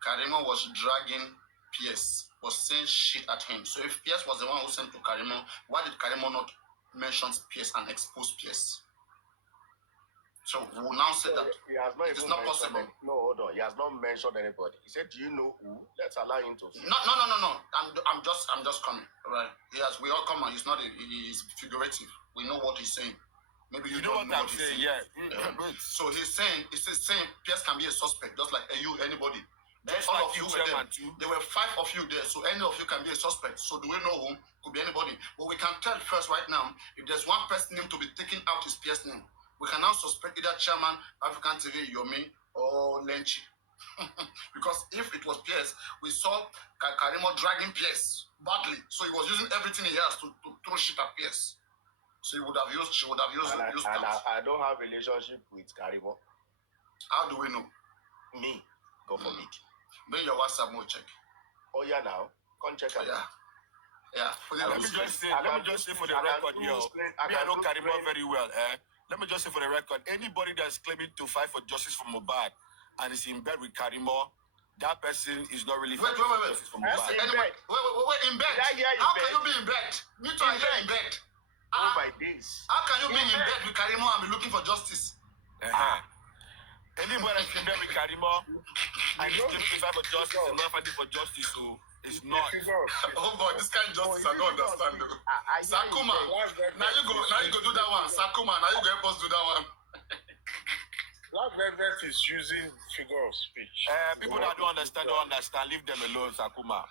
Karimo was dragging Pierce, was saying shit at him? So if Pierce was the one who sent to Karimo, why did Karimo not mention Pierce and expose Pierce? So we will now say that he has not it is even not mentioned possible. No, hold on. He has not mentioned anybody. He said, "Do you know who?" Let's allow him to. No. I'm just coming. Right? Yes, we all come on. It's not. It's figurative. We know what he's saying. Maybe you don't know what he's saying. Yeah. So he's saying Pierce can be a suspect, just like anybody. Just all like of you you, were there. chairman, too. There were 5 of you there, so any of you can be a suspect. So do we know whom? Could be anybody. But we can tell first right now, if there's one person name to be taken out, is Pierce name. We can now suspect either chairman, African TV, Yomi, or Lenchi. Because if it was Pierce, we saw Karimo dragging Pierce badly. So he was using everything he has to throw shit at Pierce. So she would have used that. I don't have relationship with Karimo. How do we know? Me, go for it. Bring your WhatsApp, more check. Oh yeah, now come check it. Yeah. Let me just say for the record, I know Karimo very well. Let me just say for the record, anybody that's claiming to fight for justice for Mohbad and is in bed with Karimo, that person is not really fighting for justice for Mohbad. Wait, in bed? How can you be in bed? Me too, in bed. By days. How can you be in bed with Karimo and be looking for justice? Anybody that's in bed with Karimo and is claiming to fight for justice and not fighting for justice, so it's not. Oh boy, this kind of justice I don't understand. Sakuma, now you go do that one. Sakuma, now you go help us do that one. Black Velvet is using figure of speech. People that don't understand, leave them alone, Sakuma.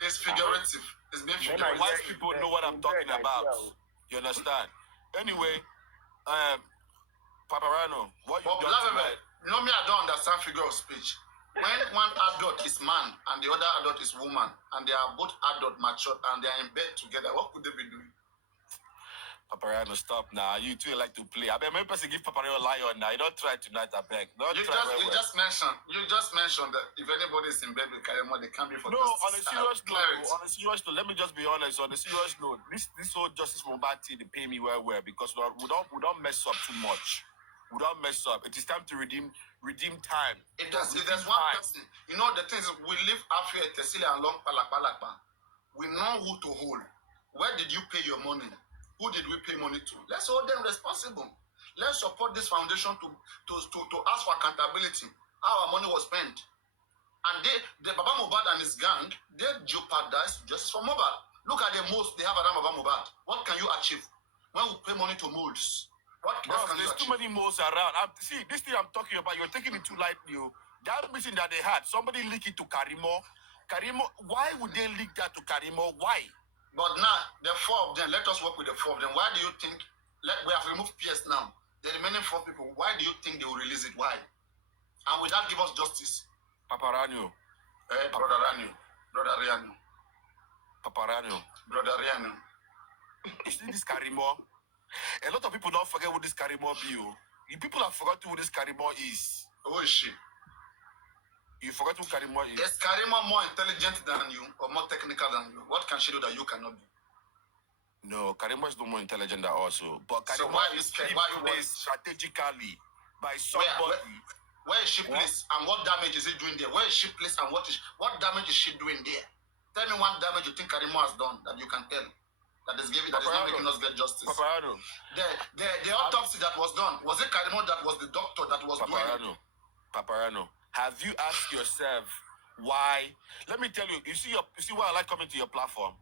It's figurative. It's being figurative. White people know what I'm talking about. You understand? Anyway, Papariano, what you done tonight? You know me, I don't understand figure of speech. When one adult is man and the other adult is woman, and they are both adult, matured, and they are in bed together, what could they be doing? Papariano, stop now. You two like to play. I mean, maybe person give Papariano a lion now. You don't try tonight, I beg. You just mentioned that if anybody is in bed with Karimo, they can't be for no, justice. On a serious note, let me just be honest. On a serious note, this whole justice for Mohbad thing, they pay me well because we don't mess up too much. We don't mess up. It is time to redeem time. If there's one person, you know the things we live after Tesilia and long Palakpa. We know who to hold. Where did you pay your money? Who did we pay money to? Let's hold them responsible. Let's support this foundation to ask for accountability. How our money was spent. And the Baba Mohbad and his gang, they jeopardized justice for Mohbad. Look at the most they have around Baba Mohbad. What can you achieve when we pay money to molds? There's too many moles around. See, this thing I'm talking about, you're taking it too lightly. That meeting that they had, somebody leak it to Karimo. Why would they leak that to Karimo? Why? But now, the 4 of them, let us work with the 4 of them. Why do you think, we have removed Pierce now. The remaining 4 people, why do you think they will release it? Why? And will that give us justice? Papariano. Brother Riano. Papariano. Brother Riano. You see this Karimo? A lot of people don't forget what this Karimo be. People have forgotten who this Karimo is. Who is she? You forgot who Karimo is. Is Karimo more intelligent than you or more technical than you? What can she do that you cannot do? No, Karimo is no more intelligent than also. But Karimo is placed strategically by somebody. Where is she placed and what damage is he doing there? Where is she placed and what damage is she doing there? Tell me one damage you think Karimo has done that you can tell. That is not making us get justice. Papariano. The autopsy that was done, was it Karimo that was the doctor that was doing it? Papariano, have you asked yourself why? Let me tell you, you see why I like coming to your platform?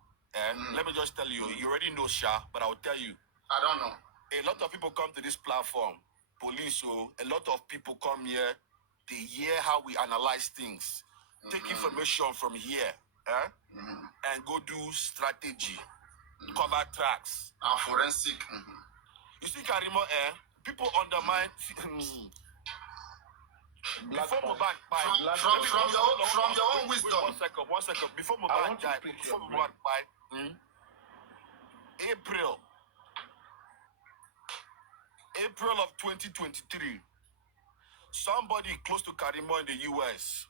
Let me just tell you, you already know Sha, but I will tell you. I don't know. A lot of people come to this platform, police, a lot of people come here, they hear how we analyze things, take information from here, and go do strategy. Cover tracks. Forensic. You see, Karimo, people undermine. Before Mohbad died, from your own wisdom. One second. Before Mohbad died, April of 2023, somebody close to Karimo in the US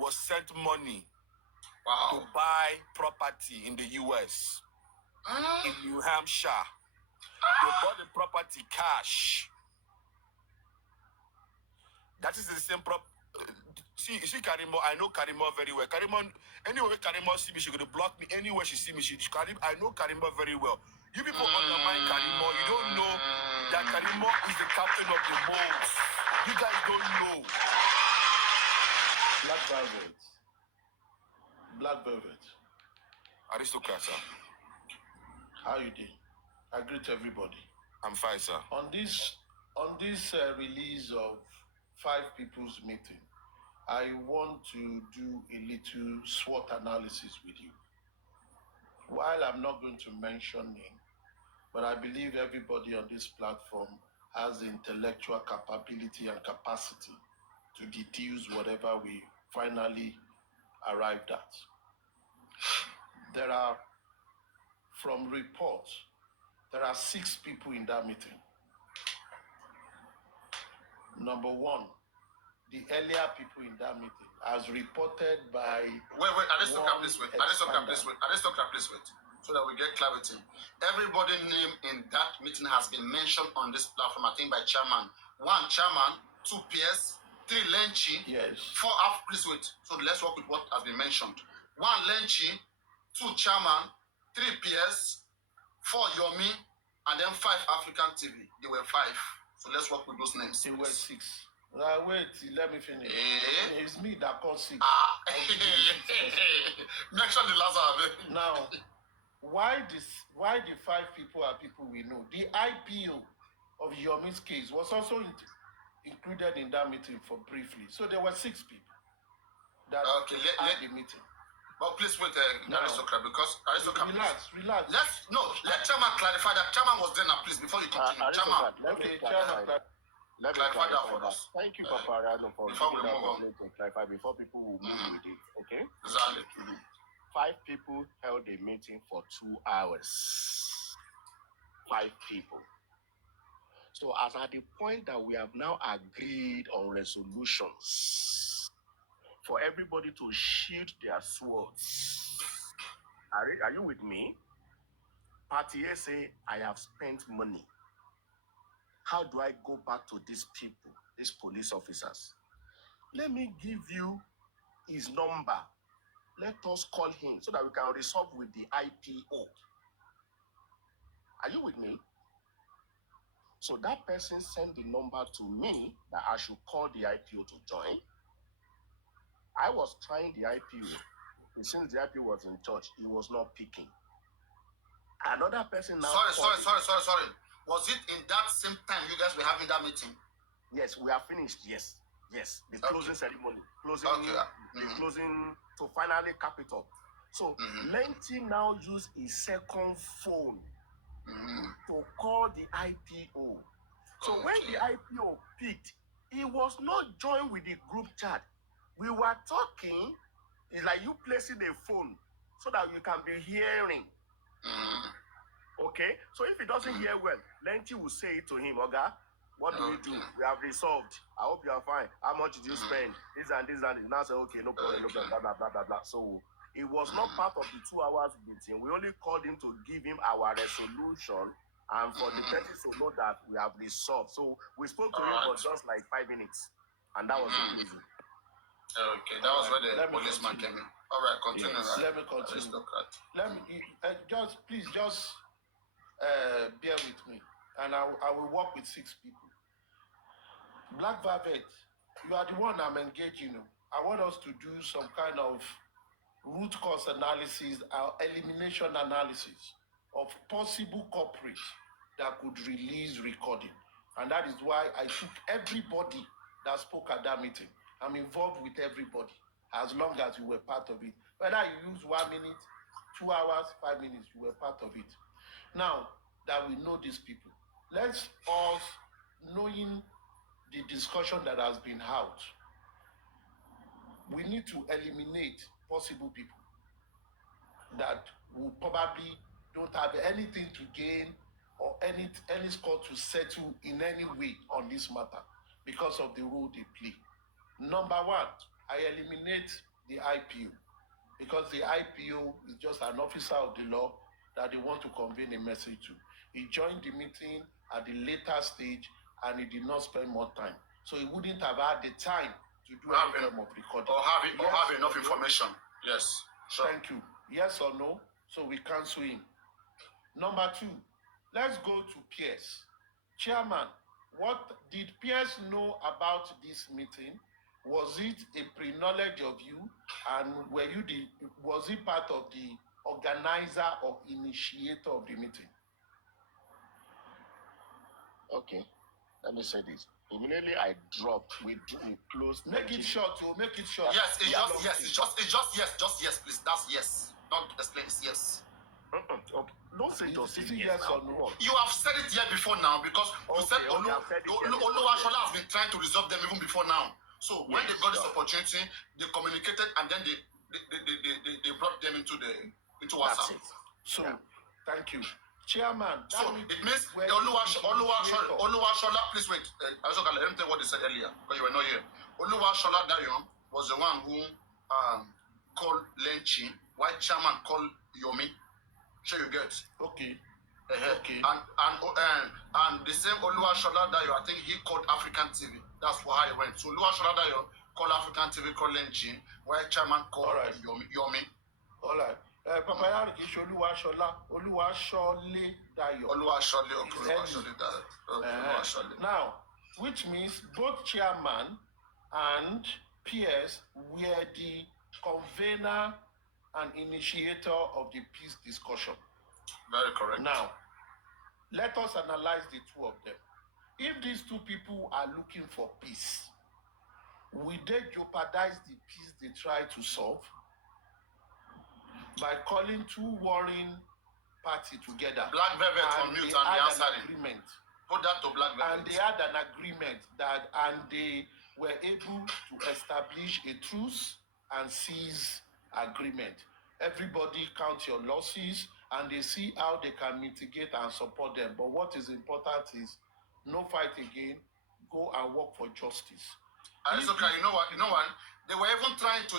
was sent money. Wow. To buy property in the US, in New Hampshire. They bought the property cash. That is the same See Karimo, I know Karimo very well. Karimo, anywhere Karimo see me, she gonna block me. Anywhere she see me, I know Karimo very well. You people undermine Karimo. You don't know that Karimo is the captain of the Moles. You guys don't know. Black Velvet. Black Velvet. Aristocrat, sir. How you doing? I greet everybody. I'm fine, sir. On this release of 5 people's meeting, I want to do a little SWOT analysis with you. While I'm not going to mention name, but I believe everybody on this platform has the intellectual capability and capacity to deduce whatever we finally arrived at. There are, from reports, there are 6 people in that meeting. Number 1, the earlier people in that meeting, as reported by... Wait, Aristocrat, please wait. Aristocrat, please wait. So that we get clarity. Everybody's name in that meeting has been mentioned on this platform, I think by chairman. 1 chairman, 2 PS, 3 Lenchi, Yes. 4 AF, please wait. So let's work with what has been mentioned. 1 Lenchi, 2 chairman, 3 PS, 4 Yomi, and then 5 African TV. They were 5. So let's work with those names. They were 6. Wait, let me finish. It's me that called 6. Mention the last one. Now, why the 5 people are people we know? The IPO of Yomi's case was also included in that meeting for briefly. So there were 6 people that at the meeting. But please wait, Aristocrat, because Aristocrat. Relax. Let Chairman clarify that. Chairman was there now, please, before you continue. Chairman. Let me clarify that. Thank you, Papariano, for giving that opportunity to clarify before people will move with it. Okay? Exactly. 5 people held a meeting for 2 hours. 5 people. So as at the point that we have now agreed on resolutions for everybody to shield their swords. Are you with me? Party A say, I have spent money. How do I go back to these people, these police officers? Let me give you his number. Let us call him so that we can resolve with the IPO. Are you with me? So that person sent the number to me that I should call the IPO to join. I was trying the IPO. Since the IPO was in church, he was not picking. Another person now... Sorry. Was it in that same time you guys were having that meeting? Yes, we are finished. Yes. The closing ceremony. Closing to finally cap it up. So Lenti now used his second phone to call the IPO. So when the IPO picked, he was not joined with the group chat. We were talking, it's like you placing a phone so that you can be hearing. Okay? So if he doesn't hear well, Lenti will say it to him, Oga, what do we do? We have resolved. I hope you are fine. How much did you spend? This and this and this. Now say, okay, no problem, blah, blah, blah. So it was not part of the 2 hours meeting. We only called him to give him our resolution and for the person to know that we have resolved. So we spoke to him for just like 5 minutes. And that was easy. Okay, that was where the policeman came in. All right, continue. Yes, let me continue. Please bear with me, and I will work with 6 people. Black Velvet, you are the one I'm engaging. I want us to do some kind of root cause analysis or elimination analysis of possible culprits that could release recording. And that is why I took everybody that spoke at that meeting. I'm involved with everybody, as long as you were part of it. Whether you use 1 minute, 2 hours, 5 minutes, you were part of it. Now that we know these people, let's us, knowing the discussion that has been held, we need to eliminate possible people that will probably don't have anything to gain or any score to settle in any way on this matter because of the role they play. Number 1, I eliminate the IPO because the IPO is just an officer of the law that they want to convey a message to. He joined the meeting at the later stage and he did not spend more time. So he wouldn't have had the time to do any form of recording. Or have enough information. Yes. Sure. Thank you. Yes or no? So we cancel him. Number 2, let's go to Pierce. Chairman, what did Pierce know about this meeting? Was it a pre-knowledge of you? And was he part of the organizer or initiator of the meeting? Okay, let me say this. Immediately I dropped, we closed. Make it short, to make it short. Yes, it's just yes, please. That's yes. Don't explain, it's yes. Okay. Don't say just yes or no. You have said it here before now because you said Oluwashola has been trying to resolve them even before now. So when they got this opportunity, they communicated and then they brought them into WhatsApp. So thank you. Chairman. So it means Oluwashola, please wait. Let me tell you what they said earlier, because you were not here. Oluwashola Dayon was the one who called Lenchi, while chairman called Yomi. Sure you get. Okay. Okay. And the same Oluwashola Dayon, I think he called African TV. That's why he went. So Oluwashola Dayon called African TV, called Lenchi, while chairman called Yomi. All right. Papariano is Oluwashola Dayo. Oluwashole Dayo. Now, which means both chairman and PS were the convener and initiator of the peace discussion. Very correct. Now, let us analyze the two of them. If these two people are looking for peace, will they jeopardize the peace they try to solve by calling two warring parties together? Black Velvet on mute and they answering. Agreement. Put that to Black Velvet. And they had an agreement and they were able to establish a truce and cease agreement. Everybody count your losses and they see how they can mitigate and support them. But what is important is no fight again, go and work for justice. And it's okay, you know what? They were even trying to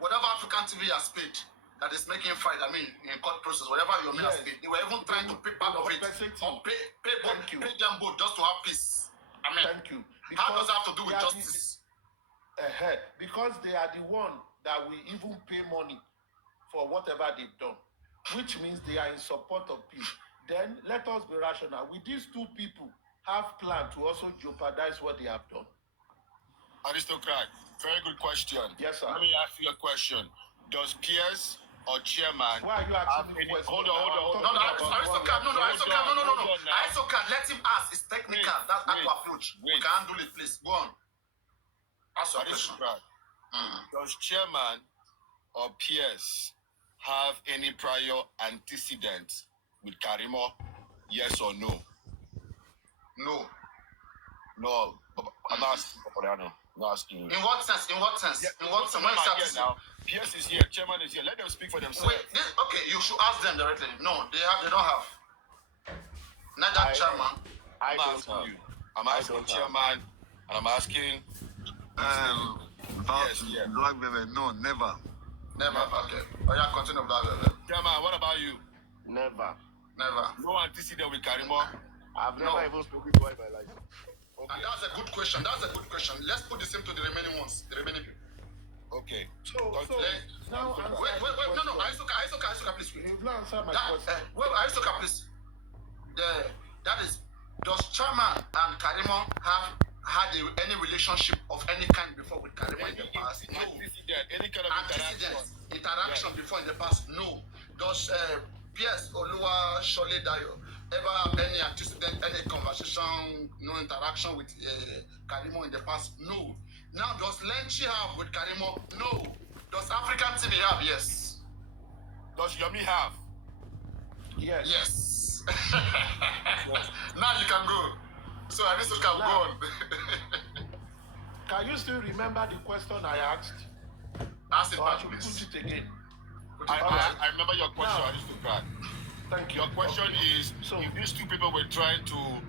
whatever African TV has paid, that is making fight, in court process, whatever your has paid, they were even trying to pay part of it. Or pay them both just to have peace. Thank you. Because how does that have to do with justice? Because they are the one that will even pay money for whatever they've done, which means they are in support of peace. Then let us be rational. Will these two people have planned to also jeopardize what they have done? Aristocrat, very good question. Yes, sir. Let me ask you a question. Does Pierce or chairman... Why are you asking me a question? Hold on. Aristocrat, let him ask. It's technical. That's how to approach. We can handle it, please. Go on. Ask your question. Does chairman or Pierce have any prior antecedents with Karimo? Yes or no? No. No. I'm asking Papariano. I'm asking you. In what sense? Yeah, in what sense? When you now, Pierce is here, chairman is here. Let them speak for themselves. Wait, okay, you should ask them directly. No, they don't have. Neither chairman. I'm asking chairman, and I'm asking. Black Velvet, no, never. Never. Okay. Oh yeah, continue, Black Velvet. Chairman, what about you? Never. No antecedent with Karimo. I've never even spoken to her in my life. Okay. And that's a good question. Let's put the same to the remaining ones, the remaining people. Okay. So now, wait. No. Aristoka, please. You've not answered my question. Aristoka, please. That is, does Chairman and Karimo have had any relationship of any kind before with Karimo in the past? No. Any kind of interaction before in the past? No. Does Pierce Oluwashole Dayo ever have any antecedent, any conversation, no interaction with Karimo in the past? No. Now, does Lenchi have with Karimo? No. Does African TV have? Yes. Does Yomi have? Yes. Yes. Now you can go. So Aristotle can go on. Can you still remember the question I asked? Ask it back, Put please. it again. I remember your question, Aristocrat. Thank you. Your question is, if these two people were trying to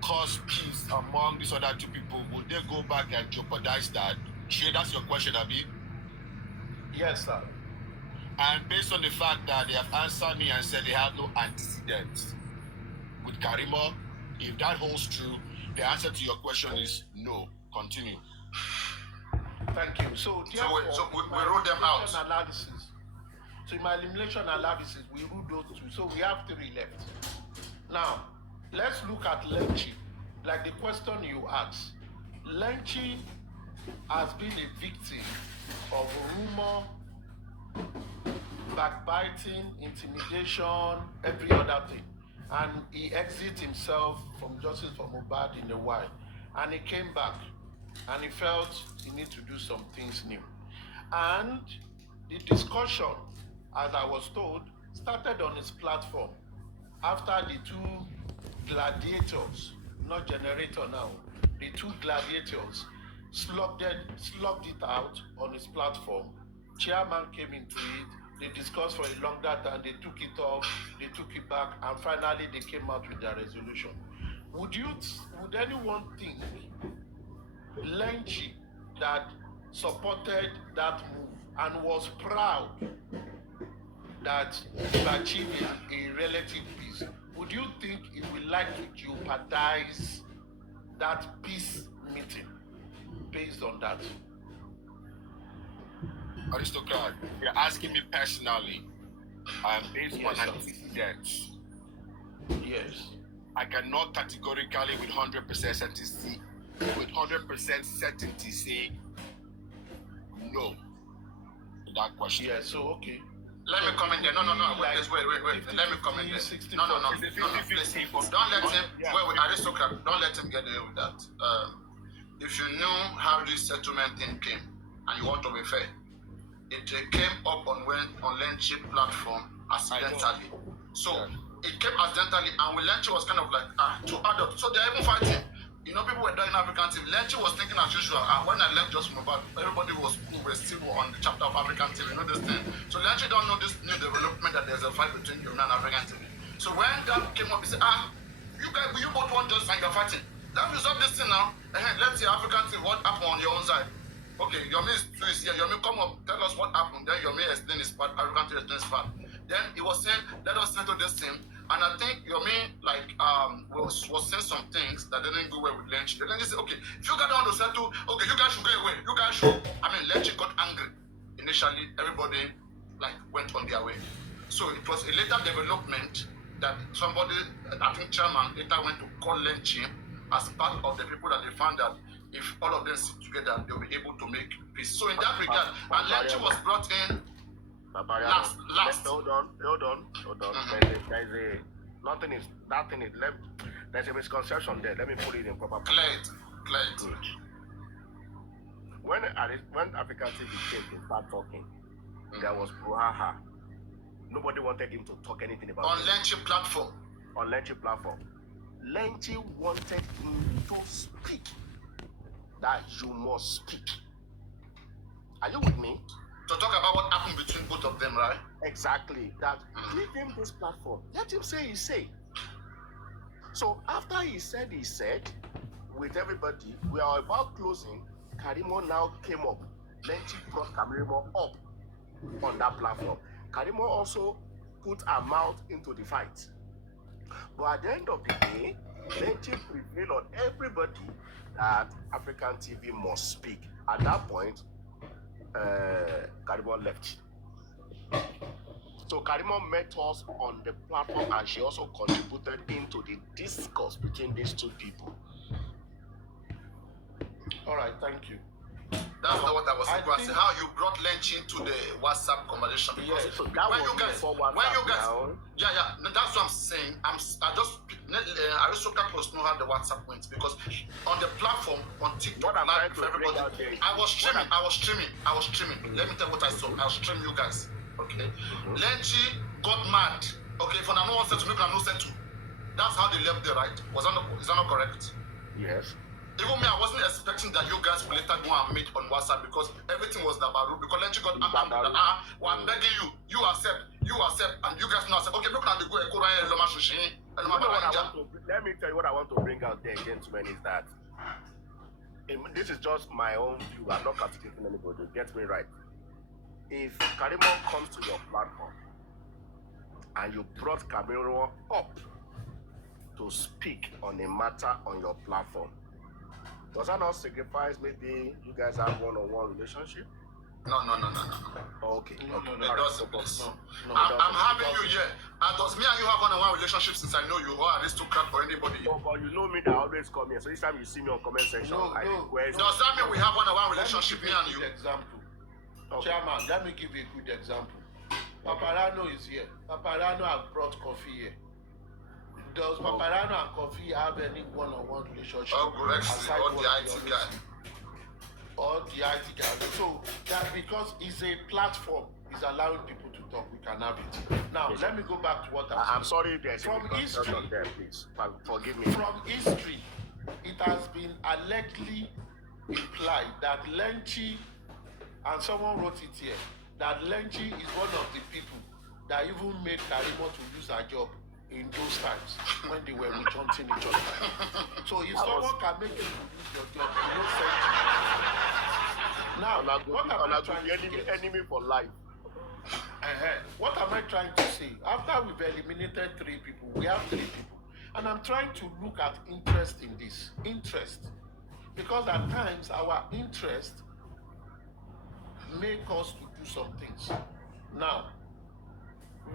cause peace among these other two people, would they go back and jeopardize that? Sure, that's your question, Abi? Yes, sir. And based on the fact that they have answered me and said they have no antecedents with Karimo, if that holds true, the answer to your question is no. Continue. Thank you. So we roll them out. Analysis. So in my elimination analysis, we ruled those two. So we have 3 left. Now, let's look at Lenchi. Like the question you asked, Lenchi has been a victim of rumor, backbiting, intimidation, every other thing. And he exited himself from Justice for Mohbad in a while. And he came back and he felt he needed to do some things new. And the discussion, as I was told, started on his platform after the 2 gladiators, not generator now, the 2 gladiators slugged it out on his platform. Chairman came into it, they discussed for a longer time, they took it off, they took it back, and finally they came out with their resolution. Would anyone think Lenchi that supported that move and was proud that he achieved a relative peace, would you think he would like to jeopardize that peace meeting based on that? Aristocrat, you're asking me personally, based on antecedents. Yes. I cannot categorically with 100% certainty say no to that question. Yeah, so okay. Let me comment there. No. Wait. Let me comment there. No. Listen, don't let him. Wait, Aristocrat. Don't let him get away with that. If you knew how this settlement thing came, and you want to be fair, it came up on Lenchi platform accidentally. So it came accidentally, and when Lenchi was kind of like to adult. So they're even fighting. You know, people were dying African TV. Lenchi was thinking as usual. And when I left just from about, everybody was cool. We're still on the chapter of African TV. You know this thing. So Lenchi don't know this new development that there's a fight between you and African TV. So when that came up, he said, you both want just and you're fighting. Let's resolve this thing now. Let's see African TV, what happened on your own side. Okay, Yomi is here. Yomi, come up, tell us what happened. Then Yomi explain his part, African TV explain his part. Then he was saying, let us settle this thing. And I think Yomi was saying some things that didn't go well with Lenchi. Then Lenchi said, okay, if you guys don't want to settle, okay, you guys should go away. You guys should. Lenchi got angry. Initially, everybody went on their way. So it was a later development that somebody, I think chairman, later went to call Lenchi as part of the people that they found that if all of them sit together, they'll be able to make peace. So in that regard, and Lenchi was brought in last. Hold on. Nothing is left. There's a misconception there. Let me put it in proper place. Clear. When African TV came to start talking, there was brouhaha. Nobody wanted him to talk anything about on Lenchi platform. On Lenchi platform. Lenchi wanted him to speak. That you must speak. Are you with me? To talk about what happened between both of them, right? Exactly. That give him this platform. Let him say he say. So after he said with everybody, we are about closing. Karimo now came up. Lenchi brought Karimo up on that platform. Karimo also put her mouth into the fight. But at the end of the day, Lenchi prevailed on everybody that African TV must speak. At that point, Karimo left. So Karimo met us on the platform and she also contributed into the discourse between these two people. All right, thank you. That's not what I was saying. How you brought Lenchi into the WhatsApp conversation because so that when you guys, that's what I'm saying. Aristocrat must know how the WhatsApp went because on the platform on TikTok, for everybody, I was streaming. Let me tell you what I saw. I'll stream you guys. Okay, Lenchi got mad. Okay, for now no one said to me, no said to. That's how they left there, right? Is that not correct? Yes. Even me, I wasn't expecting that you guys will later go and meet on WhatsApp because everything was about because Lenchi got angry. I'm begging you accept, and you guys not accept. Okay, people can go and let me tell you what I want to bring out there, gentlemen, is that this is just my own view. I'm not critiquing anybody. Get me right. If Karimo comes to your platform and you brought Karimo up to speak on a matter on your platform, does that not signify maybe you guys have one-on-one relationship? No. Okay. No. It doesn't. No. I'm having you here. Does me and you have one-on-one relationship since I know you, or aristocrat or anybody? No, but you know me that I always come here. So each time you see me on comment section, I request. Does that mean we have one-on-one relationship, me and you? Example. Okay. Chairman, let me give you a good example. Papariano is here. Papariano has brought coffee here. Does Papariano and coffee have any one-on-one relationship? Aside or the IT guy. Or the IT guy. So that because it's a platform, is allowing people to talk, we can have it. Now, let me go back to what I'm sorry if there's from history on there, please. Forgive me. From history, it has been allegedly implied that Lenchi, and someone wrote it here, that Lenchi is one of the people that even made Karimo to lose her job in those times when they were hunting each other. So if someone can make you lose your job, you don't send you. Now, what am I trying to get? Enemy for life. What am I trying to say? After we've eliminated 3 people, we have 3 people. And I'm trying to look at interest in this. Interest. Because at times, our interest make us to do some things. Now,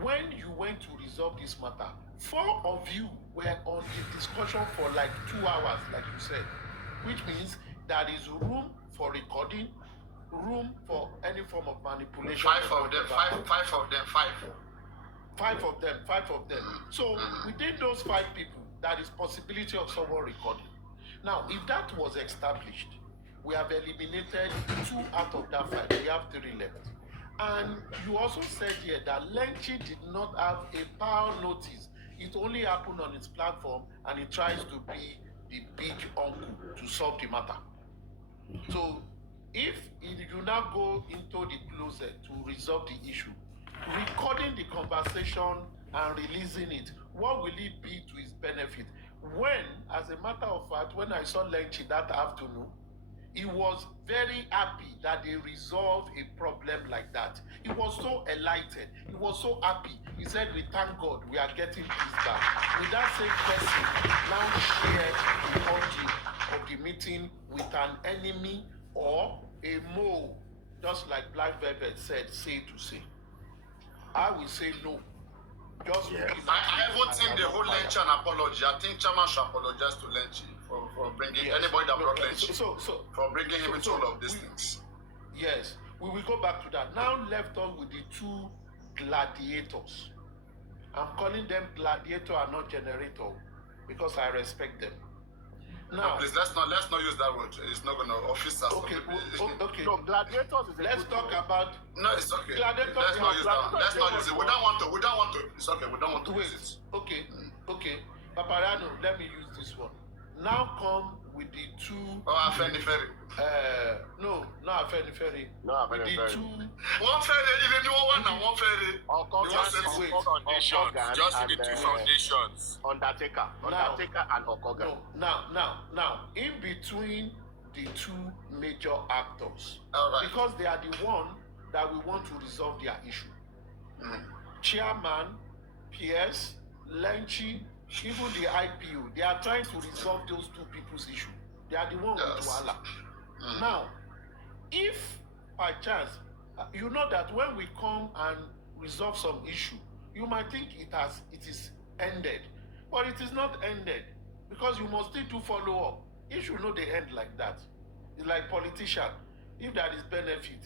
when you went to resolve this matter, 4 of you were on the discussion for like 2 hours, like you said, which means there is room for recording, room for any form of manipulation. 5 of them. 5 of them. So within those 5 people, there is possibility of someone recording. Now, if that was established, we have eliminated 2 out of that 5. We have 3 left. And you also said here that Lenchi did not have a power notice. It only happened on its platform, and it tries to be the big uncle to solve the matter. So, if you now go into the closet to resolve the issue, recording the conversation and releasing it, what will it be to his benefit? When, as a matter of fact, when I saw Lenchi that afternoon, he was very happy that they resolved a problem like that. He was so enlightened. He was so happy. He said, we thank God we are getting this back. With that same person now share the audio of the meeting with an enemy or a mole, just like Black Velvet said, say to say. I will say no. Just I haven't seen the whole Lenchi an apology. I think Chairman should apologize to Lenchi for bringing anybody that brought Lenchi. For bringing him into all of these things. Yes, we will go back to that. Now left on with the 2 gladiators. I'm calling them gladiator and not generator because I respect them. Now, please let's not use that word. It's not gonna office us. Okay. No, gladiators is let's talk about. No, it's okay. Gladiators. Let's not use that. Let's not use it. We don't want to. It's okay. We don't want to use it. Okay. Papariano, let me use this one. Now come with the 2. Oh, Afeni Ferry. No, not Afeni Ferry. No, Afeni Ferry. 2. One ferry, even the one and one ferry. Just the 2 foundations. Undertaker and Okoga. Now, in between the 2 major actors, because they are the one that we want to resolve their issue. Chairman, PS, Lenchi, even the IPO, they are trying to resolve those 2 people's issue. They are the one with Wala. Now, if by chance, you know that when we come and resolve some issue, you might think it is ended, but it is not ended because you must still do follow up. Issue no they end like that. It's like politician. If there is benefit,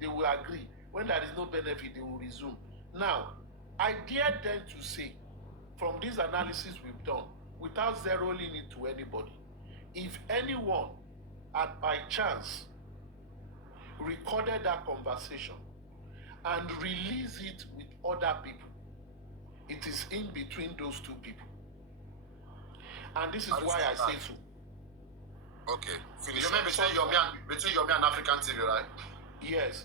they will agree. When there is no benefit, they will resume. Now, I dare them to say, from this analysis we've done, without zeroing it to anybody, if anyone had by chance recorded that conversation and released it with other people, it is in between those 2 people. And this is why I say so. Okay, finish. You mean between Yomi and African TV, right? Yes.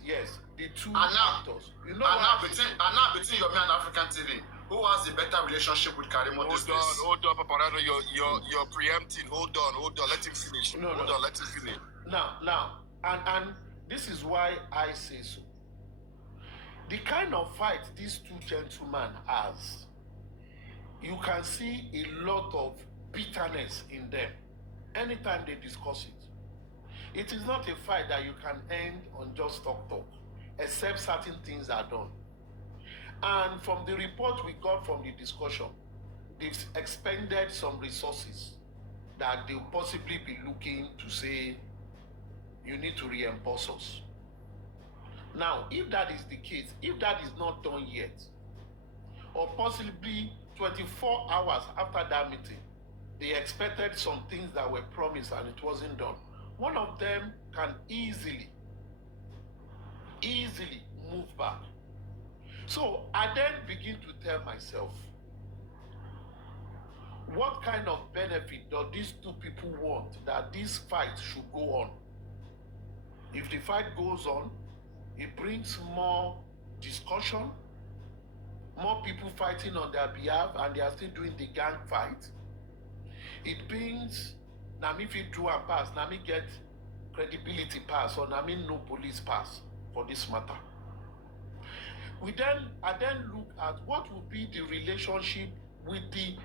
The 2 and now, actors. You know between Yomi and African TV, who has a better relationship with Karimo these days? Hold on, Papariano, you're preempting. Hold on, let him finish. Hold on, let him finish. Now, and this is why I say so. The kind of fight these 2 gentlemen has, you can see a lot of bitterness in them anytime they discuss it. It is not a fight that you can end on just talk. except certain things are done. And from the report we got from the discussion, they've expended some resources that they'll possibly be looking to say, you need to reimburse us. Now, if that is the case, if that is not done yet, or possibly 24 hours after that meeting, they expected some things that were promised and it wasn't done, one of them can easily move back. So I then begin to tell myself, what kind of benefit do these two people want that this fight should go on? If the fight goes on, it brings more discussion, more people fighting on their behalf, and they are still doing the gang fight. It brings, Nami fit do and pass, Nami get credibility pass, or Nami no police pass for this matter. I then look at what would be the relationship with the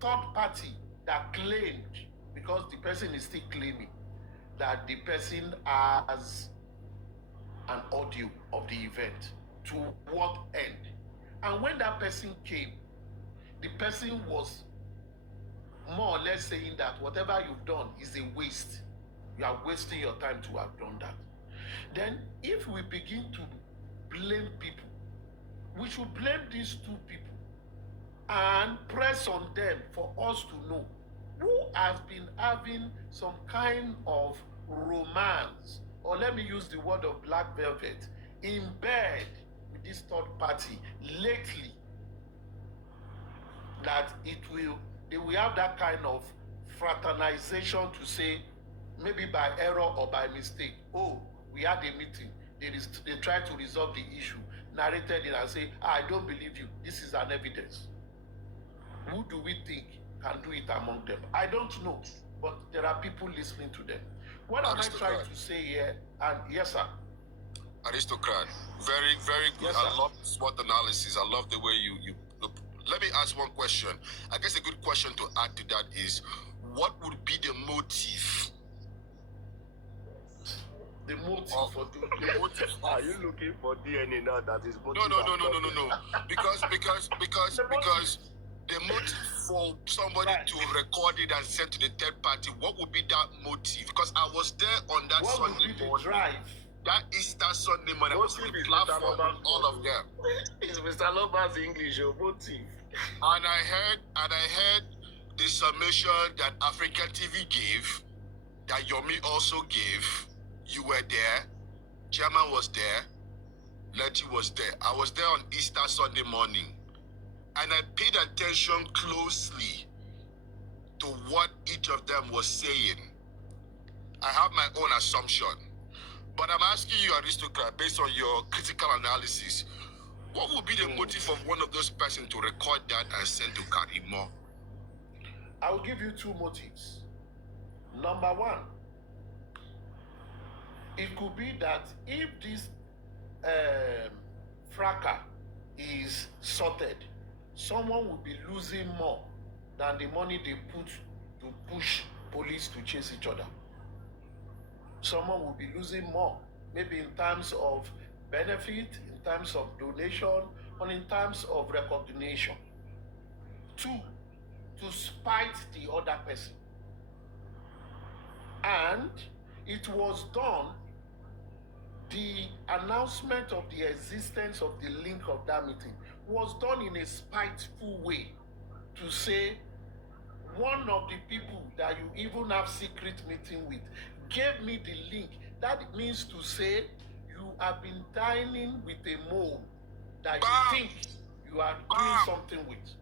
third party that claimed, because the person is still claiming that the person has an audio of the event. To what end? And when that person came, the person was more or less saying that whatever you've done is a waste. You are wasting your time to have done that. Then if we begin to blame people, we should blame these two people and press on them for us to know who has been having some kind of romance, or let me use the word of black velvet, in bed with this third party lately, that they will have that kind of fraternization to say, maybe by error or by mistake, oh, we had a meeting, they tried to resolve the issue, narrated it and say, I don't believe you, this is an evidence. Who do we think can do it among them? I don't know, but there are people listening to them. What am I trying to say here? And yes, sir. Aristocrat, very, very good. Yes, I love SWOT analysis. I love the way you. Let me ask one question. I guess a good question to add to that is, what would be the motive? The motive for doing the motive. Are you looking for DNA now that is motive? No. Because the motive for somebody to record it and send to the third party, what would be that motive? Because I was there on that Sunday morning. Drive? That Easter Sunday morning, I was on the platform with all of them. It's Mr. Loba's English, your motive. And I heard the summation that African TV gave, that Yomi also gave. You were there, Chairman was there, Letty was there. I was there on Easter Sunday morning, and I paid attention closely to what each of them was saying. I have my own assumption, but I'm asking you, Aristocrat, based on your critical analysis, what would be the motive of one of those persons to record that and send to Karimo? I will give you two motives. Number one, it could be that if this fracas is sorted, someone will be losing more than the money they put to push police to chase each other. Someone will be losing more, maybe in terms of benefit, in terms of donation, or in terms of recognition. Two, to spite the other person. And it was done, the announcement of the existence of the link of that meeting was done in a spiteful way, to say one of the people that you even have secret meeting with gave me the link. That means to say you have been dining with a mole that you think you are doing something with.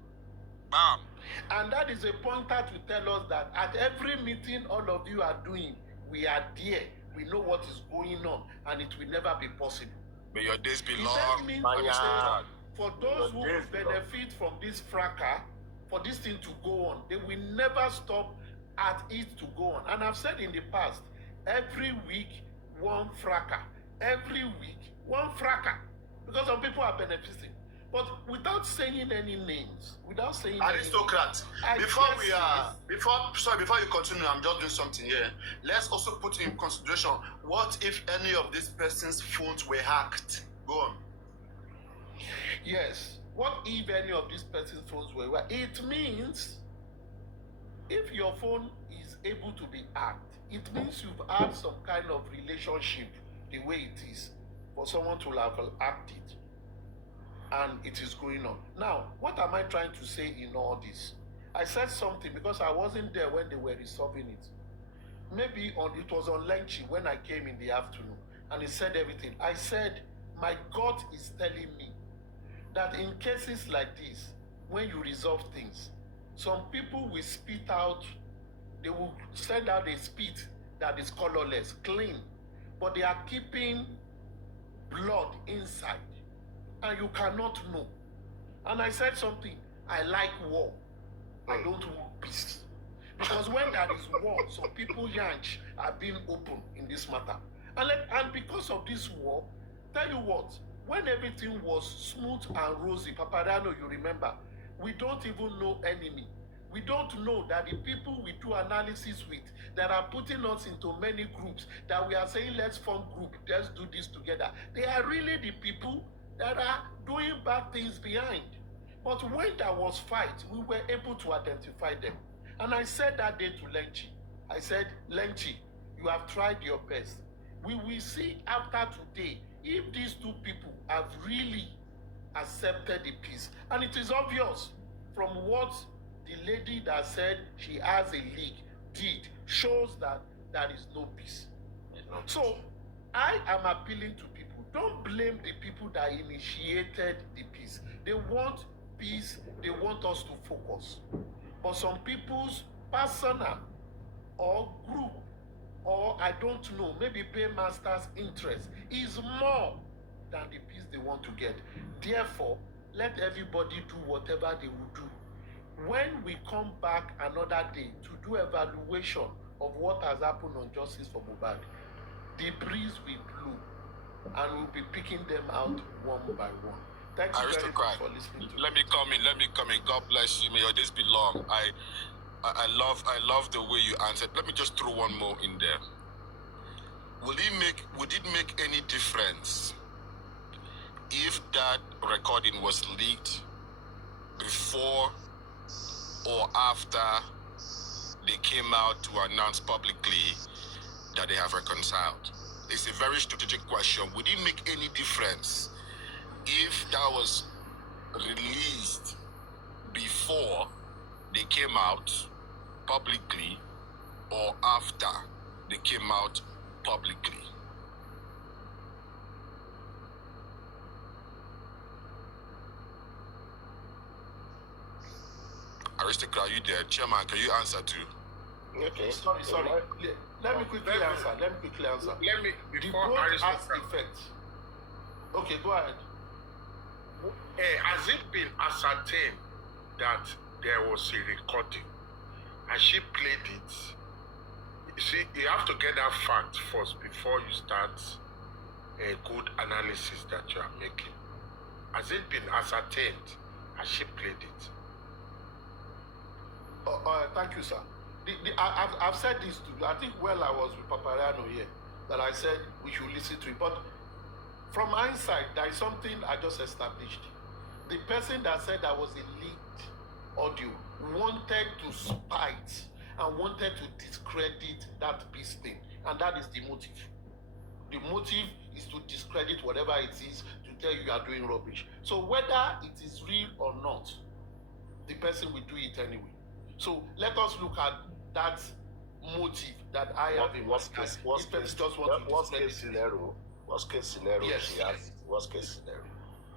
And that is a pointer to tell us that at every meeting all of you are doing, we are there. We know what is going on, and it will never be possible. May your days be It long. means for those who will benefit from this fracas, for this thing to go on, they will never stop at it to go on. And I've said in the past, every week, one fracas. Every week, one fracas. Because some people are benefiting. But without saying any names, without saying Aristocrat, before you continue, I'm just doing something here. Let's also put in consideration, what if any of these persons' phones were hacked? Go on. Yes. What if any of these person's phones were? It means if your phone is able to be hacked, it means you've had some kind of relationship the way it is for someone to have hacked it. And it is going on. Now, what am I trying to say in all this? I said something because I wasn't there when they were resolving it. Maybe it was on Lenchi when I came in the afternoon and he said everything. I said, my gut is telling me that in cases like this, when you resolve things, some people will spit out, they will send out a spit that is colorless, clean, but they are keeping blood inside, and you cannot know. And I said something, I like war. I don't want peace. Because when there is war, some people yanch are being open in this matter. And because of this war, tell you what, when everything was smooth and rosy, Papariano, you remember, we don't even know enemy. We don't know that the people we do analysis with that are putting us into many groups, that we are saying let's form group, let's do this together. They are really the people that are doing bad things behind. But when there was fight, we were able to identify them. And I said that day to Lenchi, I said, Lenchi, you have tried your best. We will see after today if these two people have really accepted the peace. And it is obvious from what the lady that said she has a league did, shows that there is no peace. So I am appealing to people, don't blame the people that initiated the peace. They want peace, they want us to focus. But some people's personal or group, or I don't know, maybe paymaster's interest is more than the peace they want to get. Therefore, let everybody do whatever they will do. When we come back another day to do evaluation of what has happened on Justice for Mohbad, the breeze will blow and we'll be picking them out one by one. Thank you very much for listening to me. Let me come in. God bless you. May your days be long. I love the way you answered. Let me just throw one more in there. Would it make any difference if that recording was leaked before or after they came out to announce publicly that they have reconciled? It's a very strategic question. Would it make any difference if that was released before they came out publicly or after they came out publicly? Aristocrat, are you there? Chairman, can you answer too? Okay. Sorry. Let me quickly answer. Let me, before the vote has Aristocrat. effect. Okay, go ahead. Has it been ascertained that there was a recording and she played it? You see, you have to get that fact first before you start a good analysis that you are making. Has it been ascertained? Has she played it? Thank you, sir. I've said this to you. I think while I was with Papariano here, that I said we should listen to it. But from hindsight, there is something I just established. The person that said there was a leaked audio wanted to spite and wanted to discredit that peace thing. And that is the motive. The motive is to discredit whatever it is, to tell you are doing rubbish. So whether it is real or not, the person will do it anyway. So let us look at that motive that I have in worst case scenario. Yes. Worst case scenario.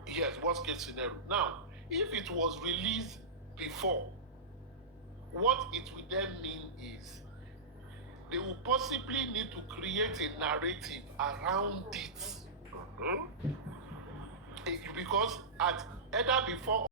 Yes, worst case scenario. Now, if it was released before, what it will then mean is they will possibly need to create a narrative around it. Because at either before